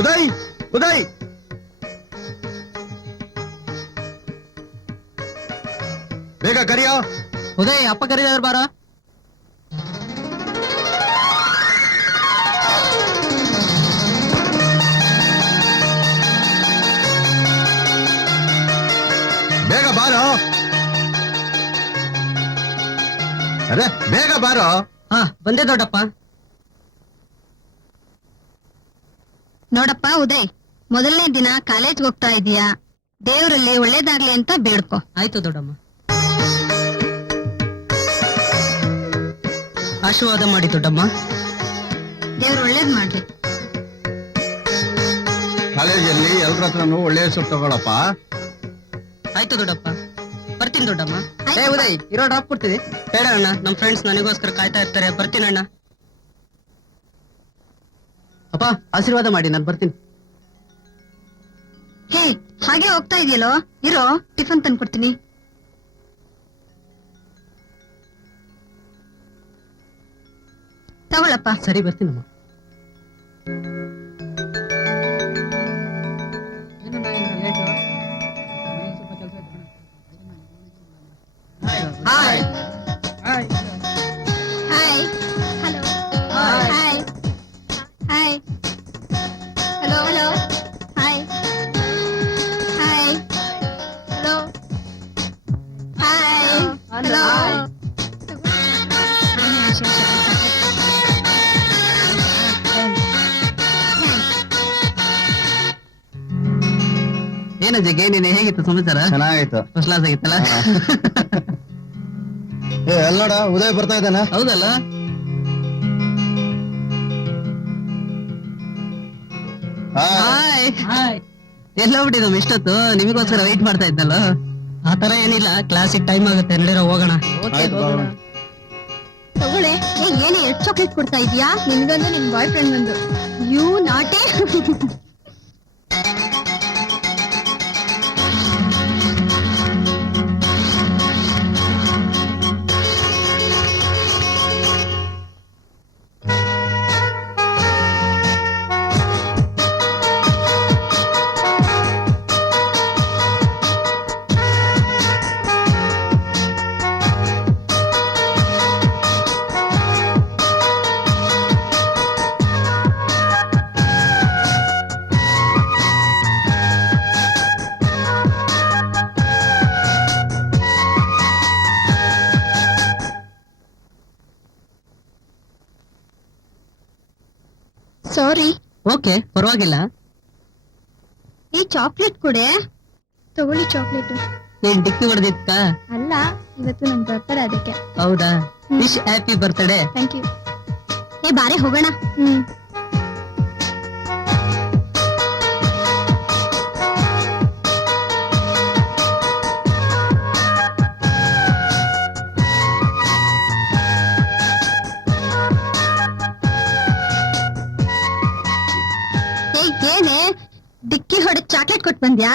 ಉದಯ್ ಉದಯ್ ಬೇಗ ಕರಿಯೋ. ಉದಯ್ ಅಪ್ಪ ಕರೀದಾರ ಬಾರ. ಬೇಗ ಬಾರೋ. ಅರೆ ಬೇಗ ಬಾರೋ. ಹಾ ಬಂದೆ ದೊಡ್ಡಪ್ಪ. ನೋಡಪ್ಪ ಉದಯ್, ಮೊದಲನೇ ದಿನ ಕಾಲೇಜ್ಗೆ ಹೋಗ್ತಾ ಇದೀಯಾ, ದೇವರಲ್ಲಿ ಒಳ್ಳೇದಾಗ್ಲಿ ಅಂತ ಬೇಡ್ಕೊ. ಆಯ್ತು ದೊಡ್ಡಮ್ಮ. ಆಶೀರ್ವಾದ ಮಾಡಿ ದೊಡ್ಡಮ್ಮ. ದೇವ್ರು ಒಳ್ಳೇದ್ ಮಾಡ್ಲಿ. ಕಾಲೇಜಲ್ಲಿ ಎಲ್ರ ಹತ್ರನು ಒಳ್ಳೆ ಹೆಸರು ತಗೊಳಪ್ಪ. ಆಯ್ತು ದೊಡ್ಡಪ್ಪ, ಬರ್ತೀನಿ ದೊಡ್ಡಮ್ಮ. ಆಯ್ತು. ಏ ಉದಯ್, ಇರೋ ಡ್ರಾಪ್ ಕೊಡ್ತೀವಿ. ಬೇಡ ಅಣ್ಣ, ನಮ್ ಫ್ರೆಂಡ್ಸ್ ನನಗೋಸ್ಕರ ಕಾಯ್ತಾ ಇರ್ತಾರೆ. ಬರ್ತೀನಿ ಅಣ್ಣ. ಅಪ್ಪ ಆಶೀರ್ವಾದ ಮಾಡಿ, ನಾನು ಬರ್ತೀನಿ. ಹೇ, ಹಾಗೆ ಹೋಗ್ತಾ ಇದೆಯಲ್ಲೋ, ಇರೋ ಟಿಫನ್ ತಂದ್ಕೊಡ್ತೀನಿ. ತಗೊಳಪ್ಪ. ಸರಿ ಬರ್ತೀನಮ್ಮ. Hi. Hi. Hello. Hi. Hi. Hello. Hello. Hi. Hi. Hello. Hi. Hello. ಏನ ಜಗ್ಗೆ, ನೀನೆ ಹೇಗಿತ್ತು ಸಮಾಚಾರ? ಚೆನ್ನಾಗಾಯ್ತು. ಫಸ್ಟ್ ಕ್ಲಾಸ್ ಆಗಿತ್ತಲ್ಲ? ಏ ಅಲ್ ನೋಡ, ಉದಯ್ ಬರ್ತಾ ಇದ್ದಾನೆ. ಹೌದಲ್ಲ? ಹಾಯ್. ಎಲ್ಲ ಹೋಗ್ಬಿಟ್ಟಿದ್ದಮ್ಮ ಇಷ್ಟೊತ್ತು, ನಿಮಗೋಸ್ಕರ ವೆಯ್ಟ್ ಮಾಡ್ತಾ ಇದ್ದಲ್ಲ. ಆತರ ಏನಿಲ್ಲ, ಕ್ಲಾಸಿಗೆ ಟೈಮ್ ಆಗುತ್ತೆ, ನಡೀರೋ ಹೋಗೋಣ. ಆಯ್ತು, ಬಾ. ತಗೊಳ್ಳೆ. ಏನೇ ಎಷ್ಟು ಚಾಕ್ಲೇಟ್ ಕೊಡ್ತಾ ಇದೀಯಾ? ನಿನ್ಗೊಂದು ನಿನ್ ಬಾಯ್ ಫ್ರೆಂಡ್ ಒಂದು. ಯು ನಾಟೆ. ಸಾರಿ. ಓಕೆ, ಪರವಾಗಿಲ್ಲ. ಈ ಚಾಕ್ಲೇಟ್ ಕೊಡೆ. ತಗೊಳ್ಳಿ ಚಾಕ್ಲೇಟ್. ಏನ್ ಡಿಕ್ಕಿ ಹೊಡೆದಿತ್ತ? ಅಲ್ಲ, ಇವತ್ತು ನನ್ ಬರ್ತಾರೆ ಅದಕ್ಕೆ. ಹೌದಾ? Wish happy birthday. Thank you. ಏ ಬಾರೆ ಹೋಗೋಣ. ಏನೇ ಡಿಕ್ಕಿ ಹೊಡೆ ಚಾಕ್ಲೇಟ್ ಕೊಟ್ ಬಂದ್ಯಾ?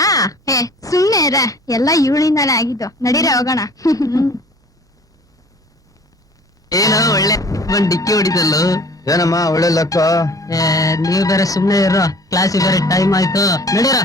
ಏ ಸುಮ್ನೆ ಇರ, ಎಲ್ಲ ಇವಳಿಂದಾನೆ ಆಗಿದ್ದು. ನಡೀರ ಹೋಗೋಣ. ಏನೋ ಒಳ್ಳೆ ಒಂದ್ ಡಿಕ್ಕಿ ಹೊಡಿತಲ್ಲೋ. ಏನಮ್ಮ ಒಳ್ಳೆ ಲೆಕ್ಕ. ನೀವ್ ಬೇರೆ ಸುಮ್ನೆ ಇರೋ, ಕ್ಲಾಸಿಗೆ ಬೇರೆ ಟೈಮ್ ಆಯ್ತು. ನಡೀರ.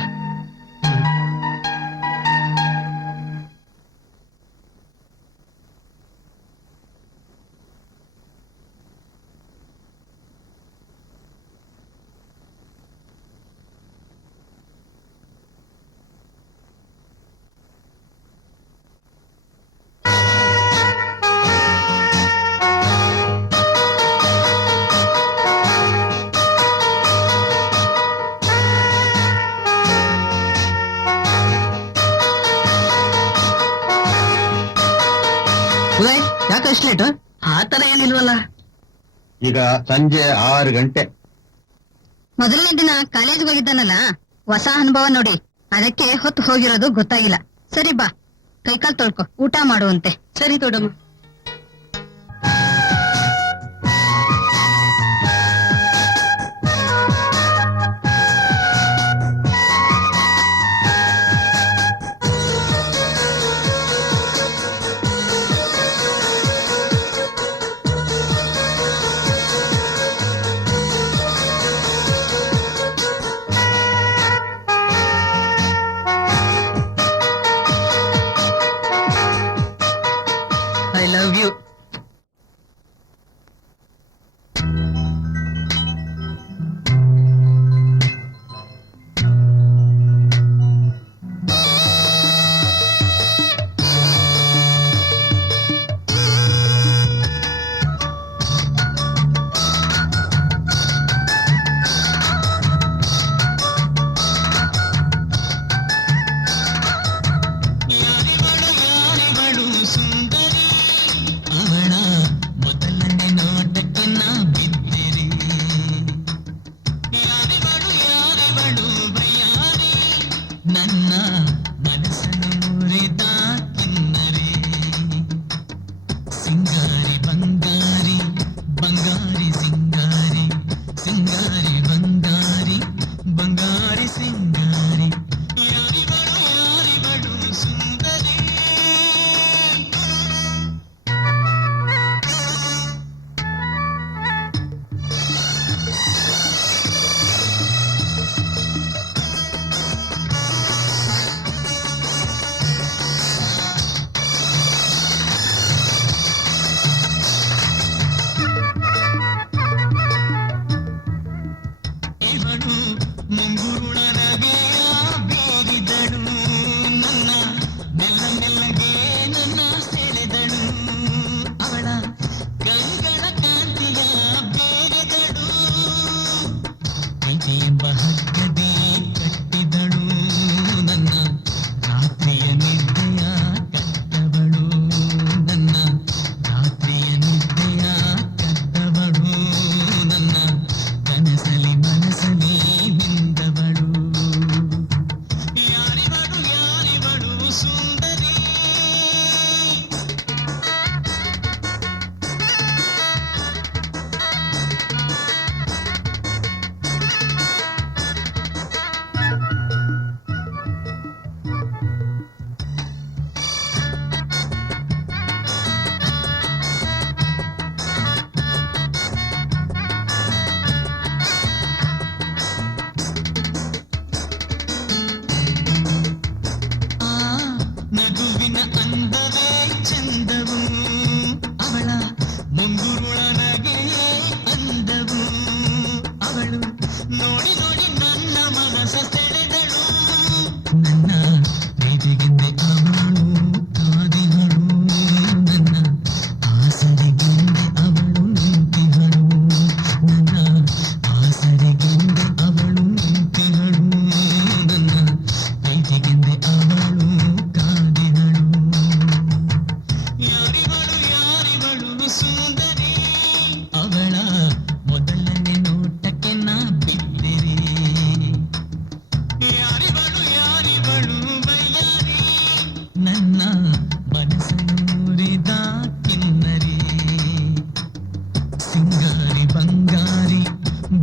ಉದಯ್, ಯಾಕೆ ಅಷ್ಟು ಲೇಟ್? ಆತರ ಏನಿಲ್ವಲ್ಲ. ಈಗ ಸಂಜೆ 6 ಗಂಟೆ. ಮೊದಲನೇ ದಿನ ಕಾಲೇಜ್ಗೆ ಹೋಗಿದ್ದಾನಲ್ಲ, ಹೊಸ ಅನುಭವ ನೋಡಿ, ಅದಕ್ಕೆ ಹೊತ್ತು ಹೋಗಿರೋದು ಗೊತ್ತಾಗಿಲ್ಲ. ಸರಿ ಬಾ, ಕೈಕಾಲ್ ತೊಳ್ಕೊ, ಊಟ ಮಾಡುವಂತೆ. ಸರಿ ದೊಡ್ಡಮ್ಮ. ಸಿಂಗಾರಿ ಬಂಗಾರಿ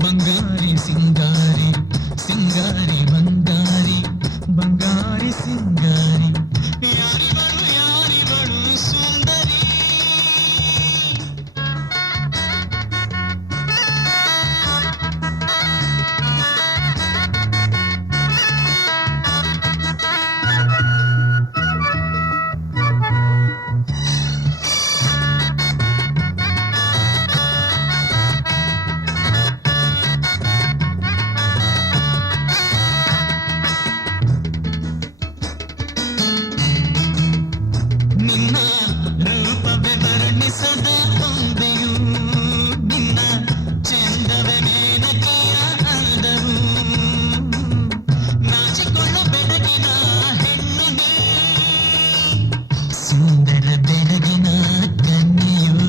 ಬಂಗಾರಿ ಸಿಂಗಾರಿ ಸಿಂಗಾರಿ ಬಂಗಾರಿ ಬಂಗಾರಿ ಸಿಂಗಾರಿ ಯಾರಿಗಳು ಸುಂದರಿ ನಿನ್ನ ರೂಪವೇ ವರ್ಣಿಸದ ಬೊಂಬೆಯು ನಿನ್ನ ಚಂದವೇ ಮೇನಕೆಯ ಅಂದವು ನಾಚಿಕೊಳ್ಳ ಬೆಳಗಿನ ಹೆಣ್ಣು ಸುಂದರ ಬೆಳಗಿನ ಕನ್ಯೆಯು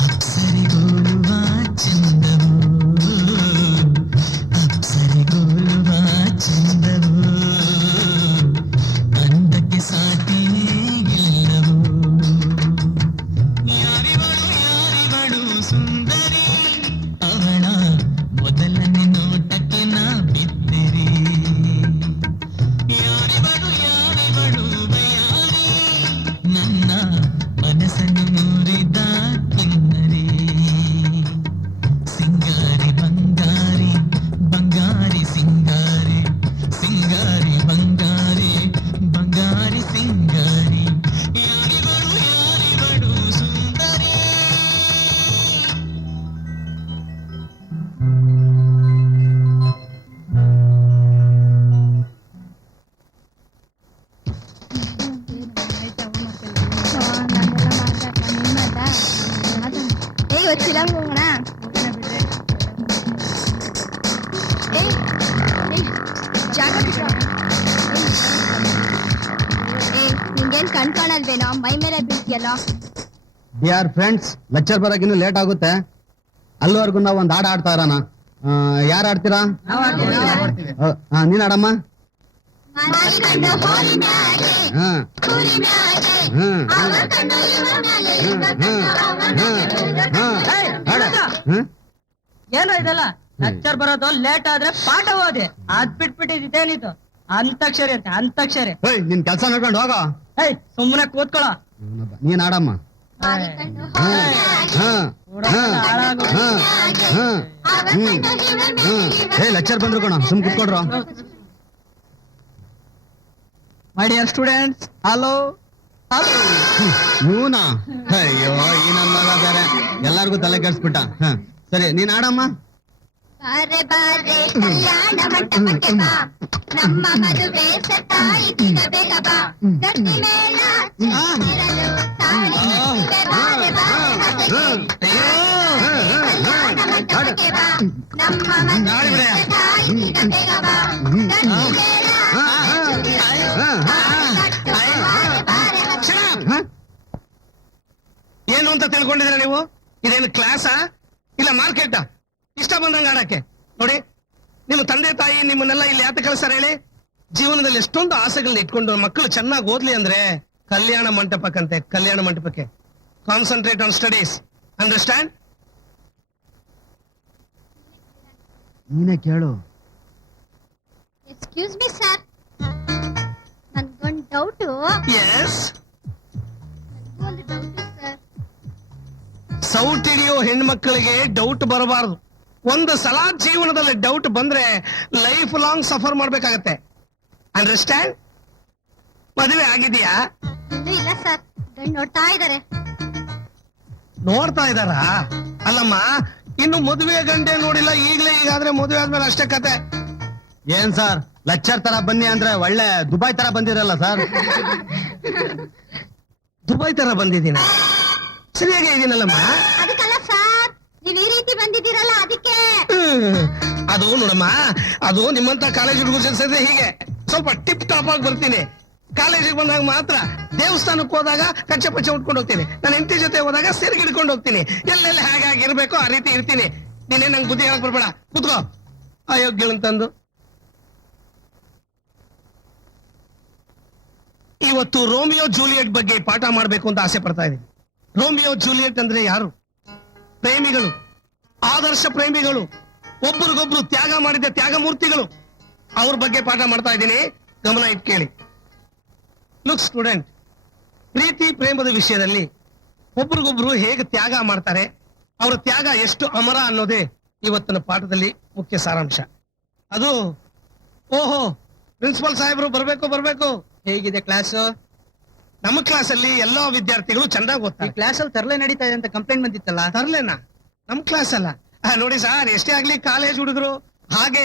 ಅಪ್ಸರಿಗೋಲುವ ಚಂದವು ಅಪ್ಸರಿಗೋಲುವ ಚಂದವು ಅಂದಕ್ಕೆ ಸಾಟಿ ಗೆಲ್ಲವು ಯಾರಿವಳು ಸುಂದರಿ ಅವಳ ಮೊದಲನೇ ನೋಟಕ್ಕೆ ನಾ ಬಿದ್ದಿರಿ ಯಾರಿವಳು ಬಯಾರಿ ನನ್ನ ಮನಸ್ಸನ್ನು ಮುರಿದ ಕಿನ್ನರಿ ಸಿಂಗಾರಿ ಬಂಗಾರಿ ಬಂಗಾರಿ ಸಿಂಗಾರಿ ಸಿಂಗಾರಿ ಬಂಗಾರಿ ಬಂಗಾರಿ ಸಿಂಗಾರಿ ಯಾರಿವಳು ಸುಂದರಿ ಏಯ್ ಇವತ್ತು ಫಿಲಮ್ ಹೋಗೋಣ ಜಾಗ ನಿಂಗೇನ್ ಕಣ್ ಕಾಣಲ್ವೇನೋ ಮೈ ಮೇಲೆ ಬೀಳ್ತಿಯಲ್ಲ ಡಿಯರ್ ಫ್ರೆಂಡ್ಸ್ ಲೆಕ್ಚರ್ ಬರಕ್ ಇನ್ನು ಲೇಟ್ ಆಗುತ್ತೆ ಅಲ್ಲಿವರೆಗೂ ನಾವು ಒಂದು ಹಾಡು ಆಡ್ತಾ ಇರೋಣ ಯಾರು ಆಡ್ತೀರಾ ನೀನ್ ಆಡಮ್ಮ ಹಾ ಏನೋ ಇದೆಲ್ಲ ಲೆಕ್ಚರ್ ಬರೋದು ಲೇಟ್ ಆದ್ರೆ ಪಾಠ ಓದಿ ಅದ್ ಬಿಟ್ಬಿಟ್ಟಿದ್ದೇನಿದು ಅಂತಕ್ಷರಿ ಅಂತ ಅಂತಕ್ಷರಿ ನಿನ್ ಕೆಲ್ಸ ನೋಡ್ಕೊಂಡು ಹೋಗೋ ಏಯ್ ಸುಮ್ಮನೆ ಕೂತ್ಕೊಳ್ಳೋ ನೀನ್ ಆಡಮ್ಮ ಲೆಕ್ಚರ್ ಬಂದ್ರು ಕಣ ಸುಮ್ ಕುತ್ಕೊಡ್ರು my dear students hello hello ಇವನಾ ಅಯ್ಯೋ ಈ ನನ್ ಮಗ ಬೇರೆ ಎಲ್ಲಾರ್ಗು ತಲೆ ಕೆಡ್ಸ್ಬಿಟ್ಟ ಸರಿ ನೀನ್ ಆಡಮ್ಮ ಬಾರೆ ಬಾರೆ ಕಲ್ಯಾಣ ಮಂಟಪಕ್ಕೆ ಬಾ ನಮ್ಮ ಮದುವೆ ಸತಾಯಿತಿನ ಬೇಗ ಬಾ ಗಟ್ಟಿ ಮೇಳ ಚಿರಲು ತಾಳಿ ಬಾರೆ ಬಾರೆ ಮನೆಗೆ ಕಲ್ಯಾಣ ಮಂಟಪಕ್ಕೆ ಬಾ ನಮ್ಮ ಮದುವೆ ಸತಾಯಿತಿನ ಬೇಗ ಬಾ ಗಟ್ಟಿ ಮೇಳ ಏನು ಅಂತ ತಿಳ್ಕೊಂಡಿದ್ದೀರಾ ನೀವು ಇದೇನು ಕ್ಲಾಸಾ ಇಲ್ಲ ಮಾರ್ಕೆಟಾ ಇಷ್ಟ ಬಂದಂಗ ಆಡಕ್ಕೆ ನೋಡಿ ನಿಮ್ಮ ತಂದೆ ತಾಯಿ ನಿಮ್ಮನ್ನೆಲ್ಲ ಇಲ್ಲಿ ಯಾತ ಕಳಿಸ್ತಾರೆ ಹೇಳಿ ಜೀವನದಲ್ಲಿ ಎಷ್ಟೊಂದು ಆಸೆಗಳನ್ನ ಇಟ್ಕೊಂಡು ಮಕ್ಕಳು ಚೆನ್ನಾಗಿ ಓದ್ಲಿ ಅಂದ್ರೆ ಕಲ್ಯಾಣ ಮಂಟಪಕ್ಕಂತೆ ಕಲ್ಯಾಣ ಮಂಟಪಕ್ಕೆ ಕಾನ್ಸಂಟ್ರೇಟ್ ಆನ್ ಸ್ಟಡೀಸ್ ಅಂಡರ್ಸ್ಟ್ಯಾಂಡ್ ನೀನೇ ಕೇಳು ಎಕ್ಸ್ಕ್ಯೂಸ್ ಮಿ ಸರ್ ನನ್ಗೊಂದು ಡೌಟು ಎಸ್ ಒಂದು ಡೌಟು ಸರ್ ಸೌಟ್ ಹಿಡಿಯೋ ಹೆಣ್ಮಕ್ಳಿಗೆ ಡೌಟ್ ಬರಬಾರದು ಒಂದು ಸಲ ಜೀವನದಲ್ಲಿ ಡೌಟ್ ಬಂದ್ರೆ ಲೈಫ್ ಲಾಂಗ್ ಸಫರ್ ಮಾಡ್ಬೇಕಾಗತ್ತೆ ಅಂಡರ್ಸ್ಟ್ಯಾಂಡ್ ಮದುವೆ ಆಗಿದೆಯಾ ಇನ್ನೂ ಇಲ್ಲ ಸರ್ ಗಂಡು ನೋಡ್ತಾ ಇದ್ದಾರೆ ನೋಡ್ತಾ ಇದಾರಾ ಅಲ್ಲಮ್ಮ ಇನ್ನು ಮದುವೆ ಗಂಟೆ ನೋಡಿಲ್ಲ ಈಗಲೇ ಈಗಾದ್ರೆ ಮದುವೆ ಆದ್ಮೇಲೆ ಅಷ್ಟೇ ಕತೆ ಏನ್ ಸರ್ ಲೆಕ್ಚರ್ ತರ ಬನ್ನಿ ಅಂದ್ರೆ ಒಳ್ಳೆ ದುಬೈ ತರ ಬಂದಿರಲ್ಲ ಸರ್ ದುಬೈ ತರ ಬಂದಿದ್ದೀನ ಸರಿಯಾಗಿ ಇದೀನಲ್ಲಮ್ಮ ಅದಕ್ಕಲ್ಲ ಸರ್ ನೀವ್ ಈ ರೀತಿ ಬಂದಿದ್ದೀರಲ್ಲ ಅದಕ್ಕೆ ಅದು ನೋಡಮ್ಮ ಅದು ನಿಮ್ಮಂತ ಕಾಲೇಜ್ ಹುಡುಗರು ಸೇರಿಸಿದ್ರೆ ಹೀಗೆ ಸ್ವಲ್ಪ ಟಿಪ್ ಟಾಪ್ ಆಗಿ ಬರ್ತೀನಿ ಕಾಲೇಜಿಗೆ ಬಂದಾಗ ಮಾತ್ರ ದೇವಸ್ಥಾನಕ್ಕೆ ಹೋದಾಗ ಕಚ್ಚೆ ಪಚ್ಚೆ ಉಟ್ಕೊಂಡು ಹೋಗ್ತೀನಿ ನನ್ನ ಹೆಂಡತಿ ಜೊತೆ ಹೋದಾಗ ಸೆರಗಿ ಹಿಡ್ಕೊಂಡು ಹೋಗ್ತೀನಿ ಎಲ್ಲೆಲ್ಲಿ ಹೇಗಾಗಿರ್ಬೇಕೋ ಆ ರೀತಿ ಇರ್ತೀನಿ ನೀನೇ ನಂಗೆ ಬುದ್ಧಿ ಹೇಳಕ್ ಬರ್ಬೇಡ ಕೂತ್ಕೋ ಅಯೋಗ್ಯಳಂತಂದು ಇವತ್ತು ರೋಮಿಯೋ ಜೂಲಿಯಟ್ ಬಗ್ಗೆ ಪಾಠ ಮಾಡ್ಬೇಕು ಅಂತ ಆಸೆ ಪಡ್ತಾ ಇದ್ದೀನಿ ರೋಮಿಯೋ ಜೂಲಿಯಟ್ ಅಂದ್ರೆ ಯಾರು ಪ್ರೇಮಿಗಳು, ಆದರ್ಶ ಪ್ರೇಮಿಗಳು, ಒಬ್ಬರಿಗೊಬ್ರು ತ್ಯಾಗ ಮಾಡಿದ ತ್ಯಾಗ ಮೂರ್ತಿಗಳು, ಅವ್ರ ಬಗ್ಗೆ ಪಾಠ ಮಾಡ್ತಾ ಇದ್ದೀನಿ, ಗಮನ ಇಟ್ಟು ಕೇಳಿ. ಲುಕ್ ಸ್ಟೂಡೆಂಟ್, ಪ್ರೀತಿ ಪ್ರೇಮದ ವಿಷಯದಲ್ಲಿ ಒಬ್ರಿಗೊಬ್ರು ಹೇಗೆ ತ್ಯಾಗ ಮಾಡ್ತಾರೆ, ಅವರ ತ್ಯಾಗ ಎಷ್ಟು ಅಮರ ಅನ್ನೋದೇ ಇವತ್ತಿನ ಪಾಠದಲ್ಲಿ ಮುಖ್ಯ ಸಾರಾಂಶ. ಅದು ಓಹೋ, ಪ್ರಿನ್ಸಿಪಲ್ ಸಾಹೇಬರು ಬರ್ಬೇಕು. ಹೇಗಿದೆ ಕ್ಲಾಸ್? ನಮ್ಮ ಕ್ಲಾಸ್ ಅಲ್ಲಿ ಎಲ್ಲಾ ವಿದ್ಯಾರ್ಥಿಗಳು ಚೆನ್ನಾಗಿ ಈ ಓದ್ತಾರೆ. ಕ್ಲಾಸ್ ಅಲ್ಲಿ ತರಲೆ ನಡೀತಾ ಇದೆ ಅಂತ ಕಂಪ್ಲೇಂಟ್ ಬಂದಿತ್ತಲ್ಲ. ತರ್ಲೆನಾ? ನಮ್ ಕ್ಲಾಸ್ ಅಲ್ಲ. ನೋಡಿ ಸರ್, ಎಷ್ಟೇ ಆಗ್ಲಿ ಕಾಲೇಜ್ ಹುಡುಗರು ಹಾಗೆ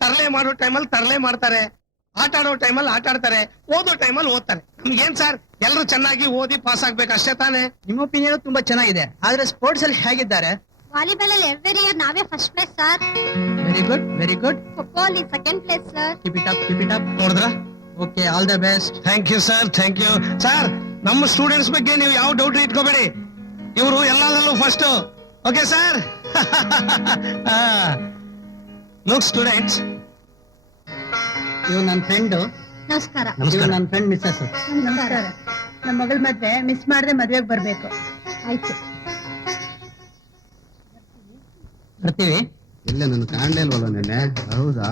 ತರಲೆ ಮಾಡೋ ಟೈಮಲ್ಲಿ ತರಲೆ ಮಾಡ್ತಾರೆ, ಆಟ ಆಡೋ ಟೈಮಲ್ಲಿ ಆಟ ಆಡ್ತಾರೆ, ಓದೋ ಟೈಮಲ್ಲಿ ಓದ್ತಾರೆ. ನಮ್ಗೇನ್ ಸರ್, ಎಲ್ಲರೂ ಚೆನ್ನಾಗಿ ಓದಿ ಪಾಸ್ ಆಗ್ಬೇಕು ಅಷ್ಟೇ ತಾನೇ? ನಿಮ್ಮ ಒಪಿನಿಯನ್ ತುಂಬಾ ಚೆನ್ನಾಗಿದೆ, ಆದ್ರೆ ಸ್ಪೋರ್ಟ್ಸ್ ಅಲ್ಲಿ ಹೇಗಿದ್ದಾರೆ? ವಾಲಿಬಾಲ್ ಅಲ್ಲಿ ಎವ್ರಿ ಇಯರ್ ನಾವೇ first place sir. Very good. Kho kho ಅಲ್ಲಿ second place sir. Keep it up. ನೋಡಿದ್ರ? Okay, all the best. Thank you sir, thank you sir. ನಮ್ಮ ಸ್ಟೂಡೆಂಟ್ಸ್ ಬಗ್ಗೆ ನೀವು ಯಾವ ಡೌಟ್ ಇಟ್ಕೋಬೇಡಿ, ಇವರು ಎಲ್ಲದರಲ್ಲೂ first. Okay sir? Look students, ಇವ್ ನನ್ನ ಫ್ರೆಂಡ್, ನಮಸ್ಕಾರ. ಇವ್ ನನ್ನ ಫ್ರೆಂಡ್ ಮಿಸ್ಸಸ್. ನಮಸ್ಕಾರ. ನಮ್ಮ ಮಗಳ ಮದ್ವೆ ಮಿಸ್ ಮಾಡದೆ ಮದ್ವೆಗೆ ಬರ್ಬೇಕು. ಆಯ್ತು. ಬರ್ತೀವಿ. ಇಲ್ಲೇ ನನ್ನ ಕಾಣಲೇ ಇಲ್ವಲ್ಲ ನಿನ್ನೆ. ಹೌದಾ?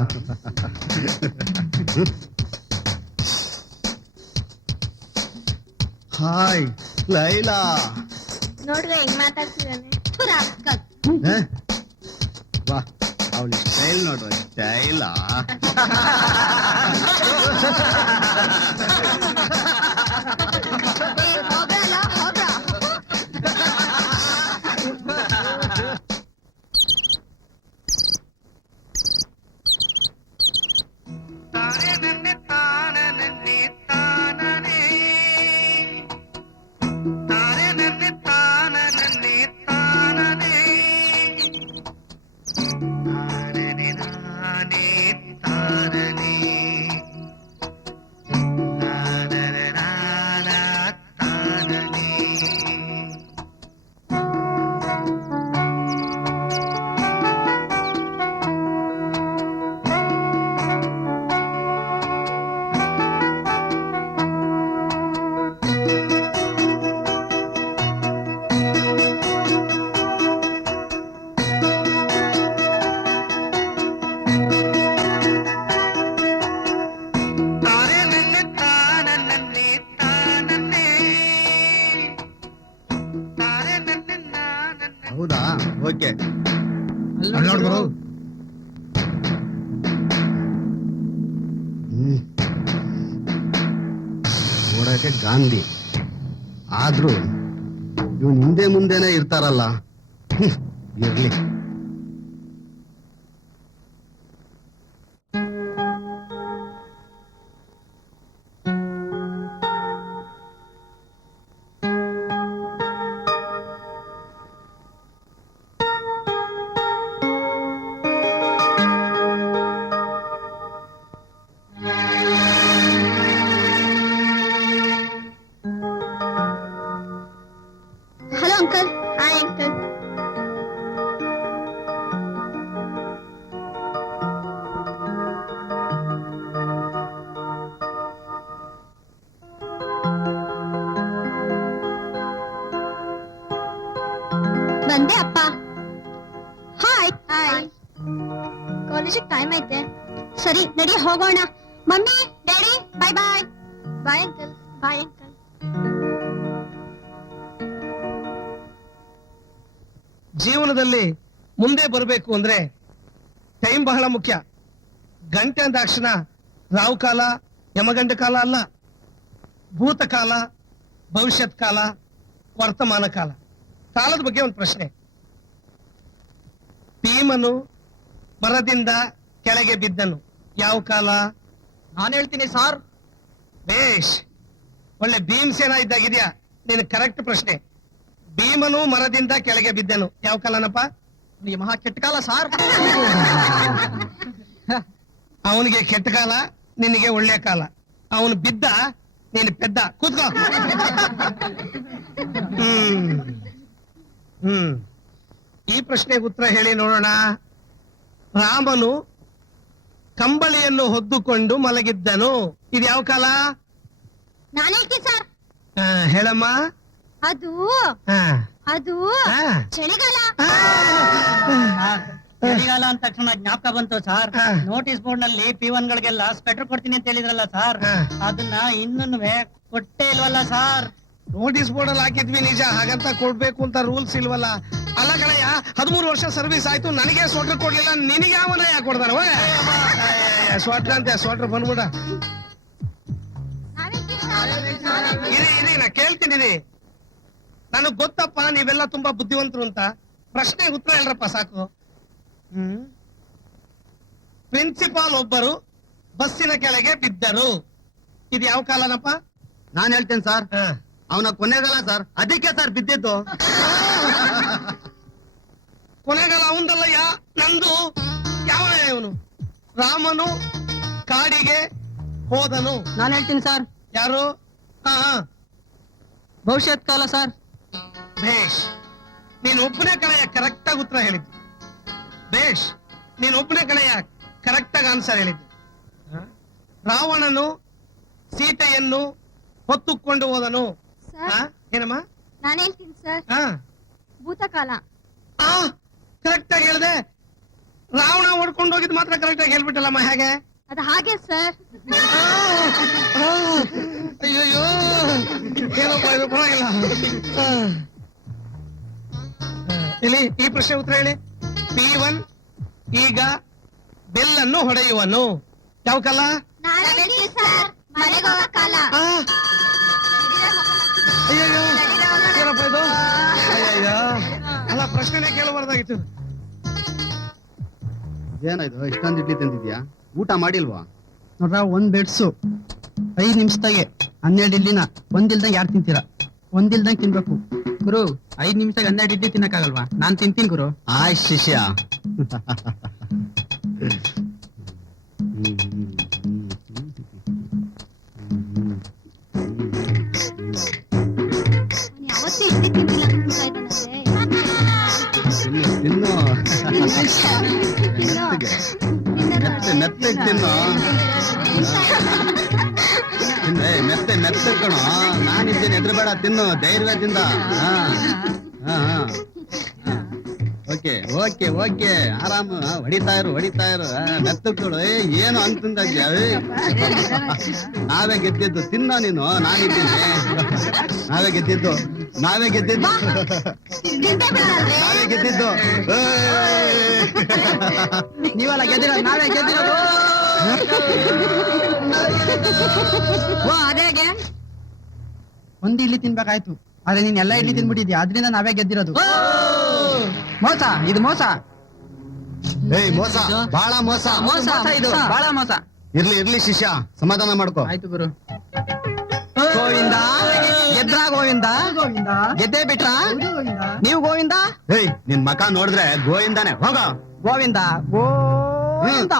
ಹಾಯ್ ಲೈಲಾ. ನೋಡ್ರಿ ಹೆಂಗ್ ಮಾತಾಡ್ತಿದ್ದಾನೆ. ಏ? ವಾ, ಅವಳ ಸ್ಟೈಲ್ ನೋಡುವ, ಸ್ಟೈಲಾ. ಹೌದಾ? ಓಕೆ. ನೋಡ್ರು. ನೋಡಕ್ಕೆ ಗಾಂಧಿ ಆದ್ರೂ ಇವನ್ ಹಿಂದೆ ಮುಂದೆನೆ ಇರ್ತಾರಲ್ಲ. ಇರ್ಲಿ. Hello uncle. Hi uncle. ಬಂದೆ ಅಪ್ಪ. ಹಾಯ್. ಕಾಲೇಜಿಗೆ ಟೈಮ್ ಐತೆ. ಸರಿ ನಡಿ ಹೋಗೋಣ. Mummy daddy bye bye. Bye uncle. Bye uncle. ಜೀವನದಲ್ಲಿ ಮುಂದೆ ಬರಬೇಕು ಅಂದ್ರೆ ಟೈಮ್ ಬಹಳ ಮುಖ್ಯ. ಗಂಟೆ ಅಂದಾಕ್ಷಣ ರಾವು ಕಾಲ, ಯಮಗಂಡ ಕಾಲ ಅಲ್ಲ, ಭೂತಕಾಲ, ಭವಿಷ್ಯತ್ ಕಾಲ, ವರ್ತಮಾನ ಕಾಲ. ಕಾಲದ ಬಗ್ಗೆ ಒಂದು ಪ್ರಶ್ನೆ. ಭೀಮನು ಮರದಿಂದ ಕೆಳಗೆ ಬಿದ್ದನು, ಯಾವ ಕಾಲ? ನಾನು ಹೇಳ್ತೀನಿ ಸಾರ್. ಬೇಷ್, ಒಳ್ಳೆ ಭೀಮಸೇನ ಇದ್ದಾಗಿದ್ಯಾ. ನೀನು ಕರೆಕ್ಟ್ ಪ್ರಶ್ನೆ. ಭೀಮನು ಮರದಿಂದ ಕೆಳಗೆ ಬಿದ್ದನು, ಯಾವ ಕಾಲನಪ್ಪ? ಈ ಮಹಾ ಕೆಟ್ಟ ಕಾಲ ಸಾರ್. ಅವನಿಗೆ ಕೆಟ್ಟ ಕಾಲ, ನಿನಗೆ ಒಳ್ಳೆ ಕಾಲ. ಅವನು ಬಿದ್ದ, ನೀನು ಪೆದ್ದ. ಕೂತ್ಕೋ. ಈ ಪ್ರಶ್ನೆಗೆ ಉತ್ತರ ಹೇಳಿ ನೋಡೋಣ. ರಾಮನು ಕಂಬಳಿಯನ್ನು ಹೊದ್ದುಕೊಂಡು ಮಲಗಿದ್ದನು, ಇದು ಯಾವ ಕಾಲ? ನಾನು ಹೇಳ್ತೀನಿ ಸರ್. ಹೇಳಮ್ಮ. ಅದು ಅದು ಆ, ಚಳಿಗಾಲ. ಆ, ಚಳಿಗಾಲ ಅಂದ ತಕ್ಷಣ ಜ್ಞಾಪಕ ಬಂತು ಸರ್. ಹಾ. ನೋಟಿಸ್ ಬೋರ್ಡ್ ನಲ್ಲಿ P1 ಗಳಿಗೆಲ್ಲ ಸ್ವೆಟರ್ ಕೊಡ್ತೀನಿ ಅಂತ ಹೇಳಿದ್ರಲ್ಲ ಸರ್, ಹಾ. ಅದನ್ನ ಇನ್ನೂ ಕೊಟ್ಟೇ ಇಲ್ವಲ್ಲ ಸರ್. ನೋಟಿಸ್ ಬೋರ್ಡ್ ಅಲ್ಲಿ ಹಾಕಿದ್ವಿ ನಿಜ, ಹಾಗಂತ ಕೊಡ್ಬೇಕು ಅಂತ ರೂಲ್ಸ್ ಇಲ್ವಲ್ಲ. ಅಲ್ಲ ಕಣಯ್ಯ, 13 ವರ್ಷ ಸರ್ವಿಸ್ ಆಯ್ತು, ನನಗೆ ಸ್ವೆಟರ್ ಕೊಡ್ಲಿಲ್ಲ, ನಿನಗೆ ಅವನ ಯಾಕೆ ಕೊಡ್ತಾನೆ? ಸ್ವೆಟರ್ ಅಂತೆ, ಸ್ವೆಟರ್ ಬಂದ್ಬಿಡ. ಇರಿ ನಾ ಕೇಳ್ತೀನಿ ರೀ. ನನಗ್ ಗೊತ್ತಪ್ಪ ನೀವೆಲ್ಲ ತುಂಬಾ ಬುದ್ಧಿವಂತರು ಅಂತ. ಪ್ರಶ್ನೆಗೆ ಉತ್ತರ ಹೇಳ್ರಪ್ಪ ಸಾಕು. ಪ್ರಿನ್ಸಿಪಾಲ್ ಒಬ್ಬರು ಬಸ್ಸಿನ ಕೆಳಗೆ ಬಿದ್ದರು. ಇದು ಯಾವ ಕಾಲನಪ್ಪ? ನಾನ್ ಹೇಳ್ತೇನೆ ಸರ್, ಅವನ ಕೊನೆಗಾಲ ಸರ್, ಅದಕ್ಕೆ ಸರ್ ಬಿದ್ದಿದ್ದು. ಕೊನೆಗಾಲ ಅವಂದಲ್ಲಯ್ಯ, ನಂದು. ಯಾವ ಇವನು? ರಾಮನು ಕಾಡಿಗೆ ಹೋದನು. ನಾನು ಹೇಳ್ತೀನಿ ಸರ್, ಯಾರು? ಹಾ ಭವಿಷ್ಯತ್ ಕಾಲ ಸರ್. ಬೇಷ್, ನೀನ್ ಒಬ್ಬನೇ ಕಣಯ್ಯ ಕರೆಕ್ಟ್ ಆಗಿ ಉತ್ತರ ಹೇಳಿದ್ದು. ಬೇಷ್, ನೀನ್ ಒಬ್ಬನೇ ಕಣಯ್ಯ ಕರೆಕ್ಟ್ ಆಗಿ ಆನ್ಸರ್ ಹೇಳಿದ್ದು. ರಾವಣನು ಸೀತೆಯನ್ನು ಹೊತ್ತುಕೊಂಡು ಹೋದನು. ಹಾ? ಏನಮ್ಮ? ನಾನು ಹೇಳ್ತೀನಿ ಸರ್, ಹಾ, ಭೂತಕಾಲ. ಕರೆಕ್ಟ್ ಆಗಿ ಹೇಳ್ದೆ. ರಾವಣ ಓಡ್ಕೊಂಡು ಹೋಗಿದ್ ಮಾತ್ರ ಕರೆಕ್ಟ್ ಆಗಿ ಹೇಳ್ಬಿಟ್ಟಲ್ಲಮ್ಮ. ಹೇಗೆ? ಅದು ಹಾಗೆ ಸರ್. ಅಯ್ಯಯ್ಯೋ, ಏನಪ್ಪ ಇದು, ಪರವಾಗಿಲ್ಲ. ಇಲ್ಲಿ ಈ ಪ್ರಶ್ನೆ ಉತ್ತರ ಹೇಳಿ. P1 ಈಗ ಬೆಲ್ಲನ್ನು ಹೊಡೆಯುವನು. ಯಾವ ಕಾಲ? ನಾನು ಹೇಳ್ತೀನಿ ಸರ್, ಮನೆಗೆ ಹೋಗೋ ಕಾಲ. ಆ, ಅಯ್ಯಯ್ಯೋ, ಏನಪ್ಪ ಇದು? ಅಯ್ಯಯ್ಯೋ, ಅಲ್ಲ ಪ್ರಶ್ನೆನೇ ಕೇಳಬಾರ್ದಾಗಿತ್ತು. ಏನಾಯ್ತು ಇಷ್ಟೊಂದು ಇಡ್ಲಿ ತಿಂದಿದ್ಯಾ? ಊಟ ಮಾಡಿಲ್ವಾ? ನೋಡ್ರ, ಒಂದ್ ಬೆಡ್ಸು 5 ನಿಮಿಷದಾಗೆ 12 ಇಡ್ಲಿನ ಒಂದಿಲ್ದಂಗೆ ಯಾರು ತಿಂತೀರಾ? ಒಂದಿಲ್ದಂಗೆ ತಿನ್ಬೇಕು ಗುರು. 5 ನಿಮಿಷದಾಗ 12 ಇಡ್ಲಿ ತಿನ್ನಕ್ಕಾಗಲ್ವಾ? ನಾನ್ ತಿಂತೀನಿ ಗುರು. ಆಯ್ ಶಿಷ್ಯ. ಯಾವತ್ತೂ ಇಡ್ಲಿ ತಿಂದಿಲ್ಲ ಅನ್ಸ್ತಾ ತಿನ್ನು ತಿನ್ನು. ಮೆತ್ತಗೆ ತಿನ್ನು. ಮೆತ್ತ ಕಣೋ, ನಾನಿದ್ದೇನೆ, ಎದ್ರಬೇಡ, ತಿನ್ನು ಧೈರ್ಯದಿಂದ. ಓಕೆ ಓಕೆ ಓಕೆ, ಆರಾಮ, ಹೊಡಿತಾ ಇರು ಮೆತ್ತಗಳು. ಏನು ಅಂತಂದ ನಾವೇ ಗೆದ್ದಿದ್ದು. ತಿನ್ನೋ ನೀನು, ನಾನಿದ್ದೀನಿ. ನಾವೇ ಗೆದ್ದಿದ್ದು. ನಾವೇ ಗೆದ್ದಿದ್ದು. ನೀವಲ್ಲ ಗೆದ್ದಿರೋದು, ನಾವೇ ಗೆದ್ದಿರೋದು. ಅದೇಗೆ ಒಂದ್ ಇಡ್ಲಿ ತಿನ್ಬೇಕಾಯ್ತು, ಆದ್ರೆ ನೀನ್ ಎಲ್ಲಾ ಇಡ್ಲಿ ತಿನ್ಬಿಟ್ಟಿದ್ಯಾ, ಅದರಿಂದ ನಾವೇ ಗೆದ್ದಿರೋದು. ಮೋಸ, ಇದು ಮೋಸ. ಏಯ್ ಮೋಸ, ಬಹಳ ಮೋಸ. ಮೋಸ ಇದು, ಬಹಳ ಮೋಸ. ಇರ್ಲಿ ಶಿಷ್ಯ, ಸಮಾಧಾನ ಮಾಡ್ಕೋ. ಆಯ್ತು ಗುರು. ಗೋವಿಂದ ಗೆದ್ರ, ಗೋವಿಂದ ಗೆದ್ದೇ ಬಿಟ್ರ ನೀವು? ಗೋವಿಂದ, ಏಯ್ ನಿನ್ ಮಕ ನೋಡಿದ್ರೆ ಗೋಯಿಂದಾನೆ. ಹೋಗ ಗೋವಿಂದ ಗೋವಿಂದ.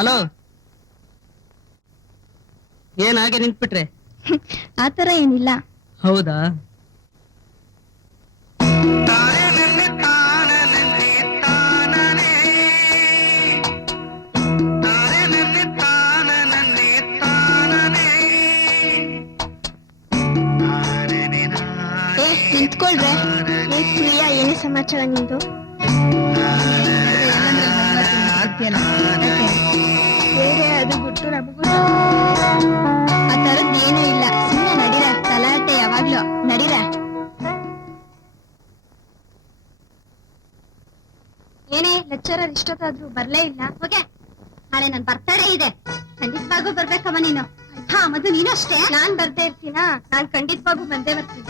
ಹಲೋ, ಏನ್ ಹಾಗೆ ನಿಂತ್ಬಿಟ್ರೆ? ಆತರ ಏನಿಲ್ಲ. ಹೌದಾ? ನಿಂತ್ಕೊಳ್ರೆ. ಪ್ರಿಯಾ, ಏನೇ ಸಮಾಚಾರ ನಿಂದು? ಬೇರೆ ಅದು ಬಿಟ್ಟು ನಮಗೂ ಲೆಕ್ಚರರ್ ಇಷ್ಟೊತ್ತಾದ್ರೂ ಬರ್ಲೇ ಇಲ್ಲ. ಹೋಗೆ, ನಾಳೆ ನನ್ ಬರ್ತಡೇ ಇದೆ, ಖಂಡಿತವಾಗೂ ಬರ್ಬೇಕಮ್ಮ ನೀನು. ಹಾ ಮಧು, ನೀನು ಅಷ್ಟೇ. ನಾನ್ ಬರ್ದೇ ಇರ್ತೀನಾ? ನಾನ್ ಖಂಡಿತವಾಗೂ ಬಂದೇ ಬರ್ತೀನಿ.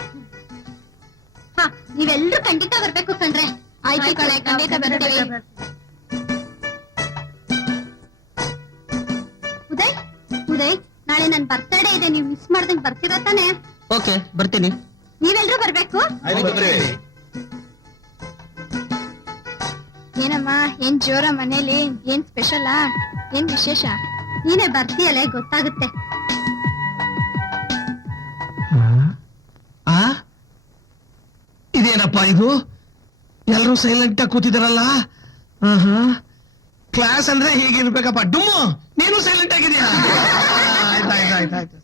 ಹಾ, ನೀವೆಲ್ರೂ ಖಂಡಿತ ಬರ್ಬೇಕು ಕಣ್ರೆ. ಆಯ್ತು ಕಣೆ, ಖಂಡಿತ ಬರ್ತೀವಿ. ಉದಯ್, ಉದಯ್, ನಾಳೆ ನನ್ ಬರ್ತಡೇ ಇದೆ, ನೀವ್ ಮಿಸ್ ಮಾಡ್ದಂಗ್ ಬರ್ತೀರಾ ತಾನೆ? ಓಕೆ, ಬರ್ತೀನಿ. ನೀವೆಲ್ರೂ ಬರ್ಬೇಕು. ಏನಮ್ಮ, ಏನ್ ಜೋರ ಮನೇಲಿ? ಏನ್ ಸ್ಪೆಷಲಾ? ಏನ್ ವಿಶೇಷ? ನೀನೇ ಬರ್ತೀಯಲ್ಲ, ಗೊತ್ತಾಗುತ್ತೆ. ಇದೇನಪ್ಪ ಇದು? ಎಲ್ರೂ ಸೈಲೆಂಟ್ ಆಗಿ ಕೂತಿದಾರಲ್ಲ. ಕ್ಲಾಸ್ ಅಂದ್ರೆ ಹೀಗಿರ್ಬೇಕಪ್ಪ. ಡುಮ್ಮು, ನೀನು ಸೈಲೆಂಟ್ ಆಗಿದ್ಯಾ? ಆಯ್ತಾಯ್ತಾಯ್ತಾಯ್ತು.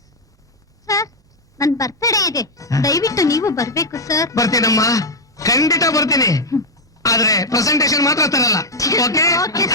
ಸರ್, ನನ್ ಬರ್ತಡೇ ಇದೆ, ದಯವಿಟ್ಟು ನೀವು ಬರ್ಬೇಕು ಸರ್. ಬರ್ತೀನಮ್ಮ, ಖಂಡಿತ ಬರ್ತೀನಿ. ಆದ್ರೆ ಪ್ರೆಸೆಂಟೇಶನ್ ಮಾತ್ರ ತರಲ್ಲ. ಓಕೆ? Okay.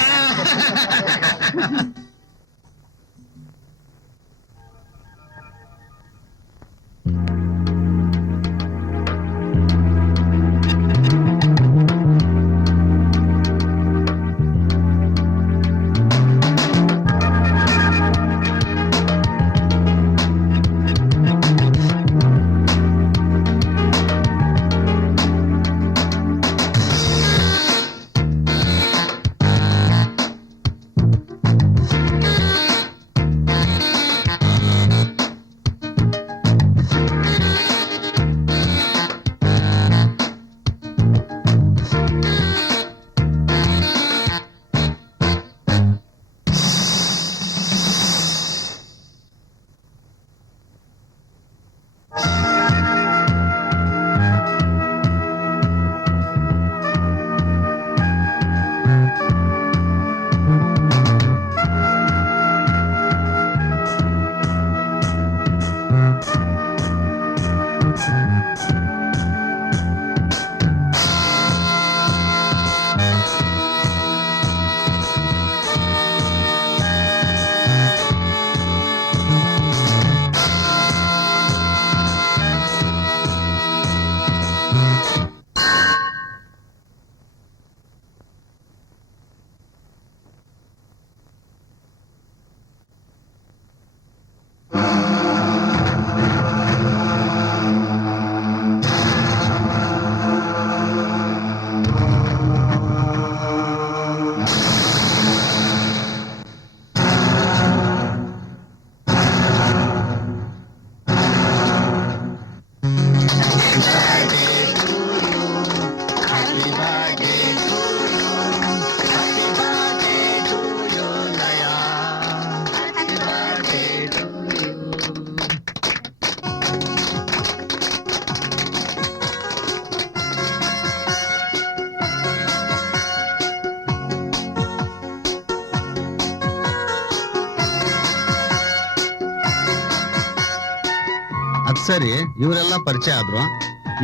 ಅದ್ ಸರಿ, ಇವರೆಲ್ಲ ಪರಿಚಯ ಆದ್ರು.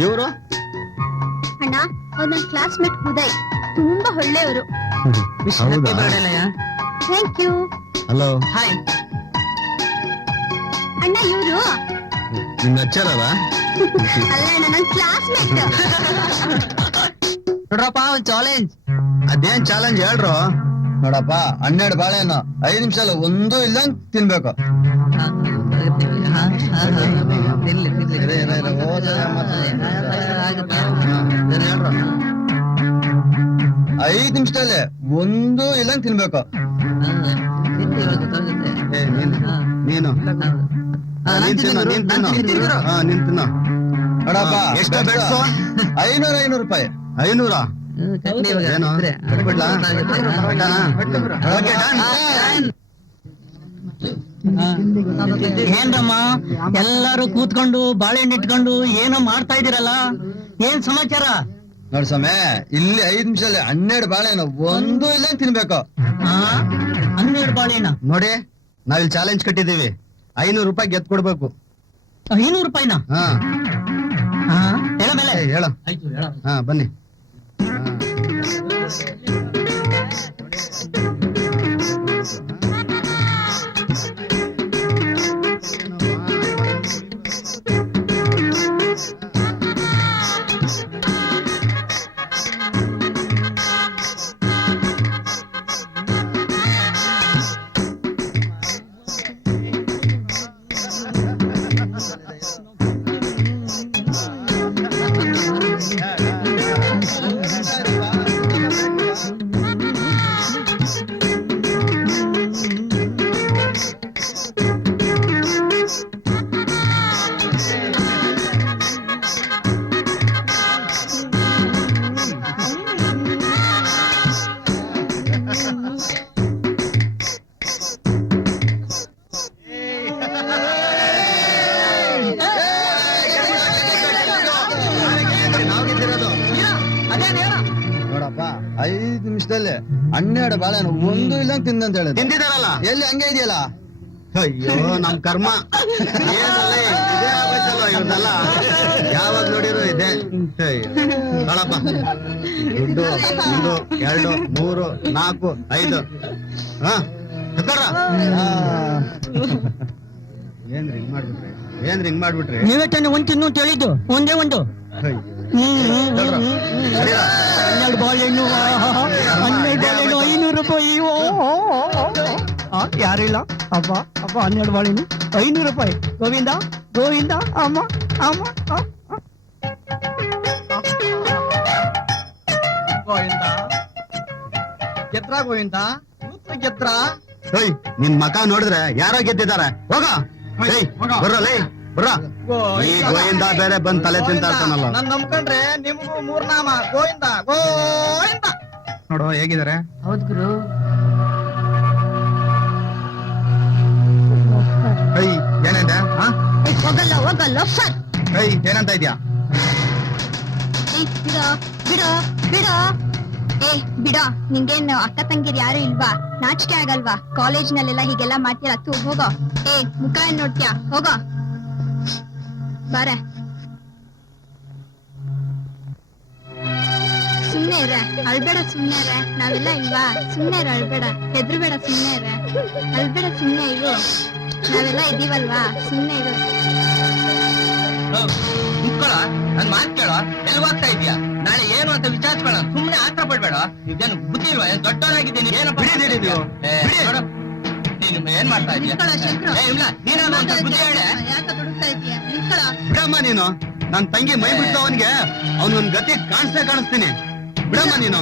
ಇವರು ಅಣ್ಣ, ಅವ್ರು ನನ್ನ ಕ್ಲಾಸ್ಮೇಟ್ ಉದಯ್, ತುಂಬಾ ಒಳ್ಳೆಯವರು. Thank you. ಹಲೋ. ಹಾಯ್. ಅಣ್ಣ, ಇವರು ನಿಮ್ ಲೆಕ್ಚರರ? ಅಲ್ಲ ಅಣ್ಣ, ನನ್ನ ಕ್ಲಾಸ್ಮೇಟ್. ನೋಡ್ರಪ್ಪ, ಒಂದ್ ಚಾಲೆಂಜ್. ಅದೇನ್ ಚಾಲೆಂಜ್ ಹೇಳ್ರು? ನೋಡಪ್ಪ, 12 ಬಾಳೆಹಣ್ಣು 5 ನಿಮಿಷ ಒಂದು ಇಲ್ದಂಗ್ ತಿನ್ಬೇಕು. ಐದು ನಿಮಿಷದಲ್ಲೇ ಒಂದು ಇಲ್ಲಂಗ್ ತಿನ್ಬೇಕು. ನೀನು ತಿನ್ನು. ನೋಡಪ್ಪ, ಎಷ್ಟು ಬೆಡ್ಸು? 500 ರೂಪಾಯಿ. 500? ಏನು ಬಿಡ್ಲಾ? Okay, done. ಏನ್ರಮ್ಮ ಎಲ್ಲಾರು ಕೂತ್ಕೊಂಡು ಬಾಳೆಹಣ್ಣು ಇಟ್ಕೊಂಡು ಏನೋ ಮಾಡ್ತಾ ಇದೀರಲ್ಲ, ಏನ್ ಸಮಾಚಾರ? ನೋಡ್ ಸ್ವಾಮಿ, ಇಲ್ಲಿ 5 ನಿಮಿಷದಲ್ಲಿ 12 ಬಾಳೆಹಣ್ಣು ಒಂದು ಇಲ್ಲಂಗ್ ತಿನ್ಬೇಕು. 12 ಬಾಳೆಹಣ್ಣ? ನೋಡಿ, ನಾವಿಲ್ಲಿ ಚಾಲೆಂಜ್ ಕಟ್ಟಿದೀವಿ, 500 ರೂಪಾಯಿ ಗೆದ್ದು ಕೊಡ್ಬೇಕು. 500 ರೂಪಾಯಿನ? ಹಾ, ಹೇಳ ಮೇಲೆ ಹೇಳು. ಹಾ, ಬನ್ನಿ. 5 ನಿಮಿಷದಲ್ಲಿ 12 ಬಾಳೆಹಣ್ಣು ಒಂದು ಇಲ್ಲಂಗ್ ತಿಂದಂತ ಹೇಳಿದ. ತಿಂದಿದಾರಲ್ಲ ಎಲ್ಲಿ ಹಂಗೆ ಇದೆಯಲ್ಲ? ಅಯ್ಯೋ ನಮ್ ಕರ್ಮ ಏನಲ್ಲ ಇದೇ ಆಗೋಯ್ತಲ್ಲ ಇವನ್ನೆಲ್ಲ. ಯಾವಾಗ ನೋಡಿರೋ ಇದೆ. ಬಾಳಪ್ಪ ದುಡ್ಡು 1 2 3 4 5. ಹಾ ಏನ್ರಿ ಹಿಂಗ್ ಮಾಡ್ಬಿಟ್ರಿ? ನೀವೇ ತಾನೆ ಒಂದ್ ತಿನ್ನು ಅಂತ ಹೇಳಿದ್ದು, ಒಂದೇ ಒಂದು. ಅಯ್ಯೋ. 12 ಬಾಳೆಹಣ್ಣು 500 ರೂಪಾಯಿ. ಯಾರಿಲ್ಲ ಅಪ್ಪ 12 ಬಾಳೆಹಣ್ಣು 500 ರೂಪಾಯಿ. ಗೋವಿಂದ ಗೋವಿಂದ ಅಮ್ಮ ಅಮ್ಮ ಗೋವಿಂದ ಗೆದ್ರ ಗೋವಿಂದ ಗೆದ್ರ. ಏಯ್ ನಿನ್ ಮಕ ನೋಡಿದ್ರೆ ಯಾರೋ ಗೆದ್ದಿದ್ದಾರೆ. ಹೋಗ ಬರ್ರಲ್ಲ ಬರ್ರ. ಈ ಗೋಯಿಂದ ಬೇರೆ ಬಂದ್ ತಲೆ ತಿಂತಾ ಇರ್ತಾನಲ್ಲ. ನನ್ ನಂಬ್ಕೊಂಡ್ರೆ ನಿಮ್ಗೂ 3 ನಾಮ ಗೋವಿಂದ ಗೋವಿಂದ. ನೋಡು ಹೇಗಿದ್ದಾರೆ. ಹೌದ್ ಗುರು. ಏಯ್ ಏನಂತ? ಹೋಗಲ್ಲ ಸರ್. ಏಯ್ ಏನಂತ ಇದ್ಯಾ? ಬಿಡೋ ಬಿಡೋ. ನಿಂಗೇನು ಅಕ್ಕ ತಂಗಿರ್ ಯಾರು ಇಲ್ವಾ? ನಾಚಿಕೆ ಆಗಲ್ವಾ? ಕಾಲೇಜ್ನಲ್ಲೆಲ್ಲ ಹೀಗೆಲ್ಲ ಮಾಡ್ತೀರಾ? ತೂ ಹೋಗೋ. ಮುಖ ಏನ್ ನೋಡ್ತೀಯಾ? ಹೋಗೋ ಬಾರೆ. ಸುಮ್ನೆ ಇರೆ, ಅಳ್ಬೇಡ. ಸುಮ್ನೆ ಇರೆ, ನಾವೆಲ್ಲ ಇಲ್ವಾ? ಸುಮ್ನೆ ಇರ, ಅಳ್ಬೇಡ, ಹೆದ್ರಬೇಡ. ಸುಮ್ನೆ ಇರೆ, ಅಳ್ಬೇಡ. ಸುಮ್ನೆ ಇರು, ನಾವೆಲ್ಲ ಇದೀವಲ್ವಾ? ಸುಮ್ನೆ ಇರು. ನಿಂತ್ಕೊಳ, ನನ್ ಮಾತ್ ಕೇಳೋ. ಎಲ್ಲಿ ಹೋಗ್ತಾ ಇದೀಯಾ? ನಾಳೆ ಏನು ಅಂತ ವಿಚಾರಿಸ್ಕೊಳ. ಸುಮ್ನೆ ಆತ್ರ ಪಡ್ಬೇಡ. ಈಗೇನು ಬುದ್ಧಿ ಇಲ್ವಾ? ದೊಡ್ಡವನಾಗಿದ್ದೀನಿ. ಏನಪ್ಪ ನೀನು ಏನ್ ಮಾಡ್ತಾ ಇದೀಯ? ನೀನು ಬುದ್ಧಿ ಹೇಳೆ. ಬಿಡಮ್ಮ ನೀನು. ನನ್ ತಂಗಿ ಮೈ ಬಿಡ್ತಾವನ್ಗೆ ಅವ್ನೊಂದ್ ಗತಿ ಕಾಣಿಸ್ತೀನಿ. ಬಿಡಮ್ಮ ನೀನು.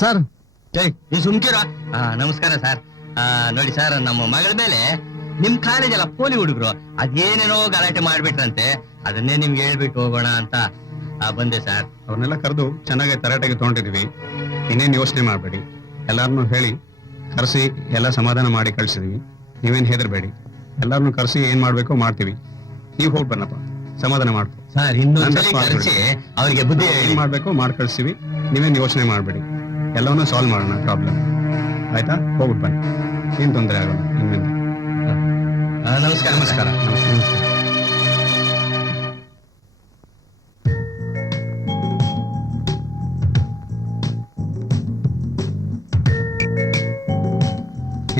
ಸರ್ ಈ ಸುಮ್ಕಿರ. ನಮಸ್ಕಾರ ಸರ್. ನೋಡಿ ಸರ್, ನಮ್ಮ ಮಗಳ ಮೇಲೆ ನಿಮ್ ಕಾಲೇಜ್ ಎಲ್ಲ ಪೋಲಿ ಹುಡುಗರು ಅದೇನೇನೋ ಗಲಾಟೆ ಮಾಡ್ಬಿಟ್ರಂತೆ. ಅದನ್ನೇ ನಿಮ್ಗೆ ಹೇಳ್ಬಿಟ್ಟು ಹೋಗೋಣ ಅಂತ ಬಂದೆ ಸರ್. ಅವ್ರನ್ನೆಲ್ಲ ಕರೆದು ಚೆನ್ನಾಗಿ ತರಾಟೆಗೆ ತಗೊಂಡಿದೀವಿ. ಇನ್ನೇನು ಯೋಚನೆ ಮಾಡಬೇಡಿ. ಎಲ್ಲಾರನ್ನೂ ಹೇಳಿ ಕರೆಸಿ ಎಲ್ಲ ಸಮಾಧಾನ ಮಾಡಿ ಕಳ್ಸಿದೀವಿ. ನೀವೇನ್ ಹೆದರ್ಬೇಡಿ. ಎಲ್ಲಾರನ್ನೂ ಕರೆಸಿ ಏನ್ ಮಾಡ್ಬೇಕೋ ಮಾಡ್ತೀವಿ. ನೀವ್ ಹೋಗಿ ಬನ್ನಪ್ಪ, ಸಮಾಧಾನ ಮಾಡ್ಕೊ. ಸರ್ ಇನ್ನೊಂದ್ಸಲಿ ಕರೆಸಿ ಅವ್ರಿಗೆ ಬುದ್ಧಿ ಏನ್ ಮಾಡ್ಬೇಕೋ ಮಾಡಿ ಕಳ್ಸಿವಿ. ನೀವೇನ್ ಯೋಚನೆ ಮಾಡಬೇಡಿ. ಎಲ್ಲವನ್ನೂ ಸಾಲ್ವ್ ಮಾಡೋಣ ಪ್ರಾಬ್ಲಮ್. ಆಯ್ತಾ? ಹೋಗ್ಬಿಟ್ಟು ಬನ್ನಿ, ಏನ್ ತೊಂದರೆ ಆಗೋಣ ಇನ್ಮೇಲೆ. ನಮಸ್ಕಾರ. ನಮಸ್ಕಾರ. ನಮಸ್ಕಾರ.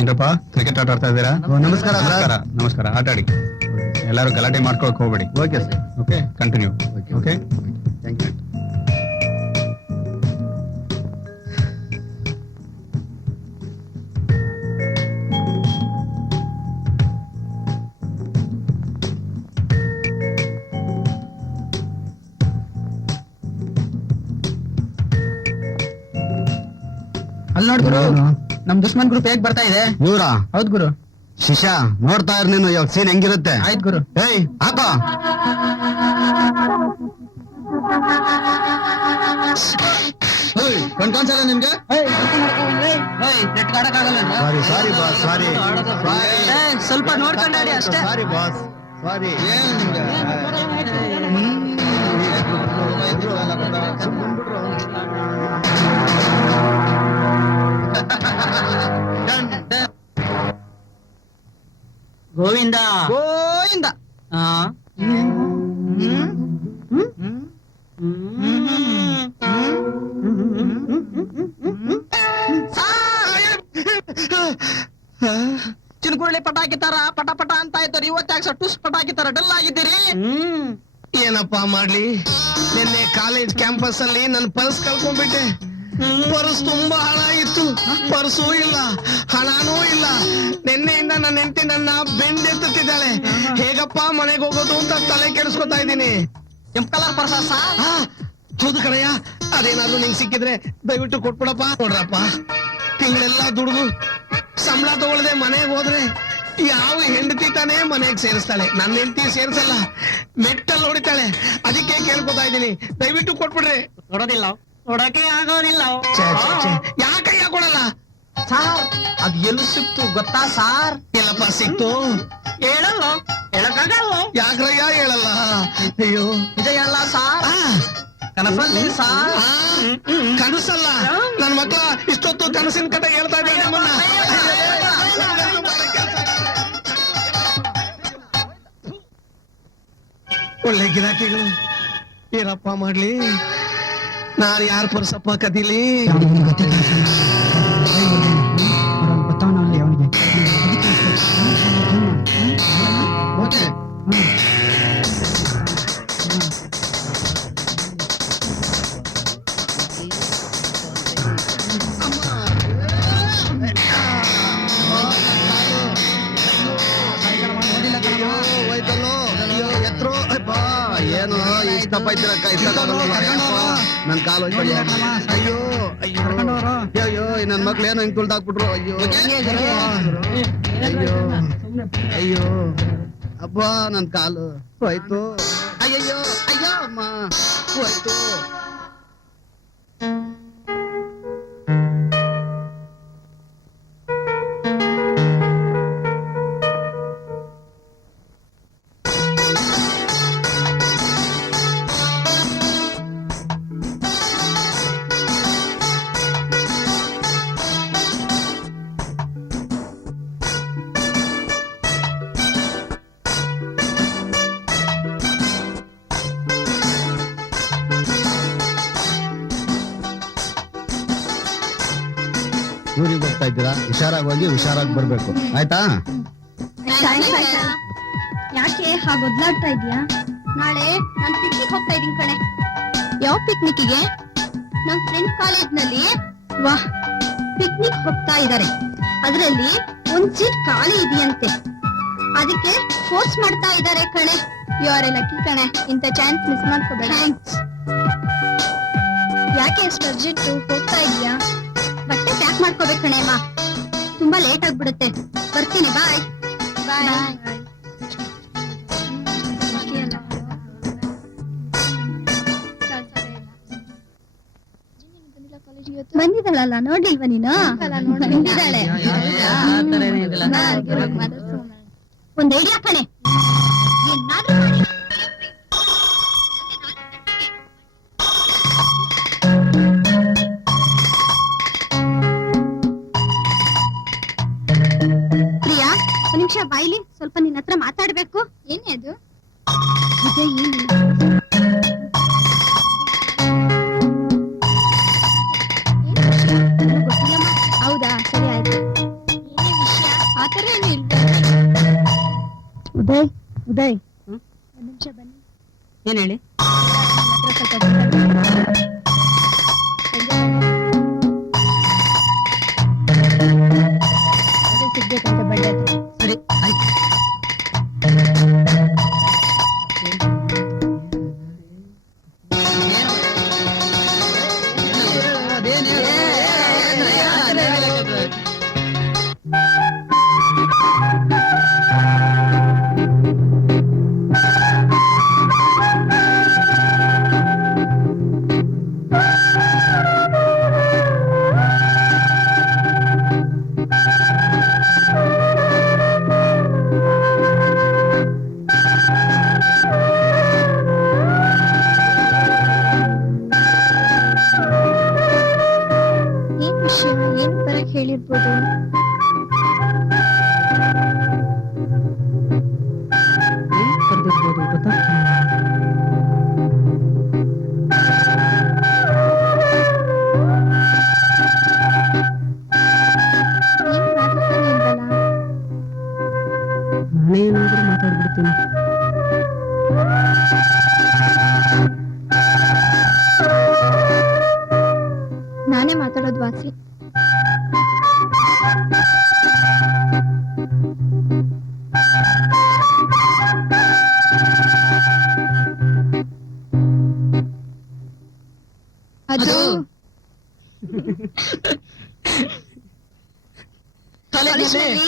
ಏನ್ರಪ್ಪ, ಕ್ರಿಕೆಟ್ ಆಟ ಆಡ್ತಾ ಇದ್ದೀರಾ? ನಮಸ್ಕಾರ ಸರ್. ನಮಸ್ಕಾರ. ನಮಸ್ಕಾರ. ಆಟ ಆಡಿ. ಎಲ್ಲರೂ ಗಲಾಟೆ ಮಾಡ್ಕೊಳಕ್ ಹೋಗ್ಬೇಡಿ. Okay sir. Okay, continue. Okay, thank you. ಅಲ್ಲಿ ನೋಡ್ ಗುರು, ನಮ್ ದುಶ್ಮನ್ ಗ್ರೂಪ್ ಹೇಗ್ ಬರ್ತಾ ಇದೆ. ಇವ್ರಾ? ಹೌದ್ ಗುರು. ಶಿಷ್ಯ ನೋಡ್ತಾ ಇರ್ ನೀನು ಇವಾಗ ಸೀನ್ ಹೆಂಗಿರುತ್ತೆ. ಆಯ್ತ್ ಗುರು. ಏಯ್ ಹಾಕೋ. ಕಣ್ಕಾನ್ಸಲ್ಲ ನಿಮ್ಗೆ? ಸಾರಿ ಬಾಸ್, ಸಾರಿ. ಸ್ವಲ್ಪ ನೋಡ್ಕೊಂಡು ಆಡಿ ಅಷ್ಟೇ. ಸಾರಿ ಬಾಸ್, ಸಾರಿ. ಗೋವಿಂದ ಗೋವಿಂದ. ಚಿನ್ಕುರುಳಿ ಪಟಾಕಿ ತರ ಪಟ ಪಟ ಅಂತ ಇದ್ದಾರೆ. ಇವತ್ತಾಗ ಟುಸ್ ಪಟಾಕಿ ತರ ಡಲ್ ಆಗಿದ್ದೀರಿ. ಏನಪ್ಪಾ ಮಾಡ್ಲಿ, ನಿನ್ನೆ ಕಾಲೇಜ್ ಕ್ಯಾಂಪಸ್ ಅಲ್ಲಿ ನನ್ನ ಪರ್ಸ್ ಕಳ್ಕೊಂಡ್ಬಿಟ್ಟೆ. ಪರ್ಸ್ ತುಂಬಾ ಹಾಳಾಗಿತ್ತು. ಪರ್ಸೂ ಇಲ್ಲ, ಹಣನೂ ಇಲ್ಲ. ನಿನ್ನೆಯಿಂದ ನನ್ನ ಹೆಂಡತಿ ನನ್ನ ಬೆಂಡೆತ್ತುತ್ತಿದ್ದಾಳೆ. ಹೇಗಪ್ಪ ಮನೆಗೆ ಹೋಗೋದು ಅಂತ ತಲೆ ಕೆಡಿಸ್ಕೊತಾ ಇದ್ದೀನಿ. ಕೆಂಪ್ ಕಲರ್ ಪರ್ಸ ಸಾರ್. ಹೌದು ಕಣಯ್ಯ, ಅದೇನಾದ್ರೂ ನಿಂಗೆ ಸಿಕ್ಕಿದ್ರೆ ದಯವಿಟ್ಟು ಕೊಟ್ಬಿಡಪ್ಪ. ನೋಡ್ರಪ್ಪ, ತಿಂಗಳೆಲ್ಲ ದುಡ್ದು ಸಂಬಳ ತಗೊಳ್ಳದೆ ಮನೆಗೆ ಹೋದ್ರೆ ಯಾವ ಹೆಂಡತಿ ತಾನೇ ಮನೆಗೆ ಸೇರಿಸ್ತಾಳೆ. ನನ್ನ ಹೆಂಡತಿ ಸೇರಿಸಲ್ಲ, ಮೆಟ್ಟಲ್ಲಿ ಹೊಡಿತಾಳೆ. ಅದಕ್ಕೆ ಕೇಳ್ಕೊತಾ ಇದ್ದೀನಿ, ದಯವಿಟ್ಟು ಕೊಟ್ಬಿಡ್ರಿ. ನೋಡೋದಿಲ್ಲ, ನೋಡೋಕೆ ಆಗೋದಿಲ್ಲ. ಯಾಕಯ್ಯ ಕೊಡಲ್ಲ? ಸಾರ್ ಅದ್ ಎಲ್ಲಿ ಸಿಕ್ತು ಗೊತ್ತಾ ಸಾರ್? ಎಲ್ಲಪ್ಪ ಸಿಕ್ತು? ಹೇಳಲ್ಲ, ಹೇಳಕ್ಕಾಗಲ್ಲ. ಯಾಕ್ರಯ್ಯ ಹೇಳಲ್ಲ? ಅಯ್ಯೋ, ನಿಜ ಹೇಳಲ್ಲ ಸಾರ್, ಆ, ಕನಸಲ್ಲಿ ಸಾರ್. ಆ, ಕನಸಲ್ಲ. ನನ್ ಮಕ್ಳ ಇಷ್ಟೊತ್ತು ಕನಸಿನ ಕತೆ ಹೇಳ್ತಾ ಇದ್ದಾರೆ ನಮ್ಮನ್ನ. ಒಳ್ಳೆ ಗಿರಾಕಿಗಳು, ಏನಪ್ಪ ಮಾಡ್ಲಿ? ನಾನ್ ಯಾರ ಪರ್ಸಪ್ಪ ಕದೀಲಿ? ಏನು ಇಷ್ಟಪ್ಪ ಇದ್ದೀರಕ್ಕ, ನನ್ ಕಾಲು ಅಯ್ಯೋ ಅಯ್ಯೋ ಅಯ್ಯೋ, ನನ್ ಮಕ್ಳು ಏನೋ ಹಿಂಗ್ ತುಳ್ದಾಕ್ಬಿಟ್ರು. ಅಯ್ಯೋ ಅಯ್ಯೋ ಅಯ್ಯೋ ಅಬ್ಬಾ, ನನ್ ಕಾಲು ಹೋಯ್ತು. ಅಯ್ಯಯ್ಯೋ ಅಯ್ಯೋ ಅಮ್ಮ ಹೋಯ್ತು. ಊರಿಗೆ ಹೋಗ್ತಾ ಇದ್ದೀರಾ, ಹುಷಾರಾಗಿ ಹೋಗಿ ಹುಷಾರಾಗಿ ಬರ್ಬೇಕು, ಆಯ್ತಾ? ಯಾಕೆ ಹಾಗೆ ಒದ್ಲಾಡ್ತಾ ಇದೀಯಾ? ನಾಳೆ ನಾನ್ ಪಿಕ್ನಿಕ್ ಹೋಗ್ತಾ ಇದೀನಿ ಕಣೆ. ಯಾವ ಪಿಕ್ನಿಕ್ಗೆ? ನಮ್ ಫ್ರೆಂಡ್ ಕಾಲೇಜ್ ನಲ್ಲಿ ವಾಹ್ ಪಿಕ್ನಿಕ್ ಹೋಗ್ತಾ ಇದಾರೆ. ಅದ್ರಲ್ಲಿ ಒಂದ್ ಸೀಟ್ ಖಾಲಿ ಇದೆಯಂತೆ, ಅದಕ್ಕೆ ಫೋರ್ಸ್ ಮಾಡ್ತಾ ಇದಾರೆ ಕಣೆ. ಯು ಆರ್ ಎ ಲಕ್ಕಿ ಕಣೆ, ಇಂಥ ಚಾನ್ಸ್ ಮಿಸ್ ಮಾಡ್ಕೋಬೇಡ. ಯಾಕೆ ಎಷ್ಟು ಅರ್ಜೆಂಟ್ ಹೋಗ್ತಾ ಇದೀಯಾ? ಬಟ್ಟೆ ಪ್ಯಾಕ್ ಮಾಡ್ಕೋಬೇಕು ಕಣೆ ಅಮ್ಮ, ತುಂಬಾ ಲೇಟ್ ಆಗ್ಬಿಡುತ್ತೆ. ಬರ್ತೀನಿ, ಬಾಯ್ ಬಾಯ್. ಬಂದಿದ್ದಾಳಲ್ಲ, ನೋಡ್ಲಿಲ್ವಾ ನೀನು? ಬಂದಿದ್ದಾಳೆ. ಒಂದ್ ಐಡಿಯಾ ಕಣೆ, ಏನಾದ್ರೂ ಮಾಡಿ. ಪ್ರಿಯಾ, ಒಂದ್ ನಿಮಿಷ ಬಾಯ್ಲಿ, ಸ್ವಲ್ಪ ನಿನ್ನ ಹತ್ರ ಮಾತಾಡ್ಬೇಕು. ಏನೇ ಅದು? ಹೌದಾ, ಸರಿ ಆಯ್ತು. ಏನೇ ವಿಷಯ? ಆತರ ಏನು ಇಲ್ಲ. ಉದಯ್ ಉದಯ್, ಒಂದ್ ನಿಮಿಷ ಬನ್ನಿ. ಏನ್ ಹೇಳಿ? ಸಿಗ್ಬೇಕಂತ ಬಡ್ಡೆ ಸರಿ ಆಯ್ತು. ಏನ್ ವಿಷಯ? ಏನ್ ಬರಕ್ ಹೇಳಿರ್ಬೋದು? ಬರ್ದಿರ್ಬೋದು, ಗೊತ್ತಾ? ಏನ್ ಮಾತಾಡ್ತಾನೆ ಇಲ್ವಲ್ಲ? ನಾನೇನಾದ್ರೂ ಮಾತಾಡ್ಬಿಡ್ತೀನಿ. ನಾನೇ ಮಾತಾಡೋದು ವಾಸಿ. ಅದು ಕಾಲೇಜಲ್ಲಿ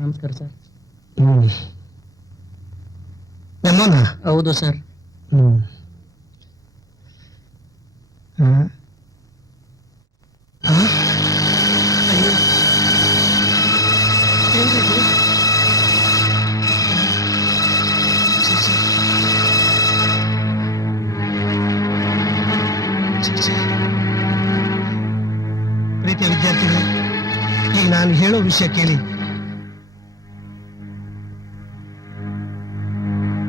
ನಮಸ್ಕಾರ ಸರ್. ನಮ್ಮನ ಹೌದು ಸರ್. ಪ್ರೀತಿಯ ವಿದ್ಯಾರ್ಥಿಗಳು, ಈಗ ನಾನು ಹೇಳೋ ವಿಷಯ ಕೇಳಿ.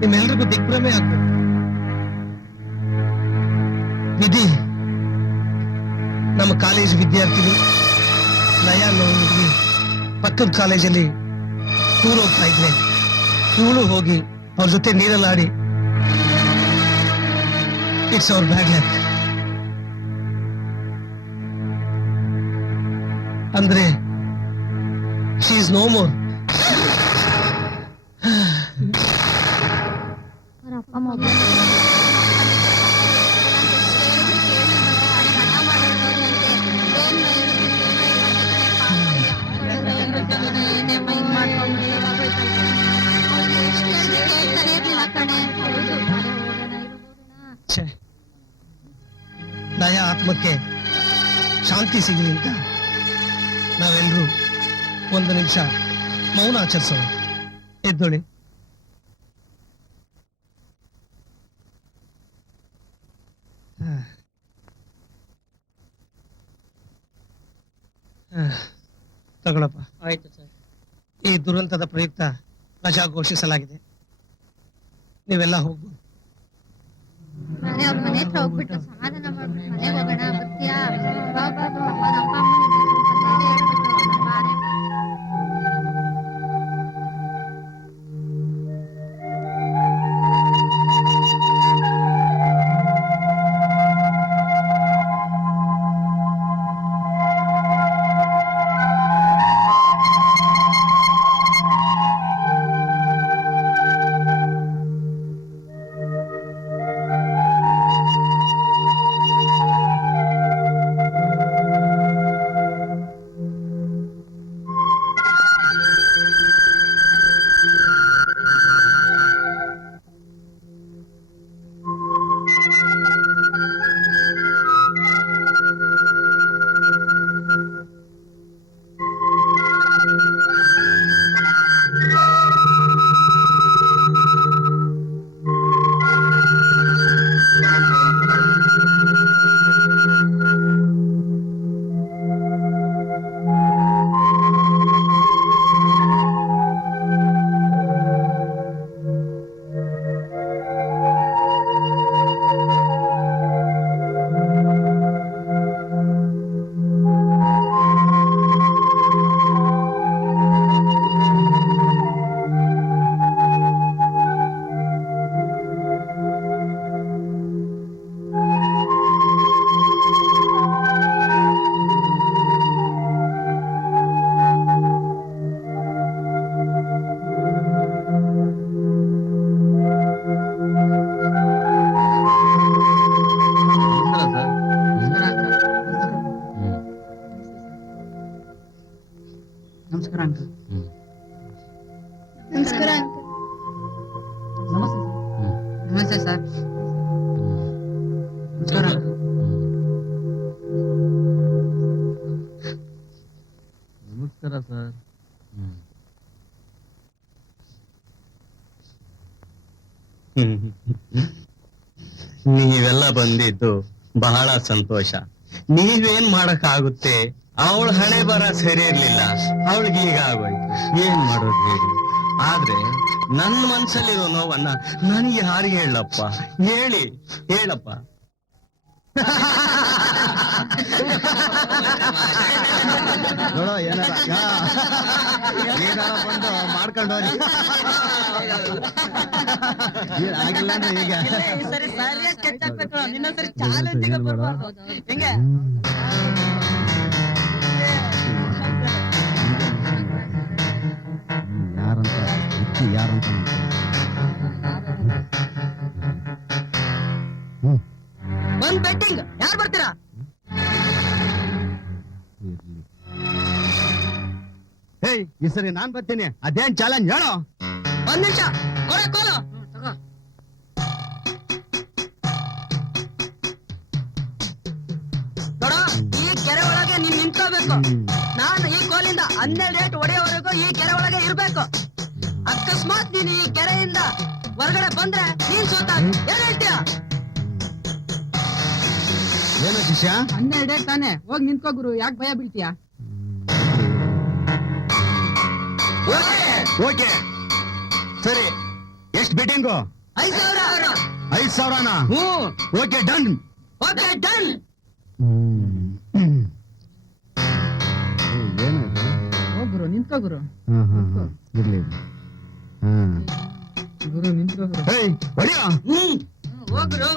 ನಿಮ್ಮೆಲ್ರಿಗೂ ದಿಗ್ಭ್ರಮೆ ಆಗ್ಬೇಕು. ವಿಧಿ ನಮ್ಮ ಕಾಲೇಜ್ ವಿದ್ಯಾರ್ಥಿಗಳು ಲಯ ಅನ್ನೋ ಹುಡುಗಿ ಪಕ್ಕದ ಕಾಲೇಜಲ್ಲಿ ಟೂರ್ ಹೋಗ್ತಾ ಇದ್ರೆ ಇವಳು ಹೋಗಿ ಅವ್ರ ಜೊತೆ ನೀರಲ್ಲಾಡಿ. It's our bad luck. ಅಂದ್ರೆ ಶಿ ಇಸ್ ನೋ ಮೋರ್. ದಯ ಆತ್ಮಕ್ಕೆ ಶಾಂತಿ ಸಿಗಲಿ ಅಂತ ನಾವೆಲ್ಲರೂ ಒಂದು ನಿಮಿಷ ಮೌನ ಆಚರಿಸೋಣ. ಎದ್ದೊಳಿ. ತಗೊಳಪ್ಪ. ಆಯ್ತು ಸರ್. ಈ ದುರಂತದ ಪ್ರಯುಕ್ತ ರಜಾ ಘೋಷಿಸಲಾಗಿದೆ. ನೀವೆಲ್ಲ ಹೋಗ್ಬೋದು. ಮನೆ ಅವ್ರ ಮನೆ ಹತ್ರ ಹೋಗ್ಬಿಟ್ಟು ಸಮಾಧಾನ ಮಾಡ್ಬಿಟ್ಟು ಮನೆಗೆ ಹೋಗೋಣ. ಬರ್ತೀಯಾ? ಬಾ ಬಾ ಬಾ. ಅವ್ರ ಅಪ್ಪ ಅಮ್ಮನಿಗೆ ಹೇಳ್ಬಿಟ್ಟು ಬಾರೆ. ನಮಸ್ಕಾರ ಅಂಕಲ್. ನಮಸ್ಕಾರ ಅಂಕಲ್. ನಮಸ್ತೆ ಸರ್. ನಮಸ್ಕಾರ ಅಂಕಲ್. ನಮಸ್ಕಾರ ಸರ್. ನೀವೆಲ್ಲ ಬಂದಿದ್ದು ಬಹಳ ಸಂತೋಷ. ನೀವೇನ್ ಮಾಡಕ್ ಆಗುತ್ತೆ? ಅವಳ ಹಣೆ ಬರ ಸರಿ ಇರ್ಲಿಲ್ಲ, ಅವಳಿಗೆ ಈಗ ಆಗೋಯ್ತು. ಏನ್ ಮಾಡೋದು ಹೇಳಿ? ಆದ್ರೆ ನನ್ನ ಮನ್ಸಲ್ಲಿರೋ ನೋವನ್ನ ನನಗೆ ಯಾರಿಗೆ ಹೇಳಪ್ಪ? ಹೇಳಪ್ಪ. ನೋಡೋ ಏನಾರ ಬಂದು ಮಾಡ್ಕೊಂಡು ಹೋಗಿ. ಆಗಿಲ್ಲ ಅಂದ್ರೆ ಈಗ ಬೆಟ್ಟಿಂಗ್ ಯಾರು ಬರ್ತೀರಾ? ಹೇಯ್ ಈ ಸರಿ ನಾನ್ ಬರ್ತೀನಿ. ಅದೇನ್ ಚಾಲೆಂಜ್ ಹೇಳೋ. ಒಂದ್ ನಿಮಿಷ ಕೊಡ ಕೋಲು ತಗೋ. ನೋಡ ಈ ಕೆರೆ ಒಳಗೆ ನೀನ್ ನಿಂತ್ಕೋಬೇಕು. ನಾನು ಈ ಕೋಲಿಂದ 12 ಡೇಟ್ ಹೊಡೆಯೋವರೆಗೂ ಈ ಕೆರೆ ಒಳಗೆ ಇರ್ಬೇಕು. ಅಕಸ್ಮಾತ್ ನೀನ್ ಈ ಕೆರೆಯಿಂದ ಹೊರಗಡೆ ಬಂದ್ರೆ ನೀನ್ ಸೋತ. ಏನ್ ಹೇಳ್ತೀಯ? ಏನೋ ಶಿಷ್ಯ? 12 ಡೇಟ್ ತಾನೆ, ಹೋಗಿ ನಿಂತ್ಕೋ ಗುರು, ಯಾಕೆ ಭಯ ಬೀಳ್ತೀಯ? ಓಕೆ ಸರಿ. ಎಷ್ಟು ಬಿಟ್ಟಿಂಗು? 5,000. 5,000ನಾ? Okay done. Okay done. ಏನು ಹೋಗ್ ಗುರು, ನಿಂತ್ಕೋ ಗುರು. ಇರ್ಲಿ. ಗುರು ನಿಂತ್ಕೋ ಗುರು. ಹೇಯ್ ಹೊಡಿಯೋ. ಹೋಗ್ ಗುರು.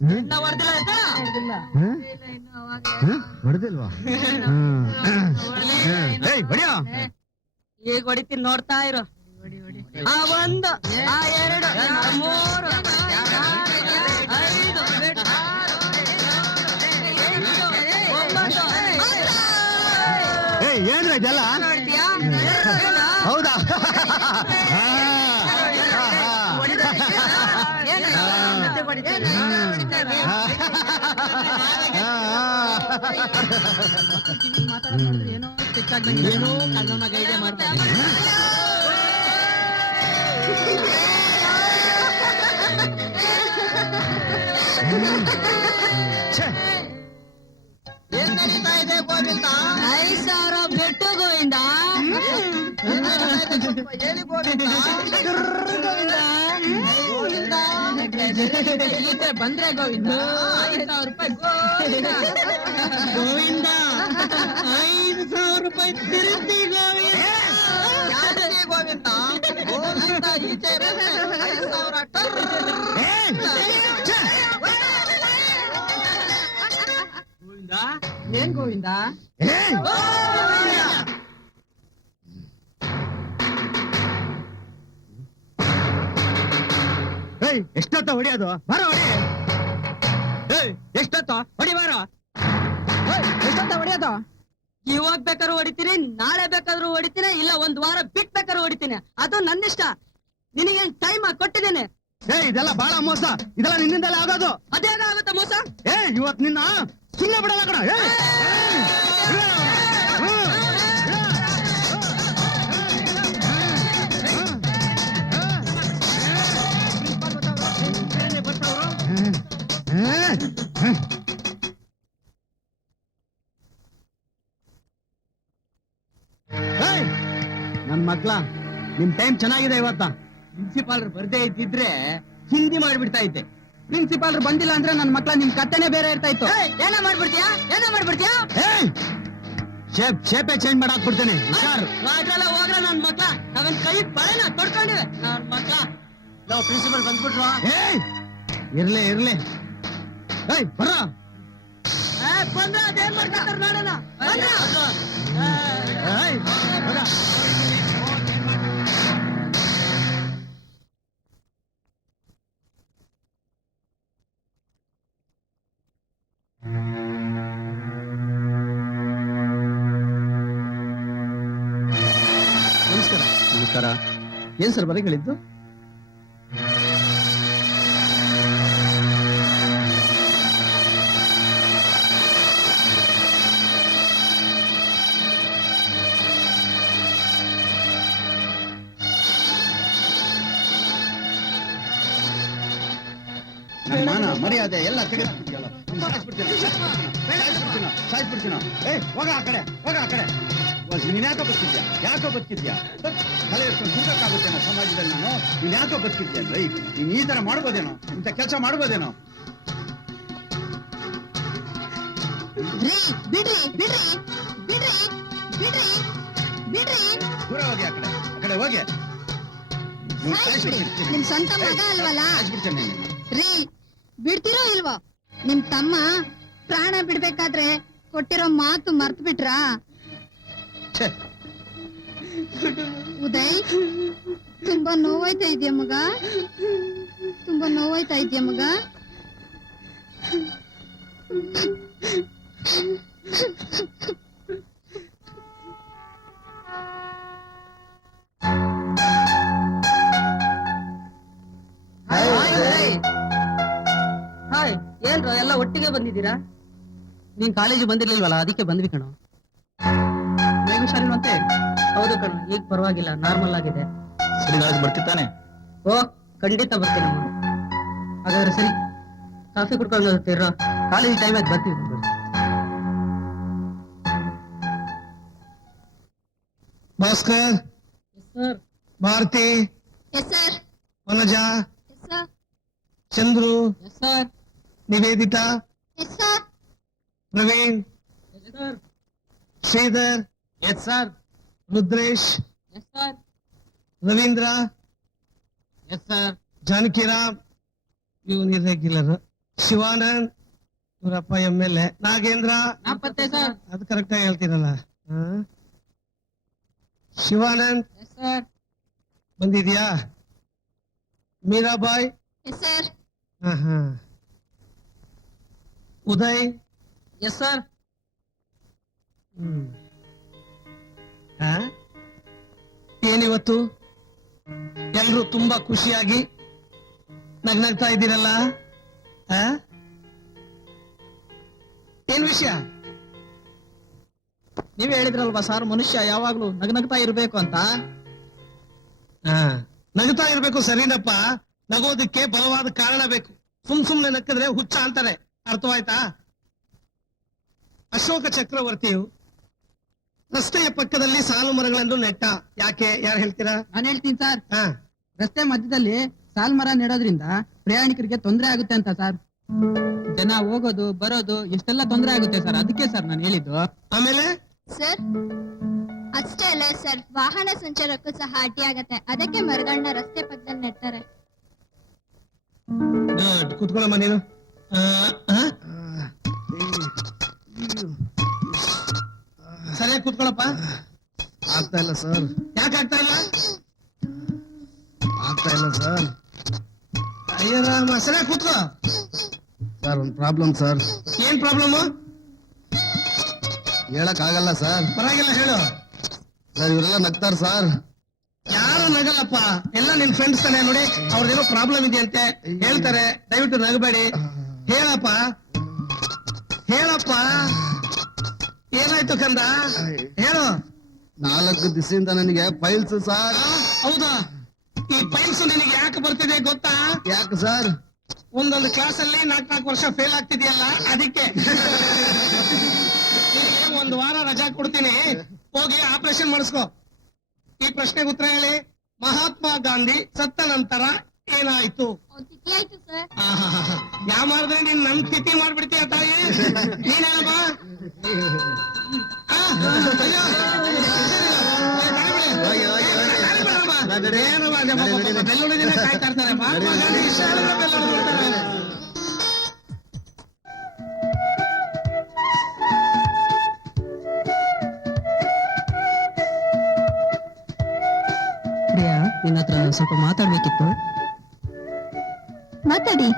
ಇನ್ನ ಹೊಡ್ದಿಲ್ಲ ಆಯ್ತಾ? ಹೊಡೆದಿಲ್ವಾ? ಹೇಯ್ ಹೊಡಿಯೋ. ಈಗ ಹೊಡಿತೀನಿ, ನೋಡ್ತಾ ಇರು. ಆ 1, ಆ 2, ಆ 3, 5, 9. ಏಯ್ ಏನ್ರ ಇದೆಲ್ಲ? ನೋಡ್ತೀಯಾ? ಹೌದಾ? ಏನೋ ಏನೋ ಕಣ್ಣನ ಗೈಡೆ ಮಾಡ್ತಾ ಏನ್ ನಡೀತಾ ಇದೆ ಗೋವಿಂದ? 5,000 ಬೆಟ್ಟು ಗೋವಿಂದ. ಹೇಳಿ ಗೋವಿಂದ. ಗೋವಿಂದ ಈಚೆ ಬಂದ್ರೆ ಗೋವಿಂದ 5,000 ರೂಪಾಯಿ ಗೋವಿಂದ. ಗೋವಿಂದ 5,000 ರೂಪಾಯಿ ತಿರುಗಿ ಗೋವಿಂದ. ಯಾರಿಗೆ ಗೋವಿಂದ? ಗೋವಿಂದ ಈಚೆ 5,000 ಗೋವಿಂದ. ಏನ್ ಗೋವಿಂದ? ಏಯ್ ಎಷ್ಟೊತ್ತ ಹೊಡಿಯೋದು? ಬರ ಹೊಡಿ. ಏಯ್ ಎಷ್ಟೊತ್ತ ಹೊಡಿ ಬಾರ. ಎಷ್ಟೊತ್ತ ಹೊಡಿಯೋದು? ಇವಾಗ ಬೇಕಾದ್ರೂ ಹೊಡಿತೀನಿ, ನಾಳೆ ಬೇಕಾದ್ರೂ ಹೊಡಿತೀನಿ, ಇಲ್ಲ 1 ವಾರ ಬಿಟ್ ಬೇಕಾದ್ರೂ ಹೊಡಿತೀನಿ. ಅದು ನನ್ನಿಷ್ಟ. ನಿನಗೆ ಟೈಮ್ ಕೊಟ್ಟಿದ್ದೀನಿ. ಏಯ್ ಇದೆಲ್ಲ ಬಹಳ ಮೋಸ. ಇದೆಲ್ಲ ನಿನ್ನಿಂದಲೇ ಆಗೋದು. ಅದೇಗ ಆಗುತ್ತೆ ಮೋಸ? ಏಯ್ ಇವತ್ ನಿನ್ನ ಸುಮ್ಮನೆ ಬಿಡಲ್ಲ ಕಣ. ನನ್ ಮಕ್ಳ ನಿಮ್ ಟೈಮ್ ಚೆನ್ನಾಗಿದೆ ಇವತ್ತ. ಪ್ರಿನ್ಸಿಪಾಲ್ರು ಬರ್ದೇ ಇದ್ದಿದ್ರೆ ಹಿಂದಿ ಮಾಡ್ಬಿಡ್ತಾ ಇದ್ದೆ. ಪ್ರಿನ್ಸಿಪಾಲ್ರು ಬಂದಿಲ್ಲ ಅಂದ್ರೆ ನನ್ ಮಕ್ಳ ನಿಮ್ ಕಥೆನೆ ಬೇರೆ ಇರ್ತಾ ಇತ್ತು. ಏನ ಮಾಡ್ಬಿಡ್ತೀಯಾ? ಏನ ಮಾಡ್ಬಿಡ್ತೀಯಾ? ಶೇಪೇ ಚೇಂಜ್ ಮಾಡಾಕ್ ಬಿಡ್ತೇನೆ. ಅದ್ರೆಲ್ಲ ಹೋಗ್ರ ನನ್ ಮಕ್ಳ. ಅವನ್ ಕೈ ಬಳೆನ ತೊಡ್ಕೊಂಡಿವೆ ನನ್ ಮಕ್ಳ. ನಾವು ಪ್ರಿನ್ಸಿಪಲ್ ಬಂದ್ಬಿಟ್ರು. ಇರ್ಲಿ ಇರ್ಲಿ. ಏಯ್ ಬರ. ಬಂದ್ರ ಅದೇನ್ ಮಾಡ್ತಾರೆ ನೋಡೋಣ. ಏಯ್ ಬರ. ನಮಸ್ಕಾರ. ನಮಸ್ಕಾರ. ಏನ್ ಸರ್ ಬರೆಗಳಿದ್ದು? ಮಾನ ಮರ್ಯಾದೆ ಎಲ್ಲ ಕಡೆ ಸಾಯಿಸ್ಬಿಡ್ತೀನ. ಏಯ್ ಹೋಗ ಆ ಕಡೆ, ಹೋಗ ಆ ಕಡೆ. ನೀನ್ ಯಾಕೋ ಬದುಕಿದ್ಯಾ? ಯಾಕೋ ಬದುಕಿದ್ಯಾ? ತಲೆ ಎತ್ಕೊಂಡು ತಿರ್ಗಕ್ಕಾಗುತ್ತೇನೋ ಸಮಾಜದಲ್ಲಿ ನಾನು? ನೀನ್ ಯಾಕೋ ಬದುಕಿದ್ಯಾ? ನೀನ್ ಈ ತರ ಮಾಡ್ಬೋದೇನೋ? ಇಂಥ ಕೆಲಸ ಮಾಡ್ಬೋದೇನೋ? ಬಿಡ್ರಿ ಬಿಡ್ರಿ ಬಿಡ್ರಿ ಬಿಡ್ರಿ ಬಿಡ್ರಿ. ದೂರ ಹೋಗಿ ಆ ಕಡೆ ಹೋಗಿ. ನಿಮ್ ಸ್ವಂತ ಮಗ ಅಲ್ವಲ್ಲ? ಸಾಯಿಸ್ಬಿಡ್ತೇನೆ. ರೀ ಬಿಡ್ತಿರೋ ಇಲ್ವೋ? ನಿಮ್ ತಮ್ಮ ಪ್ರಾಣ ಬಿಡ್ಬೇಕಾದ್ರೆ ಕೊಟ್ಟಿರೋ ಮಾತು ಮರ್ತ್ ಬಿಟ್ರಾ? ಉದಯ್ ತುಂಬಾ ನೋವಾಯ್ತಾ ಇದೆಯಾ ಮಗ? ತುಂಬಾ ನೋವಾಯ್ತಾ ಇದೆಯಾ ಮಗ? ಹಾಯ್, ಏನ್ರ ಎಲ್ಲ ಒಟ್ಟಿಗೆ ಬಂದಿದ್ದೀರಾ? ನೀನ್ ಕಾಲೇಜ್ ಬಂದಿರ್ಲಿಲ್ವಲ್ಲ, ಅದಕ್ಕೆ ಬಂದ್ವಿ ಕಣೋ. ಬೇಗ ಹುಷಾರಿಲ್ವಂತೆ? ಹೌದು ಕಣೋ, ಈಗ ಪರವಾಗಿಲ್ಲ, ನಾರ್ಮಲ್ ಆಗಿದೆ. ಸರಿ, ನಾಳೆ ಬರ್ತಿತ್ತಾನೆ? ಓ, ಖಂಡಿತ ಬರ್ತೀನಮ್ಮ. ಹಾಗಾದ್ರೆ ಸರಿ, ಕಾಫಿ ಕುಡ್ಕೊಂಡು ಹೋಗ್ತೀರ? ಕಾಲೇಜ್ ಟೈಮ್ ಆಗಿ ಬರ್ತೀವಿ. Bhaskar, sir. Bharati, yes sir. Vanaja, yes sir. Chandru, yes sir. Nivedita, yes sir. Praveen, yes sir. Sridhar, yes sir. Rudresh, yes sir. Ravindra, yes sir. Janakiram, ಇವನ್ ಇರ್ರೆಗ್ಯುಲರ್, ಶಿವಾನಂದ್, ಇವರಪ್ಪ MLA, ನಾಗೇಂದ್ರ, ನಾಪತ್ತೆ ಸರ್. ಅದು ಕರೆಕ್ಟ್ ಆಗಿ ಹೇಳ್ತೀರಲ್ಲ. Shivanand yes sir. ಬಂದಿದ್ಯಾ? Meerabai, yes sir. Uday, yes sir. ಏನಿವತ್ತು ಎಲ್ರು ತುಂಬಾ ಖುಷಿಯಾಗಿ ನಗ್ನಗ್ತಾ ಇದ್ದೀರಲ್ಲ? ಆ? ಏನ್ ವಿಷಯ? ನೀವ್ ಹೇಳಿದ್ರಲ್ವಾ ಸರ್, ಮನುಷ್ಯ ಯಾವಾಗ್ಲೂ ನಗ್ನಗ್ತಾ ಇರ್ಬೇಕು ಅಂತ. ನಗ್ತಾ ಇರ್ಬೇಕು, ಸರಿನಪ್ಪ. ನಗೋದಕ್ಕೆ ಬಲವಾದ ಕಾರಣ ಬೇಕು. ಸುಮ್ನೆ ನಕ್ಕಿದ್ರೆ ಹುಚ್ಚ ಅಂತಾರೆ. ಅರ್ಥವಾಯ್ತಾ? ಅಶೋಕ ಚಕ್ರವರ್ತಿಯು ರಸ್ತೆಯ ಪಕ್ಕದಲ್ಲಿ ಸಾಲು ಮರಗಳನ್ನು ನೆಟ್ಟ. ಯಾಕೆ? ಯಾರು ಹೇಳ್ತೀರಾ? ನಾನ್ ಹೇಳ್ತೀನಿ ಸರ್. ಹಾ, ರಸ್ತೆ ಮಧ್ಯದಲ್ಲಿ ಸಾಲ್ ಮರ ನೆಡೋದ್ರಿಂದ ಪ್ರಯಾಣಿಕರಿಗೆ ತೊಂದರೆ ಆಗುತ್ತೆ ಅಂತ ಸರ್. ಜನ ಹೋಗೋದು ಬರೋದು ಎಷ್ಟೆಲ್ಲ ತೊಂದರೆ ಆಗುತ್ತೆ ಸರ್, ಅದಕ್ಕೆ ಸರ್ ನಾನು ಹೇಳಿದ್ದು. ಆಮೇಲೆ ಸರ್, ಅಷ್ಟೇ ಅಲ್ಲ ಸರ್, ವಾಹನ ಸಂಚಾರಕ್ಕೂ ಸಹ ಅಡ್ಡಿಯಾಗತ್ತೆ. ಅದಕ್ಕೆ ಮರಗಳನ್ನ ರಸ್ತೆ ಪಕ್ಕದಲ್ಲಿ ನೆಡ್ತಾರೆ. ಕೂತ್ಕೊಳ್ಳಮ್ಮ ನೀನು. ಸರಿಯಾಗಿ ಕೂತ್ಕೊಳ್ಳಪ್ಪ. ಆಗ್ತಾ ಇಲ್ಲ ಸರ್. ಯಾಕೆ ಆಗ್ತಾ ಇಲ್ಲ? ಆಗ್ತಾ ಇಲ್ಲ ಸರ್. ಅಯ್ಯೋ ರಾಮ, ಸರಿಯಾಗಿ ಕೂತ್ಕೋ. ಸರ್, ಒಂದು ಪ್ರಾಬ್ಲಮ್ ಸರ್. ಏನ್ ಪ್ರಾಬ್ಲಮ್? ಹೇಳಕ್ ಆಗಲ್ಲ ಸರ್. ಪರವಾಗಿಲ್ಲ, ಹೇಳು. ಸರ್, ಇವರೆಲ್ಲ ನಗ್ತಾರ ಸರ್. ಯಾರು ನಗಲ್ಲಪ್ಪ, ಎಲ್ಲ ನಿನ್ ಫ್ರೆಂಡ್ಸ್ ತಾನೆ. ನೋಡಿ, ಅವ್ರದ್ದೇನೋ ಪ್ರಾಬ್ಲಮ್ ಇದೆಯಂತೆ, ಹೇಳ್ತಾರೆ. ದಯವಿಟ್ಟು ನಗಬೇಡಿ. ಹೇಳಪ್ಪ, ಹೇಳಪ್ಪ, ಏನಾಯ್ತು ಕಂದ? ಹೇಳು. 4 ದಿವಸದಿಂದ ನನಗೆ ಫೈಲ್ಸ್ ಸರ್. ಹೌದಾ? ಈ ಫೈಲ್ಸ್ ನಿನಗೆ ಯಾಕೆ ಬರ್ತಿದೆ ಗೊತ್ತಾ? ಯಾಕೆ ಸರ್? ಒಂದೊಂದು ಕ್ಲಾಸ್ ಅಲ್ಲಿ 4 ವರ್ಷ ಫೇಲ್ ಆಗ್ತಿದೆಯಲ್ಲ, ಅದಕ್ಕೆ. ನಿನಗೆ 1 ವಾರ ರಜಾ ಕೊಡ್ತೀನಿ, ಹೋಗಿ ಆಪರೇಷನ್ ಮಾಡಿಸ್ಕೋ. ಈ ಪ್ರಶ್ನೆಗೆ ಉತ್ತರ ಹೇಳಿ. ಮಹಾತ್ಮ ಗಾಂಧಿ ಸತ್ತ ನಂತರ ಏನಾಯ್ತು? ಆಯ್ತು ಸರ್. ಯಾ ಮಾಡಿದ್ರೆ ನೀನ್ ನಮ್ ಸ್ಥಿತಿ ಮಾಡ್ಬಿಡ್ತೀಯ ತಾಯಿ. ನೀನೇನಪ್ಪ? ಬೆಳ್ಳುಳ್ಳಿ ದಿನ ಕಾಯ್ತಾ ಇರ್ತಾರೆ. ಮಹಾತ್ಮ ಗಾಂಧಿ ಇಷ್ಟ ಹೇಳಿದ್ರೆ ಬೆಳ್ಳುಳ್ಳಿ ಬಿಡ್ತಾರೆ. ಪ್ರಿಯಾ, ನಿನ್ನ ಹತ್ರ ಸ್ವಲ್ಪ ಮಾತಾಡ್ಬೇಕಿತ್ತು. ಮಾತಾಡಿ,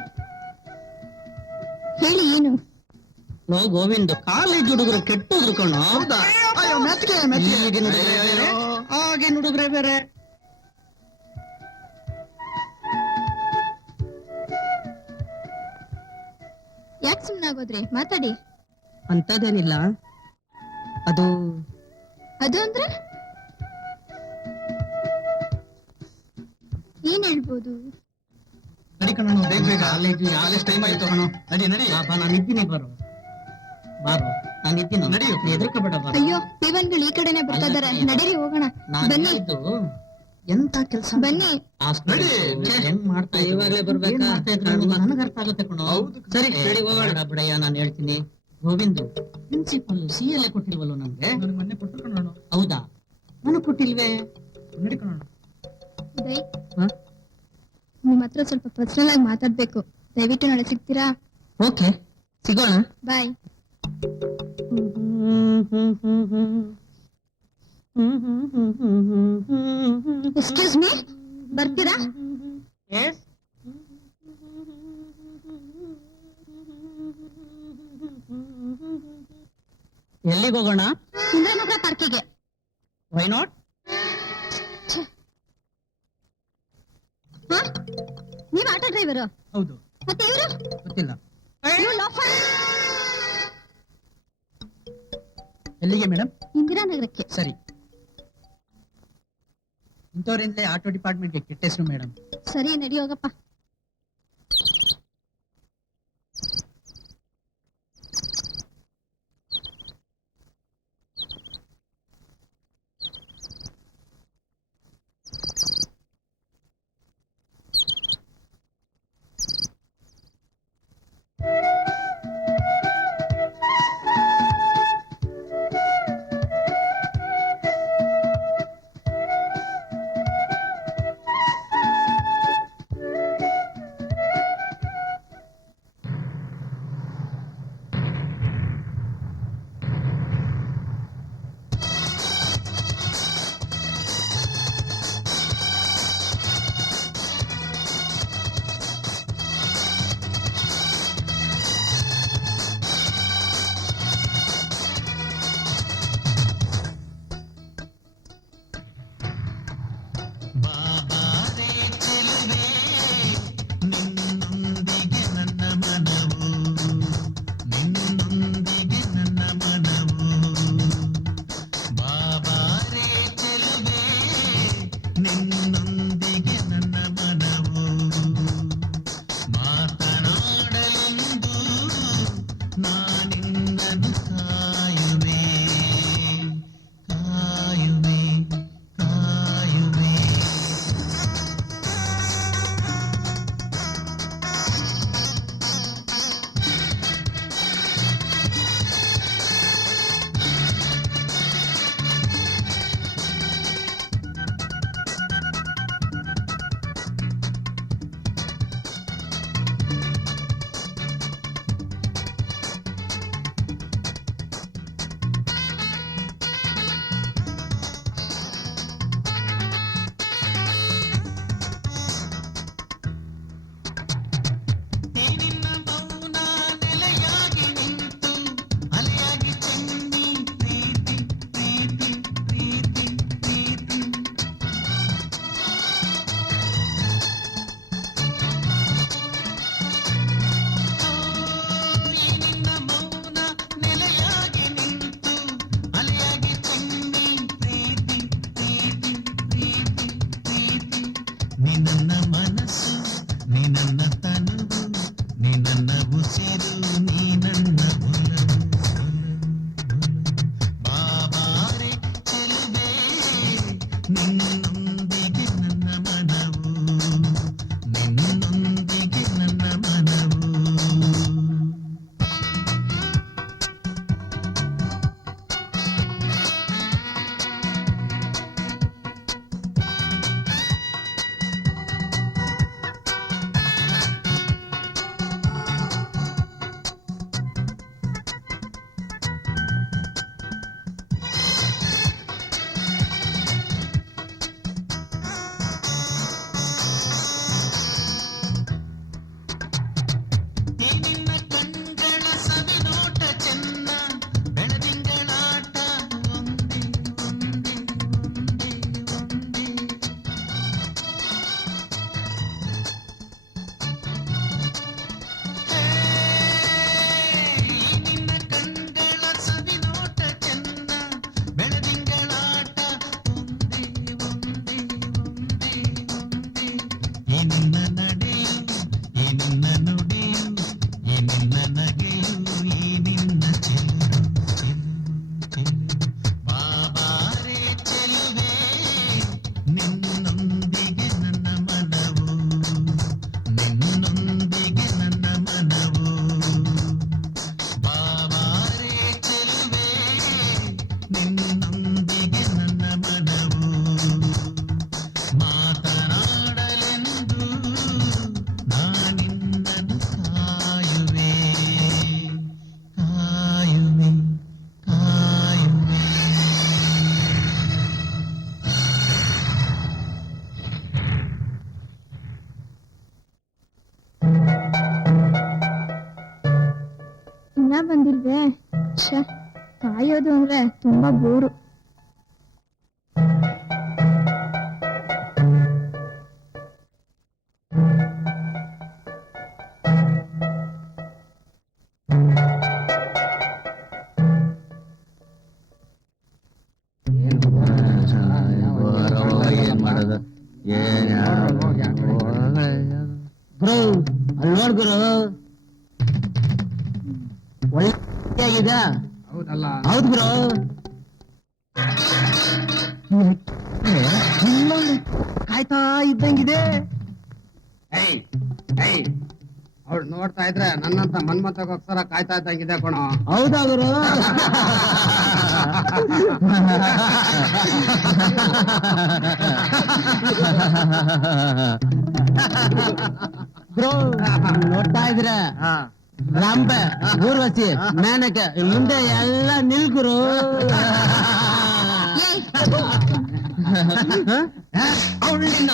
ಹೇಳಿ. ಏನು? ನೋ ಗೋವಿಂದ್, ಕಾಲೇಜ್ ಹುಡುಗರು ಕೆಟ್ಟೋದ್ರು ಕಣೋ. ಈಗಿನ ಹುಡುಗ್ರೇ ಬೇರೆ, ಆಗಿನ ಹುಡುಗ್ರೇ ಬೇರೆ. ಯಾಕೆ ಸುಮ್ನಾಗೋದ್ರಿ? ಮಾತಾಡಿ. ಅಂತದೇನಿಲ್ಲ. ಅದು ಅದು ಅಂದ್ರೆ ಏನ್ ಹೇಳ್ಬೋದು? ನಡಿ ಕಣ, ಬೇಗ ಬೇಗ ಕಾಲೇಜ್ ಟೈಮ್ ಆಯ್ತು ಕಣೋ. ನಡಿ ನಡಿ. ನಾನು ಇದ್ದೀನಿ, ಬರೋ ಬಾರೋ. ನಾನು ಇದ್ದೀನಿ, ನಡಿ. ಹೆದರ್ಕೋಬೇಡ, ಬಾರೋ. ಅಯ್ಯೋ, ಪಿವನ್ಗಳು ಈ ಕಡೆನೆ ಬರ್ತಾ ಇದಾರೆ. ನಡೀರಿ, ಹೋಗೋಣ. ಬನ್ನಿ ಎಂತ ಕೆಲಸ ಬನ್ನಿ. ಹೆಂಗ್ ಮಾಡ್ತಾ ಇವಾಗಲೇ ಬರ್ಬೇಕಾ? ನನಗೆ ಅರ್ಥ ಆಗುತ್ತೆ ಕಣೋ. ಸರಿ ನಡಿ, ಹೋಗೋಣ. ಬಿಡಯ್ಯ, ನಾನು ಹೇಳ್ತೀನಿ. ಗೋವಿಂದು, ಪ್ರಿನ್ಸಿಪಲ್ CLA ಕೊಟ್ಟಿಲ್ವಲ್ಲ ನಮ್ಗೆ? ಮೊನ್ನೆ ಕೊಟ್ಟರು ಕಣೋ. ಹೌದಾ? ನನಗ್ ಕೊಟ್ಟಿಲ್ವೇ? ನಡಿ ಕಣೋ. ಉದಯ್, ನಿಮ್ ಹತ್ರ ಸ್ವಲ್ಪ ಪರ್ಸನಲ್ ಆಗಿ ಮಾತಾಡ್ಬೇಕು. ದಯವಿಟ್ಟು ನಾಳೆ ಸಿಗ್ತೀರಾ? ಓಕೆ, ಸಿಗೋಣ. ಬಾಯ್. ಎಕ್ಸ್ಕ್ಯೂಸ್ ಮೀ, ಬರ್ತೀರಾ? ಎಲ್ಲಿಗೆ ಹೋಗೋಣ? ಇಂದ್ರನಗರ ಪಾರ್ಕಿಗೆ. Why not? ಹಾ? ನೀವ್ ಆಟೋ ಡ್ರೈವರು? ಹೌದು. ಮತ್ತೆ ಇವರು? ಗೊತ್ತಿಲ್ಲ. You loafer. ಎಲ್ಲಿಗೆ ಮೇಡಮ್? ಇಂದಿರಾನಗರಕ್ಕೆ. ಸರಿ. ಇಂಥವ್ರಿಂದಲೇ ಆಟೋ ಡಿಪಾರ್ಟ್ಮೆಂಟ್ಗೆ ಕೆಟ್ಟ ಹೆಸರು ಮೇಡಮ್. ಸರಿ, ನಡಿ ಹೋಗಪ್ಪ. ಕಾಯೋದು ಅಂದ್ರೆ ತುಂಬಾ ಬೋರು. ಏನ್ ಮಾಡೋದು ಗುರು ಅಲ್ಲಿ ನೋಡ್ ಗುರು ಒಳ್ಳೆಗಿದೆ. ಹೌದು ಗುರು. ಕಾಯ್ತಾ ಇದ್ದಂಗಿದೆ. ಅವ್ಳು ನೋಡ್ತಾ ಇದ್ರೆ ನನ್ನಂತ ಮನ್ಮಥಗೋಸ್ಕರ ಕಾಯ್ತಾ ಇದ್ದಂಗಿದೆ ಕಣೋ. ಹೌದಾ ಗುರು? ಬ್ರೋ ನೋಡ್ತಾ ಇದ್ರ ರಾಂಬೆ ಊರ್ವಶಿ ಮೇನಕೆ ಮುಂದೆ ಎಲ್ಲ ನಿಲ್ಗುರು. ಅವಳಿನ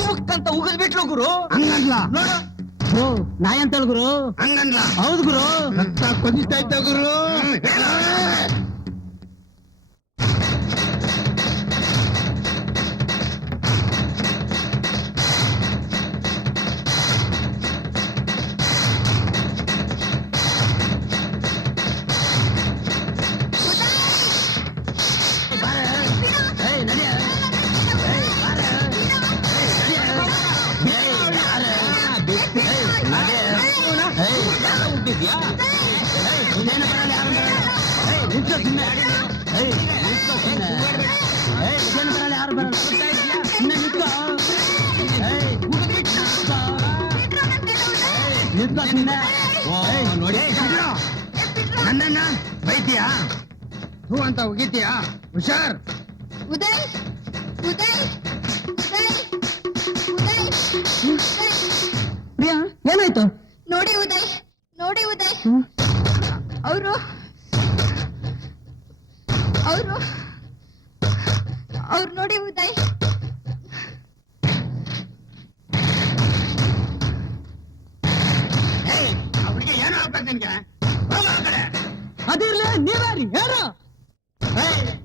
ತೂಕಂತ ಉಗಿದ್ ಬಿಟ್ಲು ಗುರು. ಹಂಗನ್ಲ ನೋಡು ಬ್ರೋ ನಾಯಿ ಅಂತ ಹೇಳು ಗುರು. ಹಂಗನ್ಲ ಹೌದು ಗುರು. ರಕ್ತ ಕೊದಿಸ್ತಾ ಇದ್ದ ಗುರು. ನನ್ನನ್ನ ಬೈತೀಯಾ? ಹೂ ಅಂತ ಉಗಿತೀಯಾ? ಹುಷಾರ್. ಉದಯ್ ಉದಯ್ ಉದಯ್ ಉದಯ್ ಉದಯ್ ಪ್ರಿಯಾ ಏನಾಯ್ತು? ನೋಡಿ ಉದಯ್ ಅವರು ನೋಡಿ ಉದಯ್. ಅವಳಿಗೆ ಏನೋ ಆಗ್ಬೇಕು ನಿನ್ಗೆ. ಹೋಗು ಆ ಕಡೆ. ಅದಿರ್ಲಿ ನೀವ್ಯಾರಿ ಯಾರು?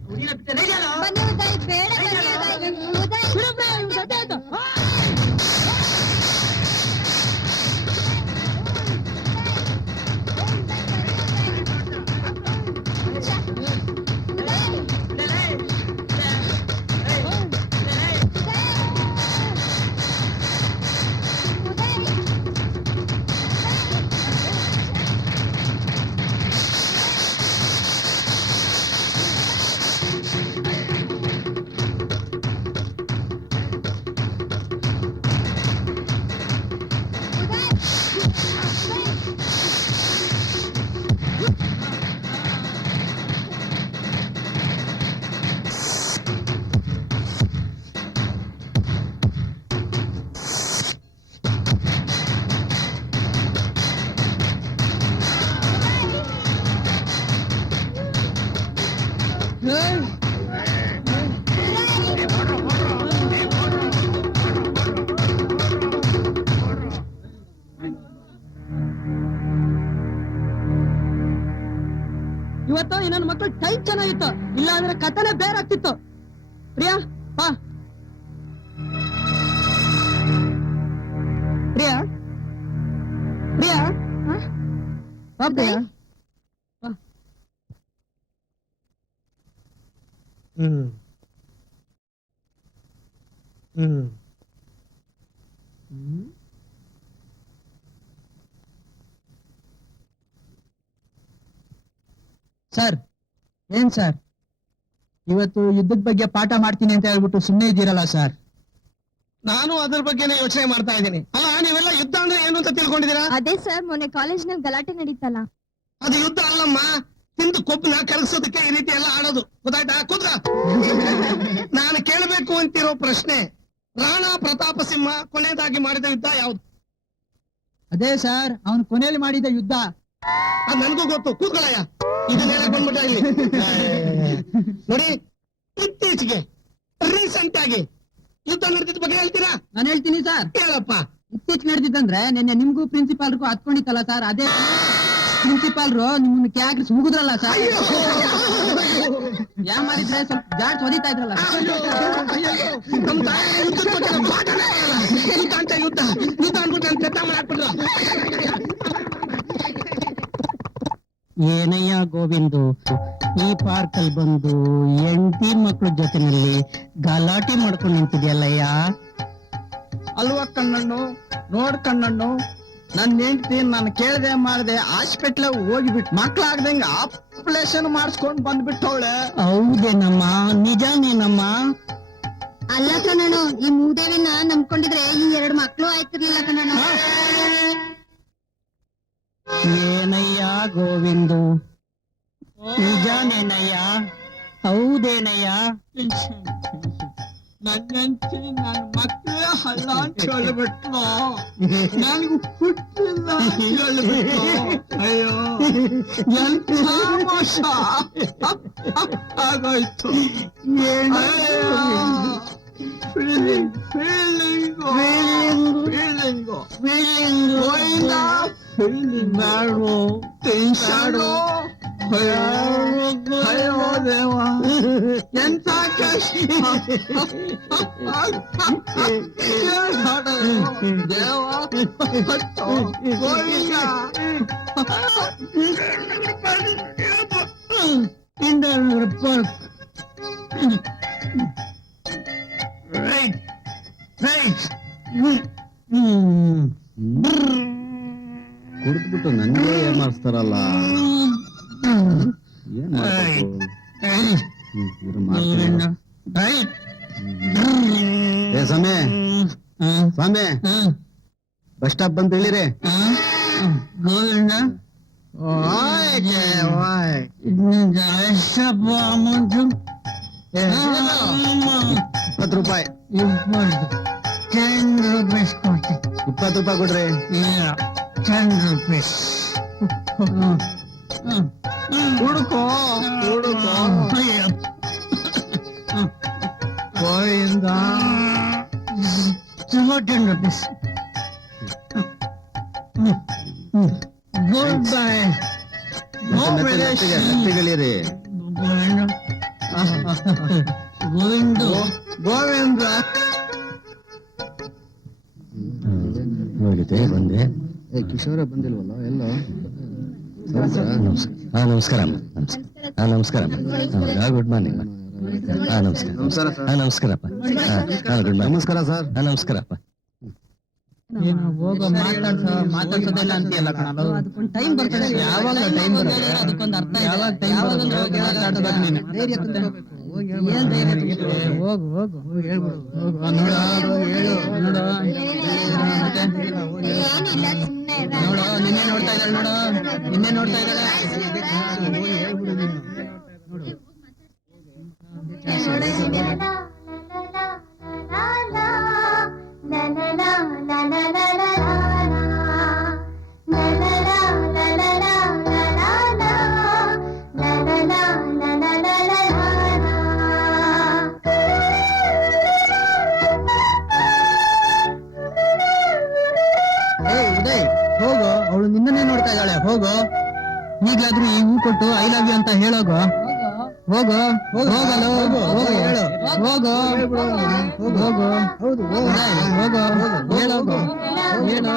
ಹುಡುಗಿನ ಬಿಟ್ಟು ನಡೆಯಲ್ಲ. ಬನ್ನಿ ಉದಯ್, ಬೇಡ ಬನ್ನಿ ಉದಯ್. ಬಿಡು ಪ್ರಿಯಾ, ಇವ್ನ್ ಸದ್ಯ ಆಯ್ತು. ಇವತ್ತು ಈ ನನ್ನ ಮಕ್ಕಳು ಟೈಪ್ ಚೆನ್ನಾಗಿತ್ತು, ಇಲ್ಲ ಅಂದ್ರೆ ಕಥನೆ ಬೇರೆ ಆಗ್ತಿತ್ತು. ಪ್ರಿಯಾ ಬಾ. ಪ್ರಿಯಾ ಪ್ರಿಯಾ ಬಾ ಪ್ರಿಯಾ. ಬಾ. ಸರ್ ಏನ್ ಸರ್, ಇವತ್ತು ಯುದ್ಧದ ಬಗ್ಗೆ ಪಾಠ ಮಾಡ್ತೀನಿ ಅಂತ ಹೇಳ್ಬಿಟ್ಟು ಸುಮ್ಮನೆ ಇದ್ದೀರಲ್ಲ ಸರ್? ನಾನು ಅದ್ರ ಬಗ್ಗೆನೇ ಯೋಚನೆ ಮಾಡ್ತಾ ಇದ್ದೀನಿ. ಅಲ್ಲ, ನೀವೆಲ್ಲ ಯುದ್ಧ ಅಂದ್ರೆ ಏನು ಅಂತ ತಿಳ್ಕೊಂಡಿದ್ದೀರಾ? ಅದೇ ಸರ್, ಮೊನ್ನೆ ಕಾಲೇಜ್ನಲ್ಲಿ ಗಲಾಟೆ ನಡೀತಲ್ಲ. ಅದು ಯುದ್ಧ ಅಲ್ಲಮ್ಮ. ತಿಂದು ಕೊಬ್ಬನ ಕರಗಿಸೋದಕ್ಕೆ ಈ ರೀತಿ ಎಲ್ಲ ಆಡೋದು, ಗೊತ್ತಾಯ್ತಾ? ಕೂತ್ಕ. ನಾನು ಕೇಳಬೇಕು ಅಂತಿರೋ ಪ್ರಶ್ನೆ, ರಾಣಾ ಪ್ರತಾಪ ಸಿಂಹ ಕೊನೆಯದಾಗಿ ಮಾಡಿದ ಯುದ್ಧ ಯಾವ್ದು? ಅದೇ ಸರ್, ಅವನು ಕೊನೆಯಲ್ಲಿ ಮಾಡಿದ ಯುದ್ಧ. ಅದ್ ನನ್ಗೂ ಗೊತ್ತು, ಕೂತ್ಕೊಳ್ಳಯ್ಯ. ಇದು ಮೇಲೆ ಬಂದ್ಬಿಟ್ಟ ಇಲ್ಲಿ. ನೋಡಿ, ಇತ್ತೀಚೆಗೆ ರೀಸೆಂಟ್ ಆಗಿ ಯುದ್ಧ ನಡೆದಿದ್ದ ಬಗ್ಗೆ ಹೇಳ್ತೀರಾ? ನಾನು ಹೇಳ್ತೀನಿ ಸರ್. ಹೇಳಪ್ಪ. ಇತ್ತೀಚೆಗೆ ನಡೆದಿದ್ದಂದ್ರೆ ನಿನ್ನೆ ನಿಮ್ಗೂ ಪ್ರಿನ್ಸಿಪಾಲ್ಗೂ ಹತ್ಕೊಂಡಿತ್ತಲ್ಲ ಸರ್, ಅದೇ ಪ್ರಿನ್ಸಿಪಾಲ್ರು ನಿಮ್ಮನ್ನ ಕ್ಯಾಕ್ ಮುಗಿದ್ರಲ್ಲ ಸರ್ ಯಾ ಮಾಡಿದ್ರೆ ಸ್ವಲ್ಪ ಜಾಡ್ಸ್ ಹೊಡಿತಾ ಇದ್ರಲ್ಲ ನಮ್ ತಾಯಿ ಯುದ್ಧದ್ ಬಗ್ಗೆ ನಮ್ಗ್ ಪಾಠನೇ ಇಲ್ಲ. ಯುದ್ಧ ಅಂತ ಯುದ್ಧ ಅನ್ಬಿಟ್ಟು ನನ್ನ ಪೆದ್ದ ಮಾಡಾಕ್ಬಿಟ್ರು. ಏನಯ್ಯ ಗೋವಿಂದು ಈ ಪಾರ್ಕ್ ಅಲ್ಲಿ ಬಂದು ಹೆಂಡತಿ ಮಕ್ಳ ಜೊತೆನಲ್ಲಿ ಗಲಾಟೆ ಮಾಡ್ಕೊಂಡು ನಿಂತಿದ್ಯಲ್ಲಯ್ಯ. ಅಲ್ವಾ ಕಣ್ಣಣ್ಣು, ನೋಡ್ ಕಣ್ಣಣ್ಣು, ನನ್ ಹೆಂಡತಿ ನಾನು ಕೇಳ್ದೆ ಮಾಡ್ದೆ ಹಾಸ್ಪಿಟ್ಲ್ ಹೋಗಿಬಿಟ್ಟು ಮಕ್ಳಾಗ್ದಂಗ ಆಪರೇಷನ್ ಮಾಡಿಸ್ಕೊಂಡ್ ಬಂದ್ಬಿಟ್ಟವಳೆ. ಹೌದೇನಮ್ಮ, ನಿಜಾನೇನಮ್ಮ? ಅಲ್ಲ ಕಣ್ಣನು, ಈ ಮೂದೇವಿನ ನಂಬ್ಕೊಂಡಿದ್ರೆ ಈ 2 ಮಕ್ಳು ಆಯ್ತಿರ್ಲಿಲ್ಲ ಕಣ್ಣನು. ಏನಯ್ಯ ಗೋವಿಂದು, ನಿಜಾನೇನಯ್ಯ? ಹೌದೇನಯ್ಯ? ನನ್ನಂತೆ ನನ್ನ ಮಕ್ಕಳೇ ಹಲ್ಲ ಅಂತ ಹೇಳ್ಬಿಟ್ಲು, ನನಗೂ ಹುಟ್ಟಿಲ್ಲ ಅಂತ ಹೇಳ್ಬಿಟ್ಲು. ಅಯ್ಯೋ ಎಂಥ ಮೋಸ ಆಗೋಯ್ತು. ಅಯ್ಯೋ ದೇವ, ಎಂತ ಕಷ್ಟ ಕುಡಿದ್ಬಿಟ್ಟು ನನಗೆ ಏಮಾರಿಸ್ತಾರಲ್ಲ. ಏನ್ ಮಾಡ್ಬೇಕು? ಏ ಸ್ವಾಮಿ, ಸ್ವಾಮಿ, ಬಸ್ ಸ್ಟಾಪ್ ಬಂತ ಹೇಳಿರಿ. ಗೋವಿಂದ ₹20. 10 rupees ಕೊಡ್ತೀನಿ. ₹20 ಕೊಡ್ರಿ. 10 rupees. ಹುಡುಕೋ ಹುಡುಕೋ Govinda. 10 rupees. Goodbye. ಗಳಿರಿ. Govinda Govinda ಹೋಗಿದೆ ಬಂದೆ. ಕಿಶೋರ ಬಂದಿಲ್ವಲ್ಲ ಎಲ್ಲ. ನಮಸ್ಕಾರ ನಮಸ್ಕಾರ. Good morning. ನಮಸ್ಕಾರ ನಮಸ್ಕಾರಪ್ಪ. Good morning. ನಮಸ್ಕಾರ ಸರ್. ನಮಸ್ಕಾರಪ್ಪ. ಹೋಗೋ ಮಾತಾಡ್ಸೋದೆಲ್ಲ ಅಂತೀಯಲ್ಲ ಕಣಲು. ಅದಕ್ಕೊಂದು ಟೈಮ್ ಬರ್ತದೆ. ಯಾವಾಗ ಟೈಮ್ ಬರುತ್ತೆ ಅದಕ್ಕೊಂದು ಅರ್ಥ ಇದೆ. ಯಾವಾಗ ಟೈಮ್ ಬರುತ್ತೆ ಮಾತಾಡ್ಬೇಕು ನೀನು. ಹೋಗು ಹೋಗು ಹೇಳ್ಬಿಡು. ನೋಡು ನಿನ್ನೆ ನೋಡ್ತಾ ಇದ್ದಾಳೆ. ನೋಡು ನಿನ್ನೆ ನೋಡ್ತಾ ಇದ್ದಾಳೆ. ಉದಯ್ ಹೋಗು, ಅವಳು ನಿನ್ನನ್ನೇ ನೋಡ್ತಾ ಇದ್ದಾಳೆ. ಹೋಗು, ಈಗ್ಲಾದ್ರೂ ಈ ಹೂ ಕೊಟ್ಟು ಐ ಲವ್ ಯು ಅಂತ ಹೇಳೋಗು. ಹೋಗು ಹೋಗಲ್ಲ, ಹೋಗು ಹೋಗು ಹೇಳು. ಹೋಗು ಹೋಗು ಹೌದು ಹೋಗು ಹೇಳೋಗು ಹೇಳು.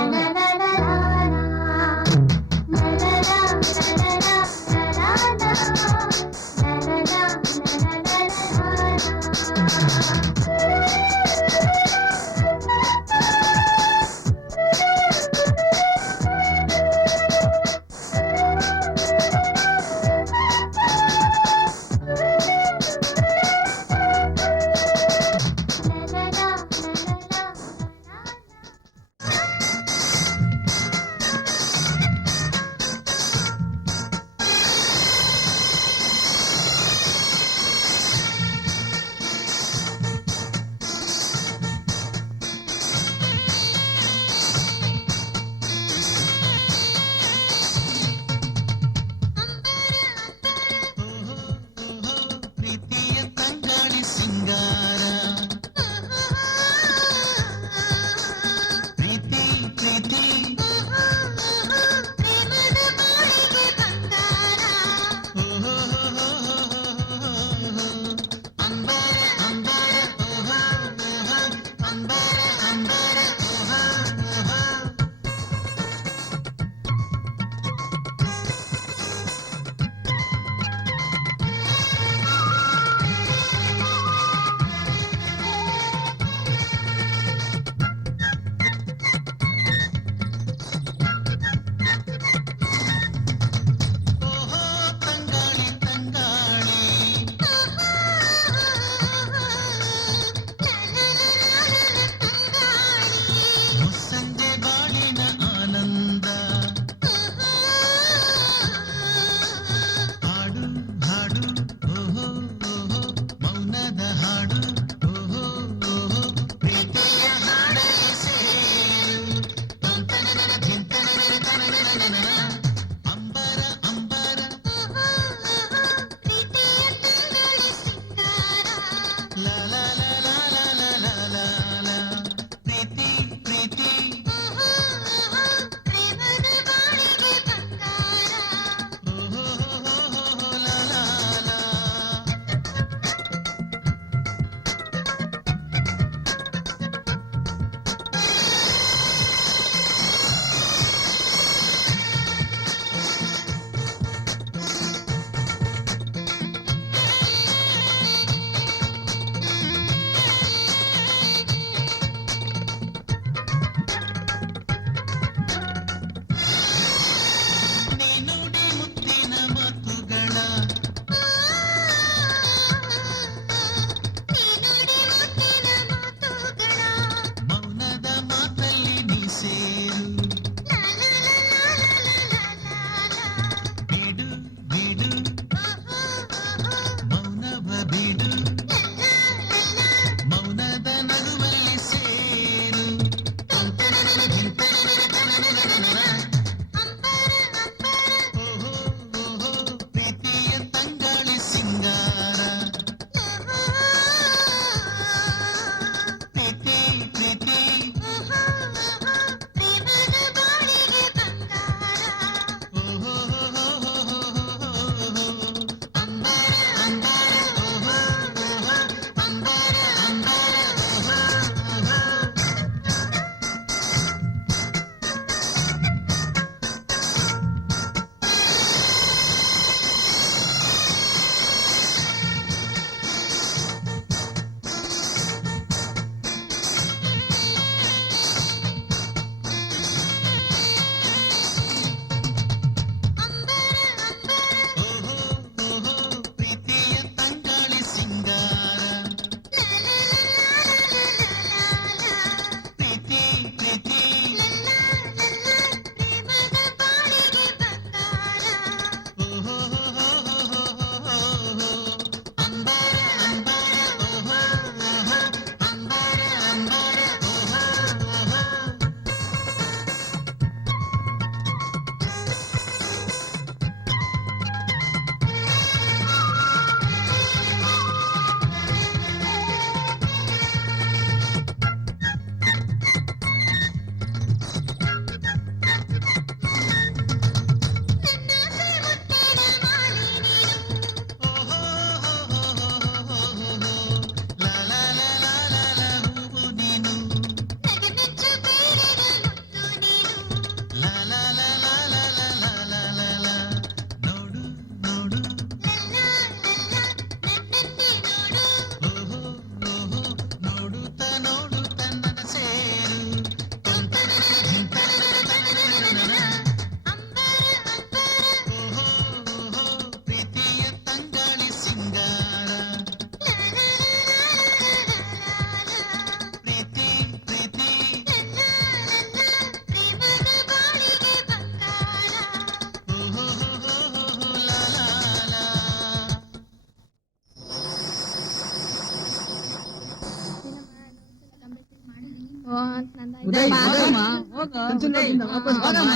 ಉದಯ್, ಹೋಗಮ್ಮ, ಹೋಗು. ಉದಯ್, ಹೋಗಮ್ಮ.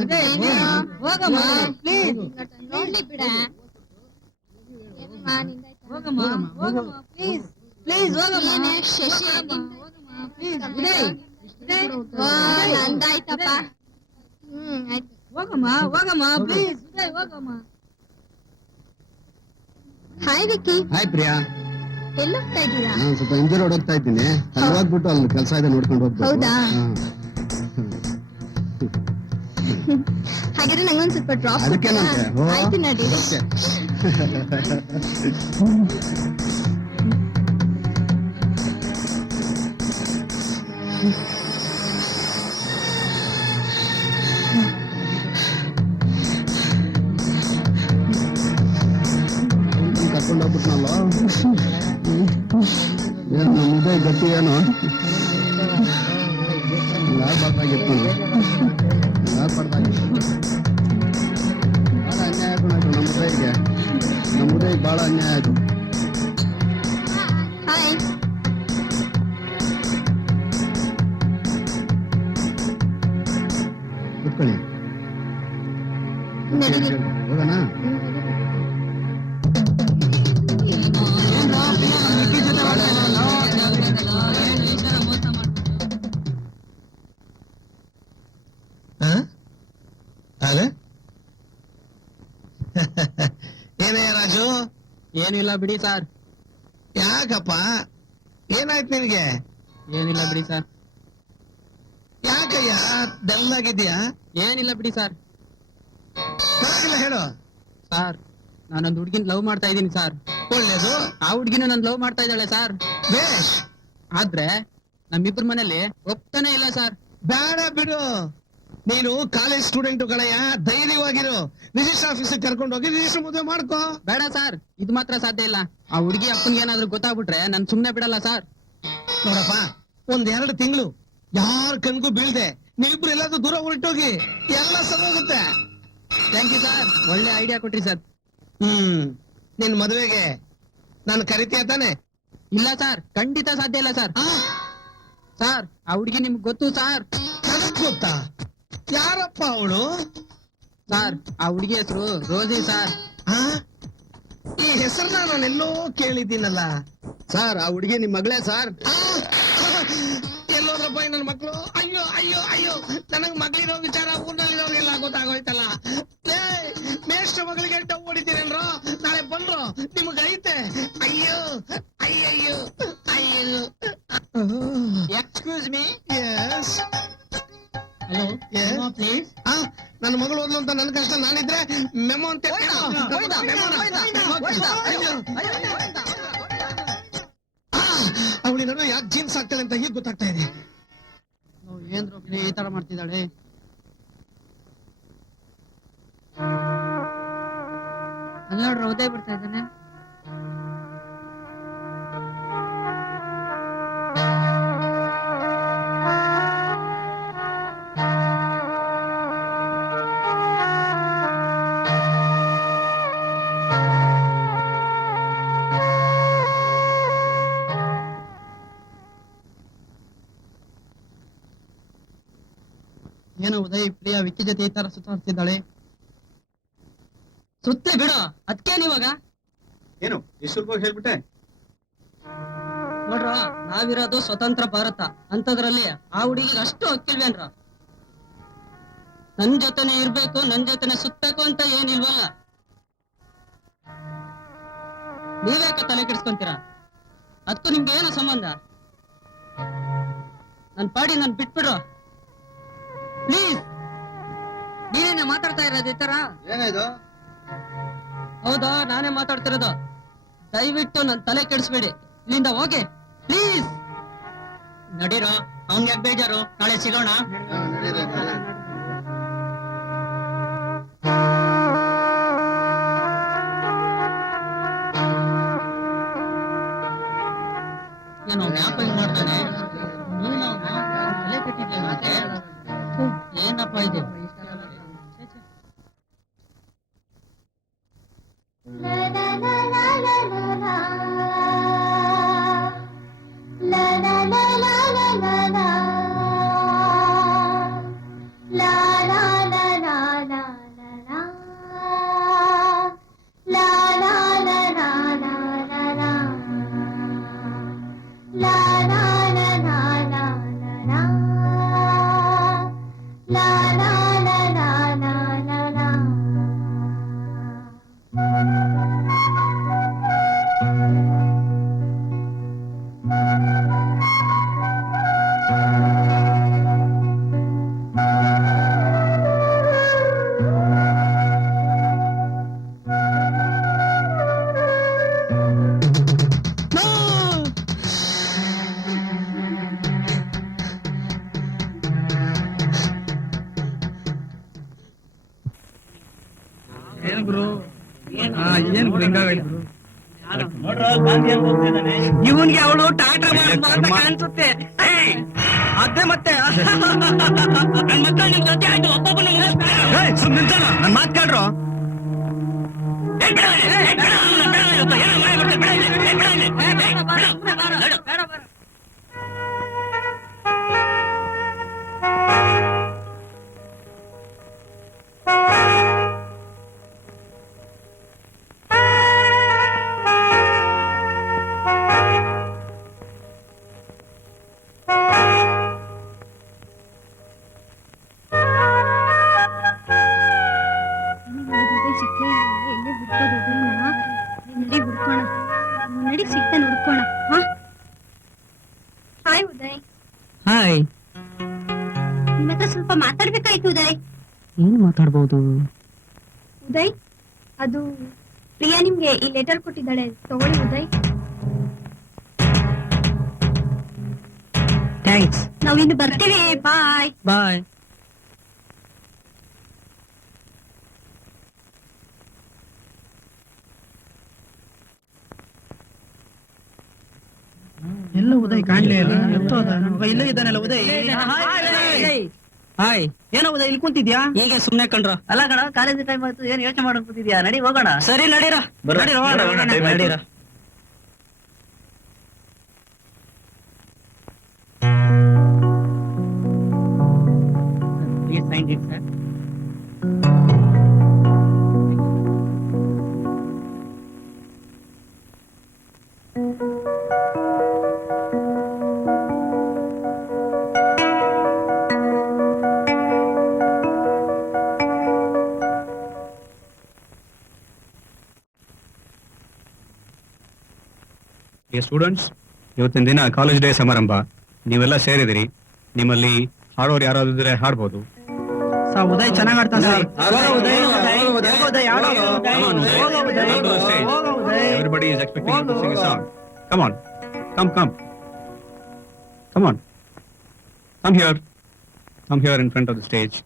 ಉದಯ್, ಹೋಗಮ್ಮ, please. ಹೋಗಮ್ಮ, ಹೋಗಮ್ಮ, please. Please, ಹೋಗಮ್ಮ. ಶಶಿ Please, ಉದಯ್. ಉದಯ್, ನಂದಾಯ್ತಪ್ಪ. ಆಯ್ತು. ಹೋಗಮ್ಮ, ಹೋಗಮ್ಮ, please. ಉದಯ್, ಹೋಗಮ್ಮ. ಹಾಯ್ ವಿಕ್ಕಿ, ಹಾಯ್ ಪ್ರಿಯಾ, ಎಲ್ಲಿ ಹೋಗ್ತಾ ಇದ್ದೀರಾ? ನಾನು ಸ್ವಲ್ಪ ಎಂಜಿ ರೋಡ್ ಹೋಗ್ತಾ ಇದ್ದೀನಿ. ಅಲ್ಲಿ ಹೋಗ್ಬಿಟ್ಟು ಅಲ್ಲಿ ಕೆಲಸ ಇದೆ ನೋಡ್ಕೊಂಡು ಹೋಗ್ಬೇಕು. ಹೌದಾ? ಹಾ. ಹಾಗಾದ್ರೆ ನಂಗೊಂದ್ ಸ್ವಲ್ಪ ಡ್ರಾಪ್ ಅದಕ್ಕೇನಂತೆ? ಓ. ಆಯ್ತು ನಡಿ. ಓಕೆ. ಕರ್ಕೊಂಡು ಹೋಗ್ಬಿಟ್ನಲ್ಲ, ಏನು ನಮ್ದೇ ಗತಿ ಏನು ಆಗ್ಬಾರ್ದಾಗಿತ್ತು, ಆಗ್ಬಾರ್ದಾಗಿತ್ತು. ಭಾಳ ಅನ್ಯಾಯ ಆಯ್ತು ನಮ್ಮ ಉದಯ್ಗೆ, ನಮ್ಮ ಉದಯ್ಗೆ ಭಾಳ ಅನ್ಯಾಯ ಆಯ್ತು. ಹಾಯ್. ಕೂತ್ಕೊಳ್ಳಿ, ನಡೀಲಿ. ಹೋಗೋಣ. ಅದೇ ಏನೇ ರಾಜು? ಏನಿಲ್ಲ ಬಿಡಿ ಸರ್, ಯಾಕಪ್ಪ, ಏನಾಯ್ತು ನಿನಗೆ? ಏನಿಲ್ಲ ಬಿಡಿ ಸರ್, ಯಾಕಯ್ಯ ಡಲ್ಲಾಗಿದ್ಯಾ? ಏನಿಲ್ಲ ಬಿಡಿ ಸರ್. ಪರವಾಗಿಲ್ಲ ಹೇಳು. ಸರ್, ನಾನೊಂದು ಹುಡ್ಗಿನ ಲವ್ ಮಾಡ್ತಾ ಇದ್ದೀನಿ ಸರ್. ಒಳ್ಳೇದು, ಆ ಹುಡ್ಗಿನ ನನ್ ಲವ್ ಮಾಡ್ತಾ ಇದ್ದಾಳೆ ಸರ್. ಬೇಷ್. ಆದ್ರೆ ನಮ್ಮಿಬ್ರ ಮನೇಲಿ ಒಪ್ತಾನೆ ಇಲ್ಲ ಸರ್. ಬೇಡ ಬಿಡು, ನೀನು ಕಾಲೇಜ್ ಸ್ಟೂಡೆಂಟ್ ಕಡೆಯ, ಧೈರ್ಯವಾಗಿರು. ರಿಜಿಸ್ಟರ್ ಆಫೀಸ್ ಕರ್ಕೊಂಡು ಹೋಗಿ ರಿಜಿಸ್ಟರ್ ಮದುವೆ ಮಾಡ್ಕೋ. ಬೇಡ ಸರ್, ಇದು ಮಾತ್ರ ಸಾಧ್ಯ ಇಲ್ಲ. ಆ ಹುಡ್ಗಿ ಅಪ್ಪನ್ಗೆ ಏನಾದ್ರು ಗೊತ್ತಾಗ್ಬಿಟ್ರೆ ನನ್ ಸುಮ್ನೆ ಬಿಡಲ್ಲ ಸರ್. ನೋಡಪ್ಪ, 1-2 ತಿಂಗಳು ಯಾರ ಕಣ್ಗೂ ಬೀಳ್ದೆ ನೀವಿಬ್ರು ಎಲ್ಲಾದ್ರೂ ದೂರ ಹೊರಟೋಗಿ, ಎಲ್ಲ ಸರೋಗುತ್ತೆ. ಥ್ಯಾಂಕ್ ಯು ಸರ್, ಒಳ್ಳೆ ಐಡಿಯಾ ಕೊಟ್ರಿ ಸರ್. ನಿನ್ ಮದುವೆಗೆ ನಾನು ಕರಿತೀಯ ತಾನೆ? ಇಲ್ಲ ಸರ್, ಖಂಡಿತ ಸಾಧ್ಯ ಇಲ್ಲ ಸರ್. ಸರ್, ಆ ಹುಡ್ಗಿ ನಿಮ್ಗೆ ಗೊತ್ತು ಸರ್. ನನಗ್ ಗೊತ್ತಾ? ಯಾರಪ್ಪ ಅವಳು? ಸರ್, ಆ ಹುಡ್ಗಿ ಹೆಸರು ರೋಸಿ ಸರ್. ಈ ಹೆಸರನ್ನ ನಾನೆಲ್ಲೋ ಕೇಳಿದ್ದೀನಲ್ಲ. ಸರ್, ಆ ಹುಡುಗಿ ನಿಮ್ಮ ಮಗಳೇ ಸರ್. ಎಲ್ಲೋದ್ರಪ್ಪ ನನ್ನ ಮಕ್ಕಳು? ಅಯ್ಯೋ ಅಯ್ಯೋ ಅಯ್ಯೋ, ನನಗ್ ಮಗಳಿರೋ ವಿಚಾರ ಊರ್ನಲ್ಲಿರೋರಿಗೆಲ್ಲ ಗೊತ್ತಾಗೋಯ್ತಲ್ಲ. ಮೇಷ್ಟ್ರ ಮಗಳಿಗೆ ಡವ್ ಹೊಡಿತೀರೇನ್ರೋ? ನಾಳೆ ಬಂದ್ರು ನಿಮಗ್ ಐತೆ. ಅಯ್ಯೋ ಅಯ್ಯಯ್ಯೋ ಅಯ್ಯೋ. Excuse me. Yes. Hello, please. ನನ್ನ ಮಗಳು ಓದ್ಲು ಅಂತ ನನ್ನ ಕಷ್ಟ ನಾನಿದ್ರೆ ಮೆಮೊ ಅಂತ ಅವಳಿ ನಾನು ಯಾಕೆ ಜೀನ್ಸ್ ಆಗ್ತಾಳೆ ಅಂತ ಈಗ ಗೊತ್ತಾಗ್ತಾ ಇದೆ. ಏನ್ರು ಈ ತರ ಮಾಡ್ತಿದ್ದಾಳೆ? ಅಲ್ಲಿ ನೋಡ್ರಿ, ಉದಯ್ ಬಿಡ್ತಾ ಇದ್ದಾನೆ. ಏನೋ ಉದಯ್ ಪ್ರಿಯಾ ವಿಕ್ಕಿ ಜೊತೆ ಈ ತರ ಸುತ್ತಾಡ್ತಿದ್ದಾಳೆ. ಸುತ್ತೆ ಬಿಡು, ಅದ್ಕೇನ್ ಇವಾಗ? ಏನು ಎಷ್ಟು ಹೇಳ್ಬಿಟ್ಟೆ? ನೋಡ್ರ, ನಾವಿರೋದು ಸ್ವತಂತ್ರ ಭಾರತ, ಅಂತದ್ರಲ್ಲಿ ಆ ಹುಡುಗಿಗೆ ಅಷ್ಟು ಹಕ್ಕಿಲ್ವೇನ್ರ? ನನ್ ಜೊತೆನೆ ಇರ್ಬೇಕು, ನನ್ ಜೊತೆನೆ ಸುತ್ತಬೇಕು ಅಂತ ಏನಿಲ್ವಲ್ಲ. ನೀವ್ಯಾಕೆ ತಲೆ ಕೆಡಿಸ್ಕೊಂತೀರಾ? ಅದಕ್ಕೂ ನಿಮ್ಗೆ ಏನೋ ಸಂಬಂಧ? ನನ್ ಪಾಡಿ ನನ್ ಬಿಟ್ಬಿಡ್ರು ಪ್ಲೀಸ್. ನೀನೇನ ಮಾತಾಡ್ತಾ ಇರೋದು ಈ ತರ? ಏನಾಯ್ತು? ಹೌದಾ, ನಾನೇ ಮಾತಾಡ್ತಿರೋದು. ದಯವಿಟ್ಟು ನನ್ ತಲೆ ಕೆಡಿಸ್ಬೇಡಿ, ಇಲ್ಲಿಂದ ಹೋಗಿ ಪ್ಲೀಸ್. ನಡೀರೋ, ಅವ್ನ್ ಯಾಕೆ ಬೇಜಾರು? ನಾಳೆ ಸಿಗೋಣ. ಏನೋ ಮ್ಯಾಪ್ ಮಾಡ್ತಾನೆ. ನೀನು ತಲೆ ಕೆಟ್ಟಿದ್ಯಾ ಮತ್ತೆ? ಏನಪ್ಪ ಇದು? La la la la la la la la. ಇವನ್ಗೆ ಅವಳು ಟಾಟಾ ಕರ್ಮ. ಕಾಣಿಸುತ್ತೆ ಅದೇ ಮತ್ತೆ ನನ್ ಮಕ್ಕಳು ನಿಮ್ ಜೊತೆ ಆಯ್ತು ಒಬ್ಬೊಬ್ಬನ ನನ್ ಮಾತ್ಕಾಡ್ರು ನಡಿ ಹುಡ್ಕೋಣ ನಡಿ ಸಿಗ್ತಾನೆ ಹುಡ್ಕೋಣ ಹಾಯ್ ಉದಯ್ ಹಾಯ್ ನಿನ್ನ ಹತ್ರ ಸ್ವಲ್ಪ ಮಾತಾಡ್ಬೇಕಾಯ್ತು ಉದಯ್ ಏನ್ ಮಾತಾಡ್ಬೋದು ಉದಯ್ ಅದು ಪ್ರಿಯಾ ನಿಮ್ಗೆ ಈ ಲೆಟರ್ ಕೊಟ್ಟಿದ್ದಾಳೆ ತಗೊಳ್ಳಿ ಉದಯ್ ಥ್ಯಾಂಕ್ಸ್ ನಾವಿನ್ನು ಬರ್ತೀವಿ ಬಾಯ್ ಬಾಯ್ ಎಲ್ಲ ಉದಯ್ ಕಾಣ್ಲೇ ಇಲ್ಲ ಇಲ್ಲೇ ಇದ್ದಾನಲ್ಲ ಉದಯ್ ಹಾಯ್ ಏನೋ ಉದಯ್ ಇಲ್ಲಿ ಕುಂತಿದ್ಯಾ ಈಗ ಸುಮ್ನೆ ಕಂಡ್ರು ಅಲ್ಲ ಕಣ ಕಾಲೇಜ್ ಟೈಮ್ ಆಯ್ತು ಏನ್ ಯೋಚನೆ ಮಾಡಕ್ ಕೂತಿದ್ಯಾ ನಡಿ ಹೋಗೋಣ ಸರಿ ನಡೀರ ನಡೀರ please sign it sir students, ಇವತ್ತಿನ ದಿನ ಕಾಲೇಜ್ ಡೇ ಸಮಾರಂಭ. ನೀವೆಲ್ಲ ಸೇರಿದಿರಿ. ನಿಮ್ಮಲ್ಲಿ ಹಾಡೋರು ಯಾರಾದ್ರೂ ಇದ್ರೆ ಹಾಡ್ಬೋದು. ಉದಯ್ ಚೆನ್ನಾಗ್ ಆಡ್ತಾನೆ sir Come on, Uday. Come to the stage. Everybody is expecting you to sing a song. Come on. Come on. Come here. Come here in front of the stage.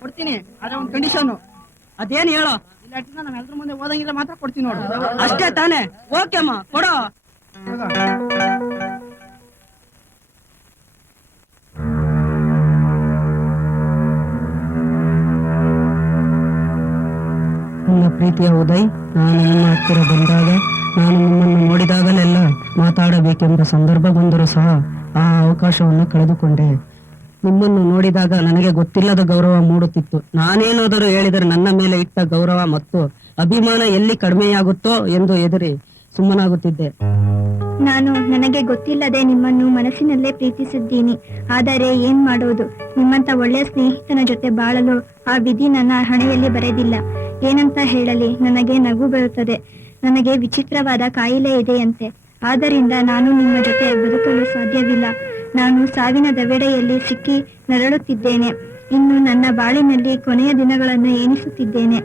ಕೊಡ್ತೀನಿ ಆದ್ರೆ ಒಂದು ಕಂಡೀಷನ್. ಅದೇನ್ ಹೇಳೋ? ಇಲ್ಲ ನಮ್ಮ ಎಲ್ರ ಮುಂದೆ ಓದಂಗಿಲ್ಲ ಮಾತ್ರ ಕೊಡ್ತೀನಿ ನೋಡು. ಅಷ್ಟೇ ತಾನೇ? ಓಕೆ ಅಮ್ಮ ಕೊಡೋ. ನನ್ನ ಪ್ರೀತಿಯ ಉದಯ್, ನಾನು ನಿಮ್ಮ ಹತ್ತಿರ ಬಂದಾಗ, ನಾನು ನಿಮ್ಮನ್ನು ನೋಡಿದಾಗಲೆಲ್ಲ ಮಾತಾಡಬೇಕೆಂಬ ಸಂದರ್ಭ ಬಂದರೂ ಸಹ ಆ ಅವಕಾಶವನ್ನು ಕಳೆದುಕೊಂಡೆ. ನಿಮ್ಮನ್ನು ನೋಡಿದಾಗ ನನಗೆ ಗೊತ್ತಿಲ್ಲದ ಗೌರವ ಮೂಡುತ್ತಿತ್ತು. ನಾನೇನಾದರೂ ಹೇಳಿದರೆ ನನ್ನ ಮೇಲೆ ಇಟ್ಟ ಗೌರವ ಮತ್ತು ಅಭಿಮಾನ ಎಲ್ಲಿ ಕಡಿಮೆಯಾಗುತ್ತೋ ಎಂದು ಎದುರಿ ಸುಮ್ಮನಾಗುತ್ತಿದ್ದೆ. ನಾನು ನನಗೆ ಗೊತ್ತಿಲ್ಲದೆ ನಿಮ್ಮನ್ನು ಮನಸ್ಸಿನಲ್ಲೇ ಪ್ರೀತಿಸಿದ್ದೀನಿ. ಆದರೆ ಏನ್ ಮಾಡೋದು, ನಿಮ್ಮಂತ ಒಳ್ಳೆಯ ಸ್ನೇಹಿತನ ಜೊತೆ ಬಾಳಲು ಆ ವಿಧಿ ನನ್ನ ಹಣೆಯಲ್ಲಿ ಬರೆದಿಲ್ಲ. ಏನಂತ ಹೇಳಲಿ, ನನಗೆ ನಗು ಬರುತ್ತದೆ. ನನಗೆ ವಿಚಿತ್ರವಾದ ಕಾಯಿಲೆ ಇದೆಯಂತೆ. ಆದ್ದರಿಂದ ನಾನು ನಿಮ್ಮ ಜೊತೆ ಬದುಕಲು ಸಾಧ್ಯವಿಲ್ಲ. ನಾನು ಸಾವಿನ ದವೆಡೆಯಲ್ಲಿ ಸಿಕ್ಕಿ ನರಳುತ್ತಿದ್ದೇನೆ. ಇನ್ನು ನನ್ನ ಬಾಳಿನಲ್ಲಿ ಕೊನೆಯ ದಿನಗಳನ್ನು ಎಣಿಸುತ್ತಿದ್ದೇನೆ.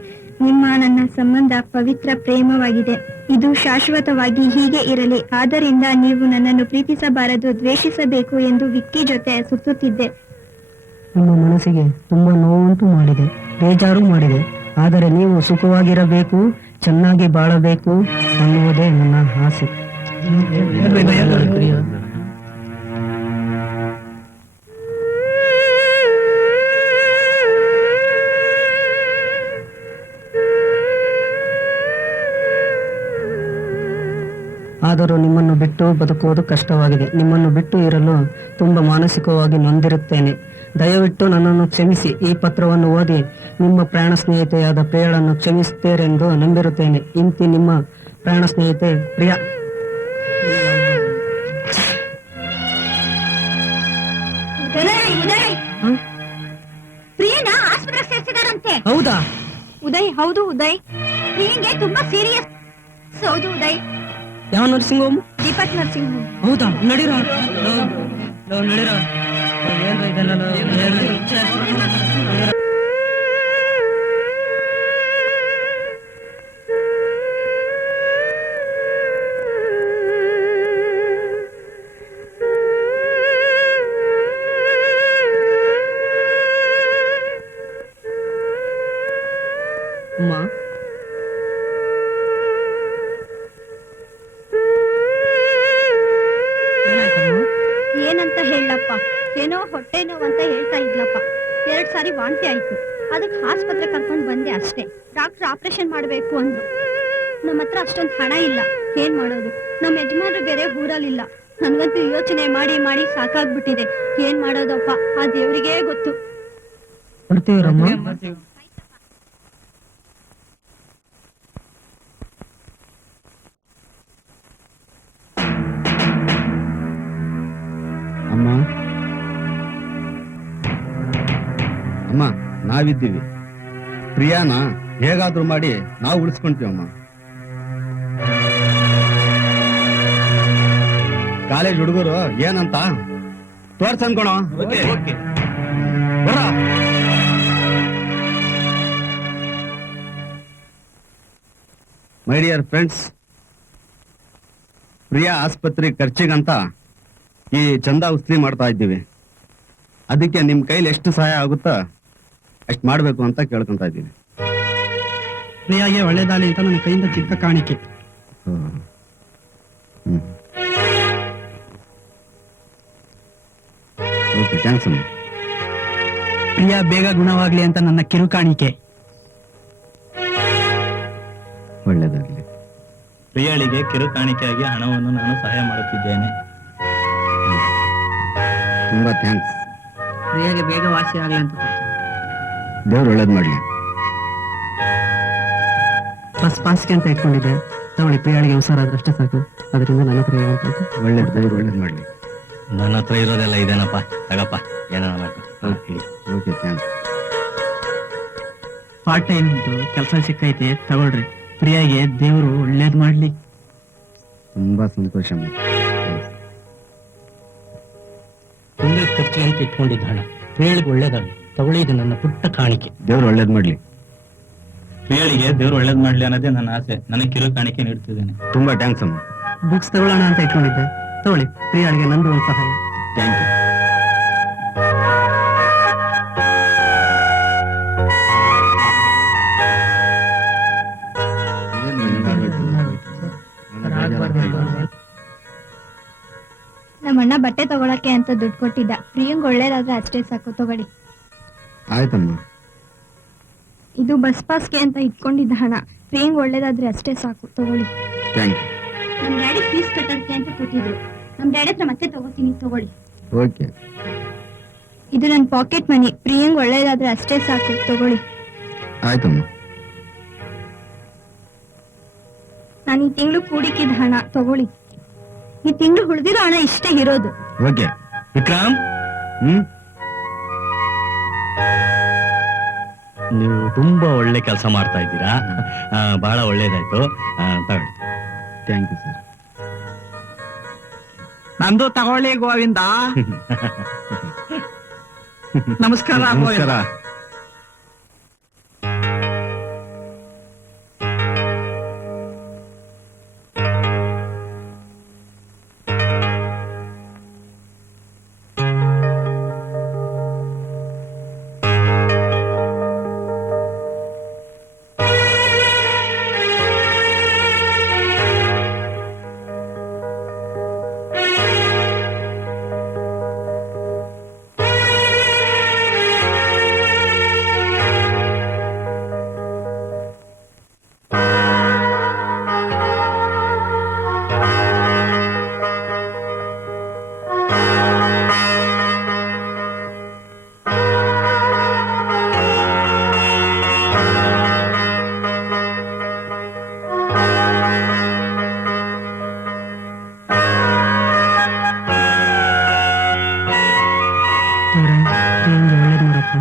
ನಿಮ್ಮ ನನ್ನ ಸಂಬಂಧ ಪವಿತ್ರ ಪ್ರೇಮವಾಗಿದೆ. ಇದು ಶಾಶ್ವತವಾಗಿ ಹೀಗೆ ಇರಲಿ. ಆದ್ದರಿಂದ ನೀವು ನನ್ನನ್ನು ಪ್ರೀತಿಸಬಾರದು, ದ್ವೇಷಿಸಬೇಕು ಎಂದು ವಿಕ್ಕಿ ಜೊತೆ ಸುತ್ತುತ್ತಿದ್ದೆ. ನಿಮ್ಮ ಮನಸ್ಸಿಗೆ ತುಂಬಾ ನೋವುಂಟು ಮಾಡಿದೆ, ಬೇಜಾರು ಮಾಡಿದೆ. ಆದರೆ ನೀವು ಸುಖವಾಗಿರಬೇಕು, ಚೆನ್ನಾಗಿ ಬಾಳಬೇಕು ಅನ್ನುವುದೇ ನನ್ನ ಆಸೆ. ಆದರೂ ನಿಮ್ಮನ್ನು ಬಿಟ್ಟು ಬದುಕುವುದು ಕಷ್ಟವಾಗಿದೆ. ನಿಮ್ಮನ್ನು ಬಿಟ್ಟು ಇರಲು ತುಂಬಾ ಮಾನಸಿಕವಾಗಿ ನೊಂದಿರುತ್ತೇನೆ. ದಯವಿಟ್ಟು ನನ್ನನ್ನು ಕ್ಷಮಿಸಿ. ಈ ಪತ್ರವನ್ನು ಓದಿ ನಿಮ್ಮ ಪ್ರಾಣ ಸ್ನೇಹಿತೆಯಾದ ಪ್ರಿಯಳನ್ನು ಕ್ಷಮಿಸುತ್ತೀರೆಂದು ನಂಬಿರುತ್ತೇನೆ. ಇಂತಿ ನಿಮ್ಮ ಪ್ರಾಣ ಸ್ನೇಹಿತೆ ಪ್ರಿಯಾ. ಪ್ರಿಯನ ಆಸ್ಪತ್ರೆಗೆ ಸೇರಿಸಿದಾರಂತೆ. ಹೌದಾ? ಉದಯ್, ಹೌದು ಉದಯ್. ಪ್ರಿಯಂಗೆ ತುಂಬಾ ಸೀರಿಯಸ್. ಹೌದು ಉದಯ್. ಯಾವ nursing home? Deepak nursing home. ಹೌದಾ? ನಡೀರೋ ನಡೀರೋ. ಅಮ್ಮ, ಏನಂತ ಹೇಳಪ್ಪ, ಏನೋ ಹೊಟ್ಟೆ ನೋವು ಅಂತ ಹೇಳ್ತಾ ಇದ್ಲಪ್ಪ. 2 ಸಾರಿ ವಾಂತಿ ಆಯ್ತು. ಅದಕ್ಕೆ ಆಸ್ಪತ್ರೆ ಕರ್ಕೊಂಡು ಬಂದೆ ಅಷ್ಟೇ. ಡಾಕ್ಟರ್ ಆಪರೇಷನ್ ಮಾಡ್ಬೇಕು ಅಂದ್ರು. ನಮ್ಮ ಹತ್ರ ಅಷ್ಟೊಂದು ಹಣ ಇಲ್ಲ. ಏನ್ ಮಾಡೋದು? ನಮ್ಮ ಯಜಮಾನರು ಬೇರೆ ಊರಲ್ಲಿಲ್ಲ. ನನ್ಗಂತೂ ಯೋಚನೆ ಮಾಡಿ ಮಾಡಿ ಸಾಕಾಗ್ಬಿಟ್ಟಿದೆ. ಏನ್ ಮಾಡೋದಪ್ಪ, ಆ ದೇವ್ರಿಗೇ ಗೊತ್ತು. ಬರ್ತೀವ್ರಮ್ಮ. ಅಮ್ಮ, ಅಮ್ಮ, ನಾವಿದ್ದೀವಿ. ಪ್ರಿಯಾನ ಹೇಗಾದ್ರೂ ಮಾಡಿ ನಾವು ಉಳಿಸ್ಕೊಂತೀವಮ್ಮ. ಕಾಲೇಜ್ ಹುಡುಗರು ಏನಂತ ತೋರ್ಸನ್ಕೋಣ. ಬರ. ಮೈ ಡಿಯರ್ ಫ್ರೆಂಡ್ಸ್, ಪ್ರಿಯಾ ಆಸ್ಪತ್ರೆ ಖರ್ಚಿಗಂತ ಈ ಚಂದ ಉಸ್ಲಿ ಮಾಡ್ತಾ ಇದ್ದೀವಿ. ಅದಕ್ಕೆ ನಿಮ್ ಕೈಲಿ ಎಷ್ಟು ಸಹಾಯ ಆಗುತ್ತೋ ಅಷ್ಟು ಮಾಡ್ಬೇಕು ಅಂತ ಕೇಳ್ಕೊಂತ ಇದ್ದೀನಿ. ಪ್ರಿಯಾಗೆ ಒಳ್ಳೇದಾಗಲಿ ಅಂತ ನನ್ನ ಕೈಯಿಂದ ಚಿಕ್ಕ ಕಾಣಿಕೆ. ಓಕೆ, ಥ್ಯಾಂಕ್ಸ್ ಅಮ್ಮ. ಪ್ರಿಯಾ ಬೇಗ ಗುಣವಾಗ್ಲಿ ಅಂತ ನನ್ನ ಕಿರು ಕಾಣಿಕೆ. ಒಳ್ಳೇದಾಗ್ಲಿ. ಪ್ರಿಯಾಳಿಗೆ ಕಿರು ಕಾಣಿಕೆಯಾಗಿ ಹಣವನ್ನು ನಾನು ಸಹಾಯ ಮಾಡುತ್ತಿದ್ದೇನೆ. ತುಂಬಾ ಥ್ಯಾಂಕ್ಸ್. ಪ್ರಿಯಾಗೆ ಬೇಗ ವಾಸಿ ಆಗ್ಲಿ ಅಂತ ದೇವ್ರು ಒಳ್ಳೇದ್ ಮಾಡ್ಲಿ. ಫಸ್ಟ್ ಪಾಸ್ಗೆ ಅಂತ ಇಟ್ಕೊಂಡಿದ್ದೆ. ತಗೊಳ್ಳಿ, ಪ್ರಿಯಾಳಿಗೆ ಹುಷಾರಾದ್ರೆ ಅಷ್ಟೇ ಸಾಕು. ಅದರಿಂದ ನನ್ನ ಹತ್ರ ಒಳ್ಳೇದ್, ದೇವ್ರು ಒಳ್ಳೇದ್ ಮಾಡ್ಲಿ. ನನ್ನ ಹತ್ರ ಇರೋದೆಲ್ಲ ಇದೇನಪ್ಪ, ತಗಪ್ಪ, ಏನಾರ ಮಾಡ್ಕೊ. Okay, thanks. ಪಾರ್ಟ್ ಟೈಮ್ ಕೆಲಸ ಸಿಕ್ಕೈತೆ ತಗೊಳ್ರಿ. ಪ್ರಿಯಾಗೆ ದೇವ್ರು ಒಳ್ಳೇದ್ ಮಾಡ್ಲಿ. ತುಂಬಾ ಸಂತೋಷ. ಮುಂದೆ ಖರ್ಚಿಗೆ ಅಂತ ಇಟ್ಕೊಂಡಿದ್ದ ಹಣ ಪ್ರಿಯಳಿಗೆ ಒಳ್ಳೇದಾಗಲಿ. ತಗೊಳ್ಳಿ, ಇದು ನನ್ನ ಪುಟ್ಟ ಕಾಣಿಕೆ. ದೇವ್ರು ಒಳ್ಳೇದ್ ಮಾಡ್ಲಿ. ಪ್ರಿಯಳಿಗೆ ದೇವ್ರು ಒಳ್ಳೇದ್ ಮಾಡ್ಲಿ ಅನ್ನೋದೇ ನನ್ನ ಆಸೆ. ನನಗೆ ಕಿರು ಕಾಣಿಕೆ ನೀಡ್ತಿದ್ದೇನೆ. ತುಂಬಾ ಥ್ಯಾಂಕ್ಸ್ ಅಮ್ಮ. ಬುಕ್ಸ್ ತಗೊಳ್ಳೋಣ ಅಂತ ಇಟ್ಕೊಂಡಿದ್ದೆ. ತಗೊಳ್ಳಿ, ಪ್ರಿಯಳಿಗೆ ನಂದು ಒಂದು ಸಹಾಯ. Thank you. ನಮ್ಮಣ್ಣ ಬಟ್ಟೆ ತಗೊಳಕ್ಕೆ ಅಂತ ದುಡ್ಡು ಕೊಟ್ಟಿದ್ದ. ಪ್ರಿಯಂಗ್ ಒಳ್ಳೇದಾದ್ರೆ ಅಷ್ಟೇ ಸಾಕು, ತಗೊಳ್ಳಿ. ಆಯ್ತಮ್ಮ. ಇದು ಬಸ್ ಪಾಸ್ಗೆ ಅಂತ ಇಟ್ಕೊಂಡಿದ್ದ ಹಣ. ಪ್ರಿಯಂಗ್ ಒಳ್ಳೇದಾದ್ರೆ ಅಷ್ಟೇ ಸಾಕು, ತಗೊಳ್ಳಿ. Thank you. ನಮ್ ಡ್ಯಾಡಿ ಫೀಸ್ ಕಟ್ಟೋದಕ್ಕೆ ಅಂತ ಕೊಟ್ಟಿದ್ರು. ನಮ್ ಡ್ಯಾಡಿ ಹತ್ರ ಮತ್ತೆ ತಗೋತೀನಿ, ತಗೊಳ್ಳಿ. ಓಕೆ. ಇದು ನನ್ನ ಪಾಕೆಟ್ ಮನಿ. ಪ್ರಿಯಂಗ್ ಒಳ್ಳೇದಾದ್ರೆ ಅಷ್ಟೇ ಸಾಕು, ತಗೊಳ್ಳಿ. ಆಯ್ತಮ್ಮ. ನಾನು ಈ ತಿಂಗಳು ಕೂಡಿಕ್ಕಿದ ಹಣ, ತಗೊಳ್ಳಿ. ಈ ತಿಂಗಳು ಉಳಿದಿರೋ ಹಣ ಇಷ್ಟೇ ಇರೋದು. ಓಕೆ. ವಿಕ್ರಮ್, ಹ್ಮ್. ನೀವು ತುಂಬಾ ಒಳ್ಳೆ ಕೆಲಸ ಮಾಡ್ತಾ ಇದ್ದೀರಾ. ಬಹಳ ಒಳ್ಳೇದಾಯ್ತು. ತಗೊಳ್ಳಿ. Thank you sir. ನಂದು ತಗೊಳ್ಳಿ ಗೋವಿಂದ. ನಮಸ್ಕಾರ. ನಮಸ್ಕಾರ. ಒಳ್ಳೇದ್ ಮಾಡಪ್ಪ.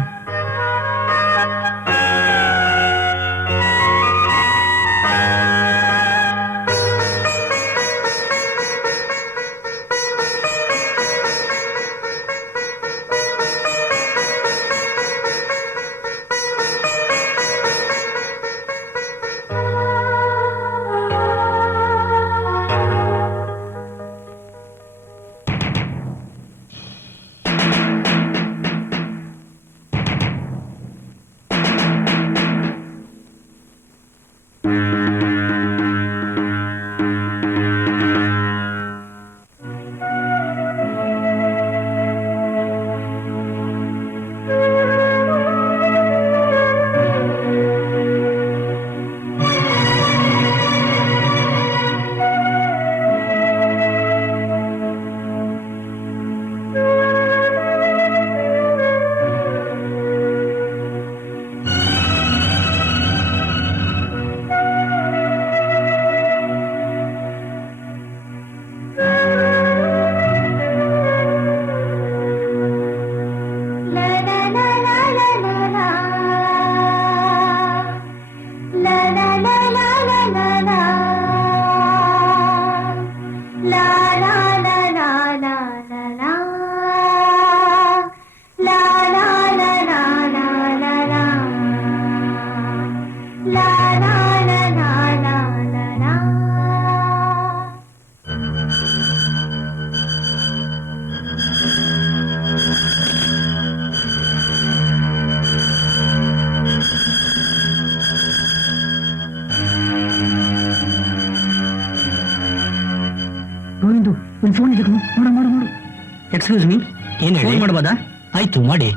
ಗೋವಿಂದು, ಒಂದು ಫೋನ್ ಇದೆ. ಮಾಡು ಮಾಡು ಮಾಡು. ಎಕ್ಸ್ಕ್ಯೂಸ್ ಮೀ, ಏನ್ ಹೇಳಿ? ಫೋನ್ ಮಾಡ್ಬೋದಾ? ಆಯ್ತು, ಮಾಡಿ.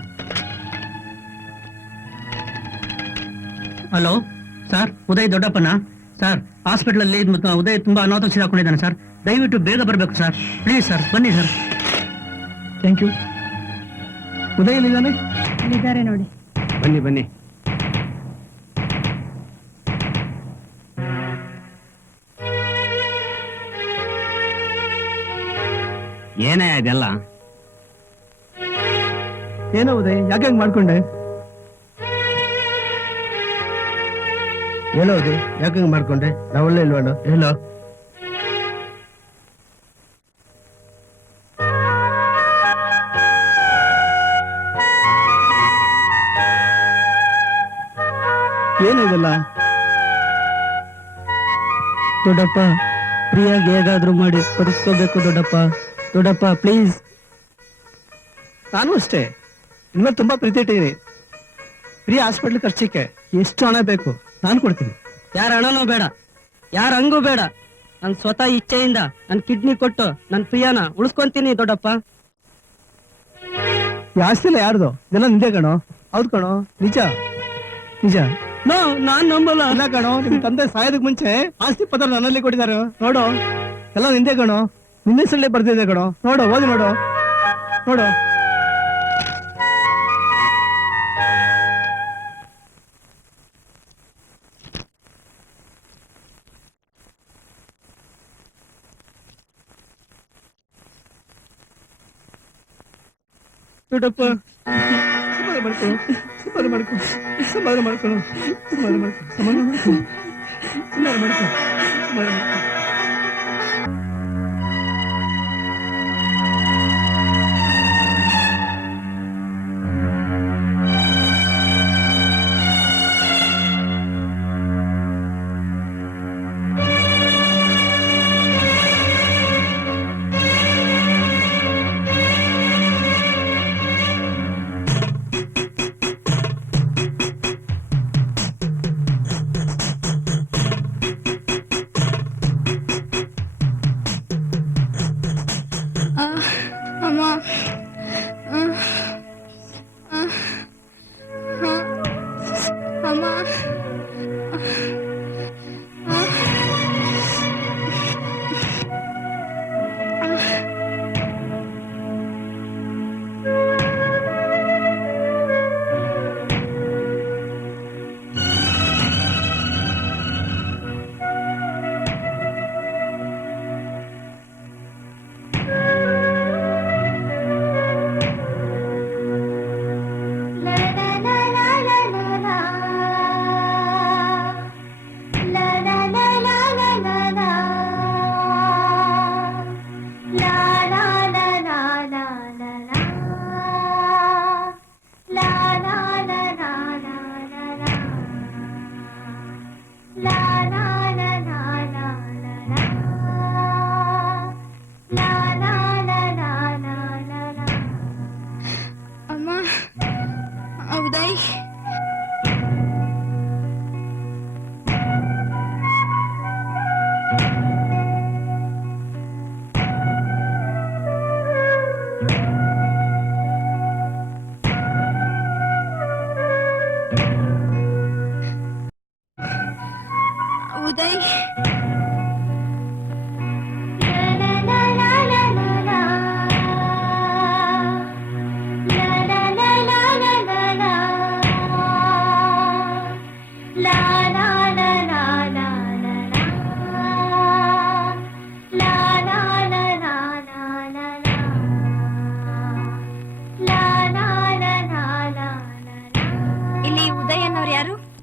ಹಲೋ ಸರ್, ಉದಯ್ ದೊಡ್ಡಪ್ಪನ ಸರ್. ಹಾಸ್ಪಿಟಲ್ ಅಲ್ಲಿ ಉದಯ್ ತುಂಬಾ ಅನಾಹುತ ಸಿಕ್ಕಾಕೊಂಡಿದ್ದಾನೆ ಸರ್. ದಯವಿಟ್ಟು ಬೇಗ ಬರಬೇಕು ಸರ್. ಪ್ಲೀಸ್ ಸರ್, ಬನ್ನಿ ಸರ್. Thank you. ಉದಯ್ ಎಲ್ಲಿದ್ದಾನೆ? ಇದ್ದಾರೆ ನೋಡಿ. ಬನ್ನಿ ಬನ್ನಿ. ಏನೇ ಇದೆಲ್ಲ? ಏನೋ ಉದಯ್, ಯಾಕೆ ಹಂಗ್ ಮಾಡ್ಕೊಂಡೆ? ಏನೋ ಅದು ಯಾಕೆ ಹಿಂಗ್ ಮಾಡ್ಕೊಂಡೆ ನಾ ಒಳ್ಳೆ ಇಲ್ವಣ್ಣ ಹೇಳೋ. ಏನಿದೆಲ್ಲ? ದೊಡ್ಡಪ್ಪ, ಪ್ರಿಯಾಗಿ ಹೇಗಾದ್ರೂ ಮಾಡಿ ಬದುಕೋಬೇಕು ದೊಡ್ಡಪ್ಪ. ದೊಡ್ಡಪ್ಪ ಪ್ಲೀಸ್. ನಾನು ಅಷ್ಟೇ, ಇನ್ಮೇಲೆ ತುಂಬಾ ಪ್ರೀತಿ ಇಟ್ಟಿದ್ದೀನಿ. ಪ್ರಿಯಾ ಹಾಸ್ಪಿಟ್ಲ್ ಖರ್ಚಿಗೆ ಎಷ್ಟು ಹಣ ಬೇಕು ನಾನು ಕೊಡ್ತೀನಿ. ಯಾರ ಹಣನೂ ಬೇಡ, ಯಾರ ಹಂಗೂ ಬೇಡ. ನಾನು ಸ್ವತಃ ಇಚ್ಛೆಯಿಂದ ನನ್ನ ಕಿಡ್ನಿ ಕೊಟ್ಟು ನನ್ನ ಪ್ರಿಯಾನ ಉಳಿಸ್ಕೊಂತೀನಿ ದೊಡ್ಡಪ್ಪ. ಈ ಆಸ್ತಿ ಎಲ್ಲ ಯಾರ್ದು? ಇದೆಲ್ಲ ನಿಂದೆ ಕಣೋ. ಹೌದು ಕಣೋ, ನಿಜ ನಿಜ. ನೋ, ನಾನ್ ನಂಬಲ್ಲ. ಇಲ್ಲ ಕಣೋ, ನಿಮ್ ತಂದೆ ಸಾಯೋದಕ್ ಮುಂಚೆ ಆಸ್ತಿ ಪತ್ರ ನನ್ನಲ್ಲಿ ಕೊಟ್ಟಿದ್ದಾರೆ. ನೋಡು, ಎಲ್ಲ ನಿಂದೆ ಕಣೋ, ನಿನ್ನ ಹೆಸರಲ್ಲೇ ಬರ್ತಿದೆ ಕಣೋ. ನೋಡು, ಓದಿ ನೋಡು ನೋಡು. ದೊಡ್ಡಪ್ಪ ಸಮಾಧಾನ ಮಾಡ್ಕೊ, ಸಮಾಧಾನ ಮಾಡ್ಕೊ, ಸಮಾಧಾನ ಮಾಡ್ಕೊಳು, ಸಮಾಧಾನ ಮಾಡ್ಕೊ, ಸಮಾಧಾನ ಮಾಡ್ಕೊ, ಸಮಾಧಾನ ಮಾಡ್ಕೊ, ಸಮಾಧಾನ ಮಾಡ್ಕೊ.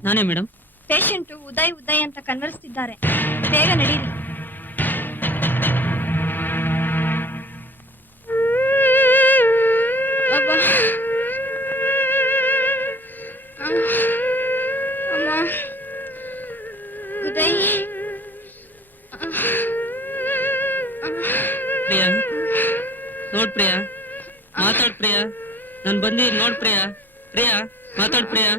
ನಾನೇ ಮೇಡಮ್. ಪೇಷಂಟ್ ಉದಯ್ ಉದಯ್ ಅಂತ ಕನ್ವರ್ಸ್ತಿದ್ದಾರೆ, ಬೇಗ ನಡೀರಿ. ಉದಯ್, ಪ್ರಿಯಾ ನೋಡ್, ಪ್ರಿಯಾ ಮಾತಾಡ್, ಪ್ರಿಯಾ ನಾನ್ ಬಂದಿ ನೋಡ್, ಪ್ರಿಯಾ ಪ್ರಿಯಾ ಮಾತಾಡ್, ಪ್ರಿಯಾ.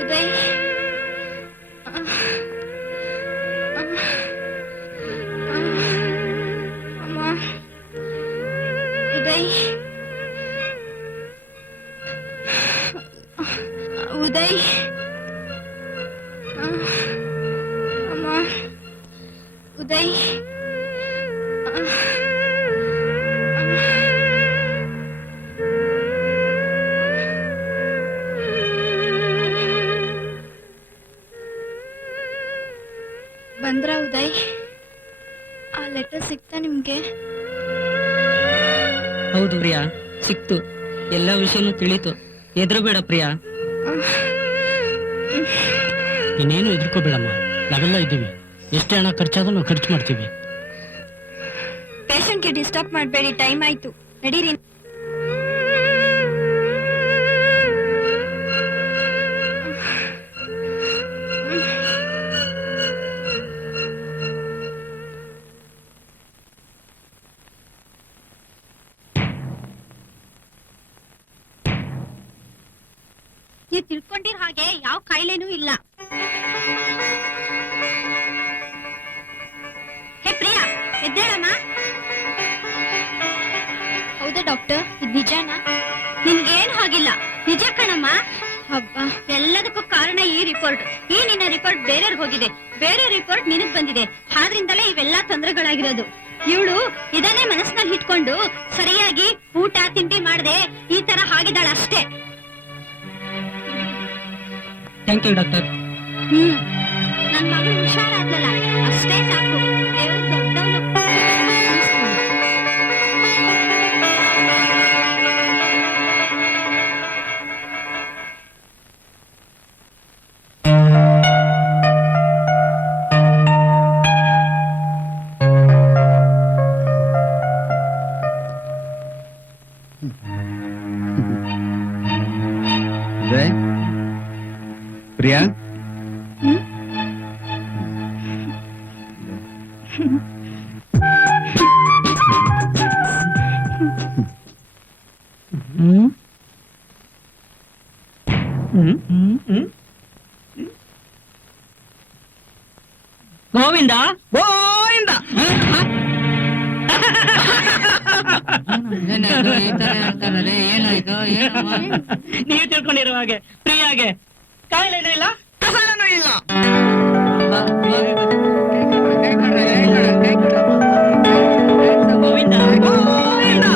ಉದಯ್, ಉದಯ್, ಉದಯ್, ಅಮ್ಮ, ಉದಯ್, ಬಂದ್ರ ಉದಯ್? ಆ ಲೆಟರ್ ಸಿಕ್ತಾ ನಿಮ್ಗೆ? ಹೌದು ಪ್ರಿಯಾ, ಸಿಕ್ತು. ಎಲ್ಲ ವಿಷಯನೂ ತಿಳಿತು. ಹೆದರಬೇಡ ಪ್ರಿಯಾ. ಇನ್ನೇನು ಎದುರ್ಕೋಬೇಡಮ್ಮ, ನಾವೆಲ್ಲ ಇದ್ದೀವಿ. ಎಷ್ಟೇ ಹಣ ಖರ್ಚಾದ್ರೂ ನಾವು ಖರ್ಚು ಮಾಡ್ತೀವಿ. ಪೇಷಂಟ್ಗೆ ಡಿಸ್ಟರ್ಬ್ ಮಾಡಬೇಡಿ, ಟೈಮ್ ಆಯ್ತು, ನಡೀರಿ. ನೀವು ತಿಳ್ಕೊಂಡಿರ ಹಾಗೆ ಯಾವ ಕಾಯಿಲೆನೂ ಇಲ್ಲ. ಹೇ ಪ್ರಿಯಾ, ಎದ್ದೇಳಮ್ಮ. ಹೌದಾ ಡಾಕ್ಟರ್, ಇದು ನಿಜನಾ? ನಿನ್ಗೇನ್ ಆಗಿಲ್ಲ, ನಿಜ ಕಣಮ್ಮ. ಹಬ್ಬ, ಎಲ್ಲದಕ್ಕೂ ಕಾರಣ ಈ ರಿಪೋರ್ಟ್. ಈ ನಿನ್ನ ರಿಪೋರ್ಟ್ ಬೇರೆಯವ್ರಿಗೆ ಹೋಗಿದೆ, ಬೇರೆ ರಿಪೋರ್ಟ್ ನಿನಗ್ ಬಂದಿದೆ. ಆದ್ರಿಂದಲೇ ಇವೆಲ್ಲಾ ತೊಂದರೆಗಳಾಗಿರೋದು. ಇವಳು ಇದನ್ನೇ ಮನಸ್ಸಿನಲ್ಲಿ ಇಟ್ಕೊಂಡು ಸರಿಯಾಗಿ ಊಟ ತಿಂಡಿ ಮಾಡದೆ ಈ ತರ ಆಗಿದ್ದಾಳ ಅಷ್ಟೇ. Thank you doctor. ನನ್ ಮಗಳು ಹುಷಾರಾದ್ಲಲ್ಲ, ಅಷ್ಟೇ ಸಾಕು. ದೇವ್ರು ದೊಡ್ಡವನು. ಪ್ರಿಯಾ, ಗೋವಿಂದ ಗೋವಿಂದ. ನೀವು ತಿಳ್ಕೊಂಡಿರೋ ಹಾಗೆ ಪ್ರಿಯಾಗೆ ಕಾಯಿಲೆನೂ ಇಲ್ಲ, ಕಸಾಲನೂ ಇಲ್ಲ. ಗೋವಿಂದ ಗೋವಿಂದ.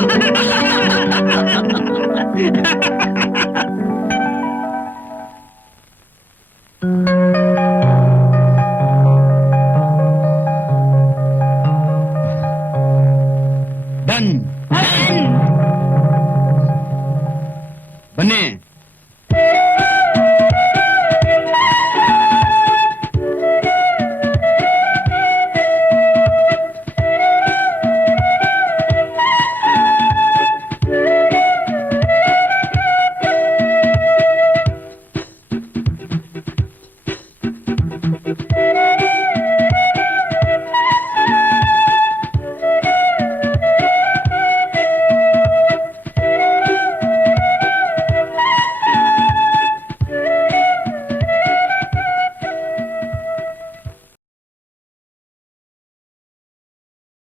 ಡನ್. ಬನ್ನಿ.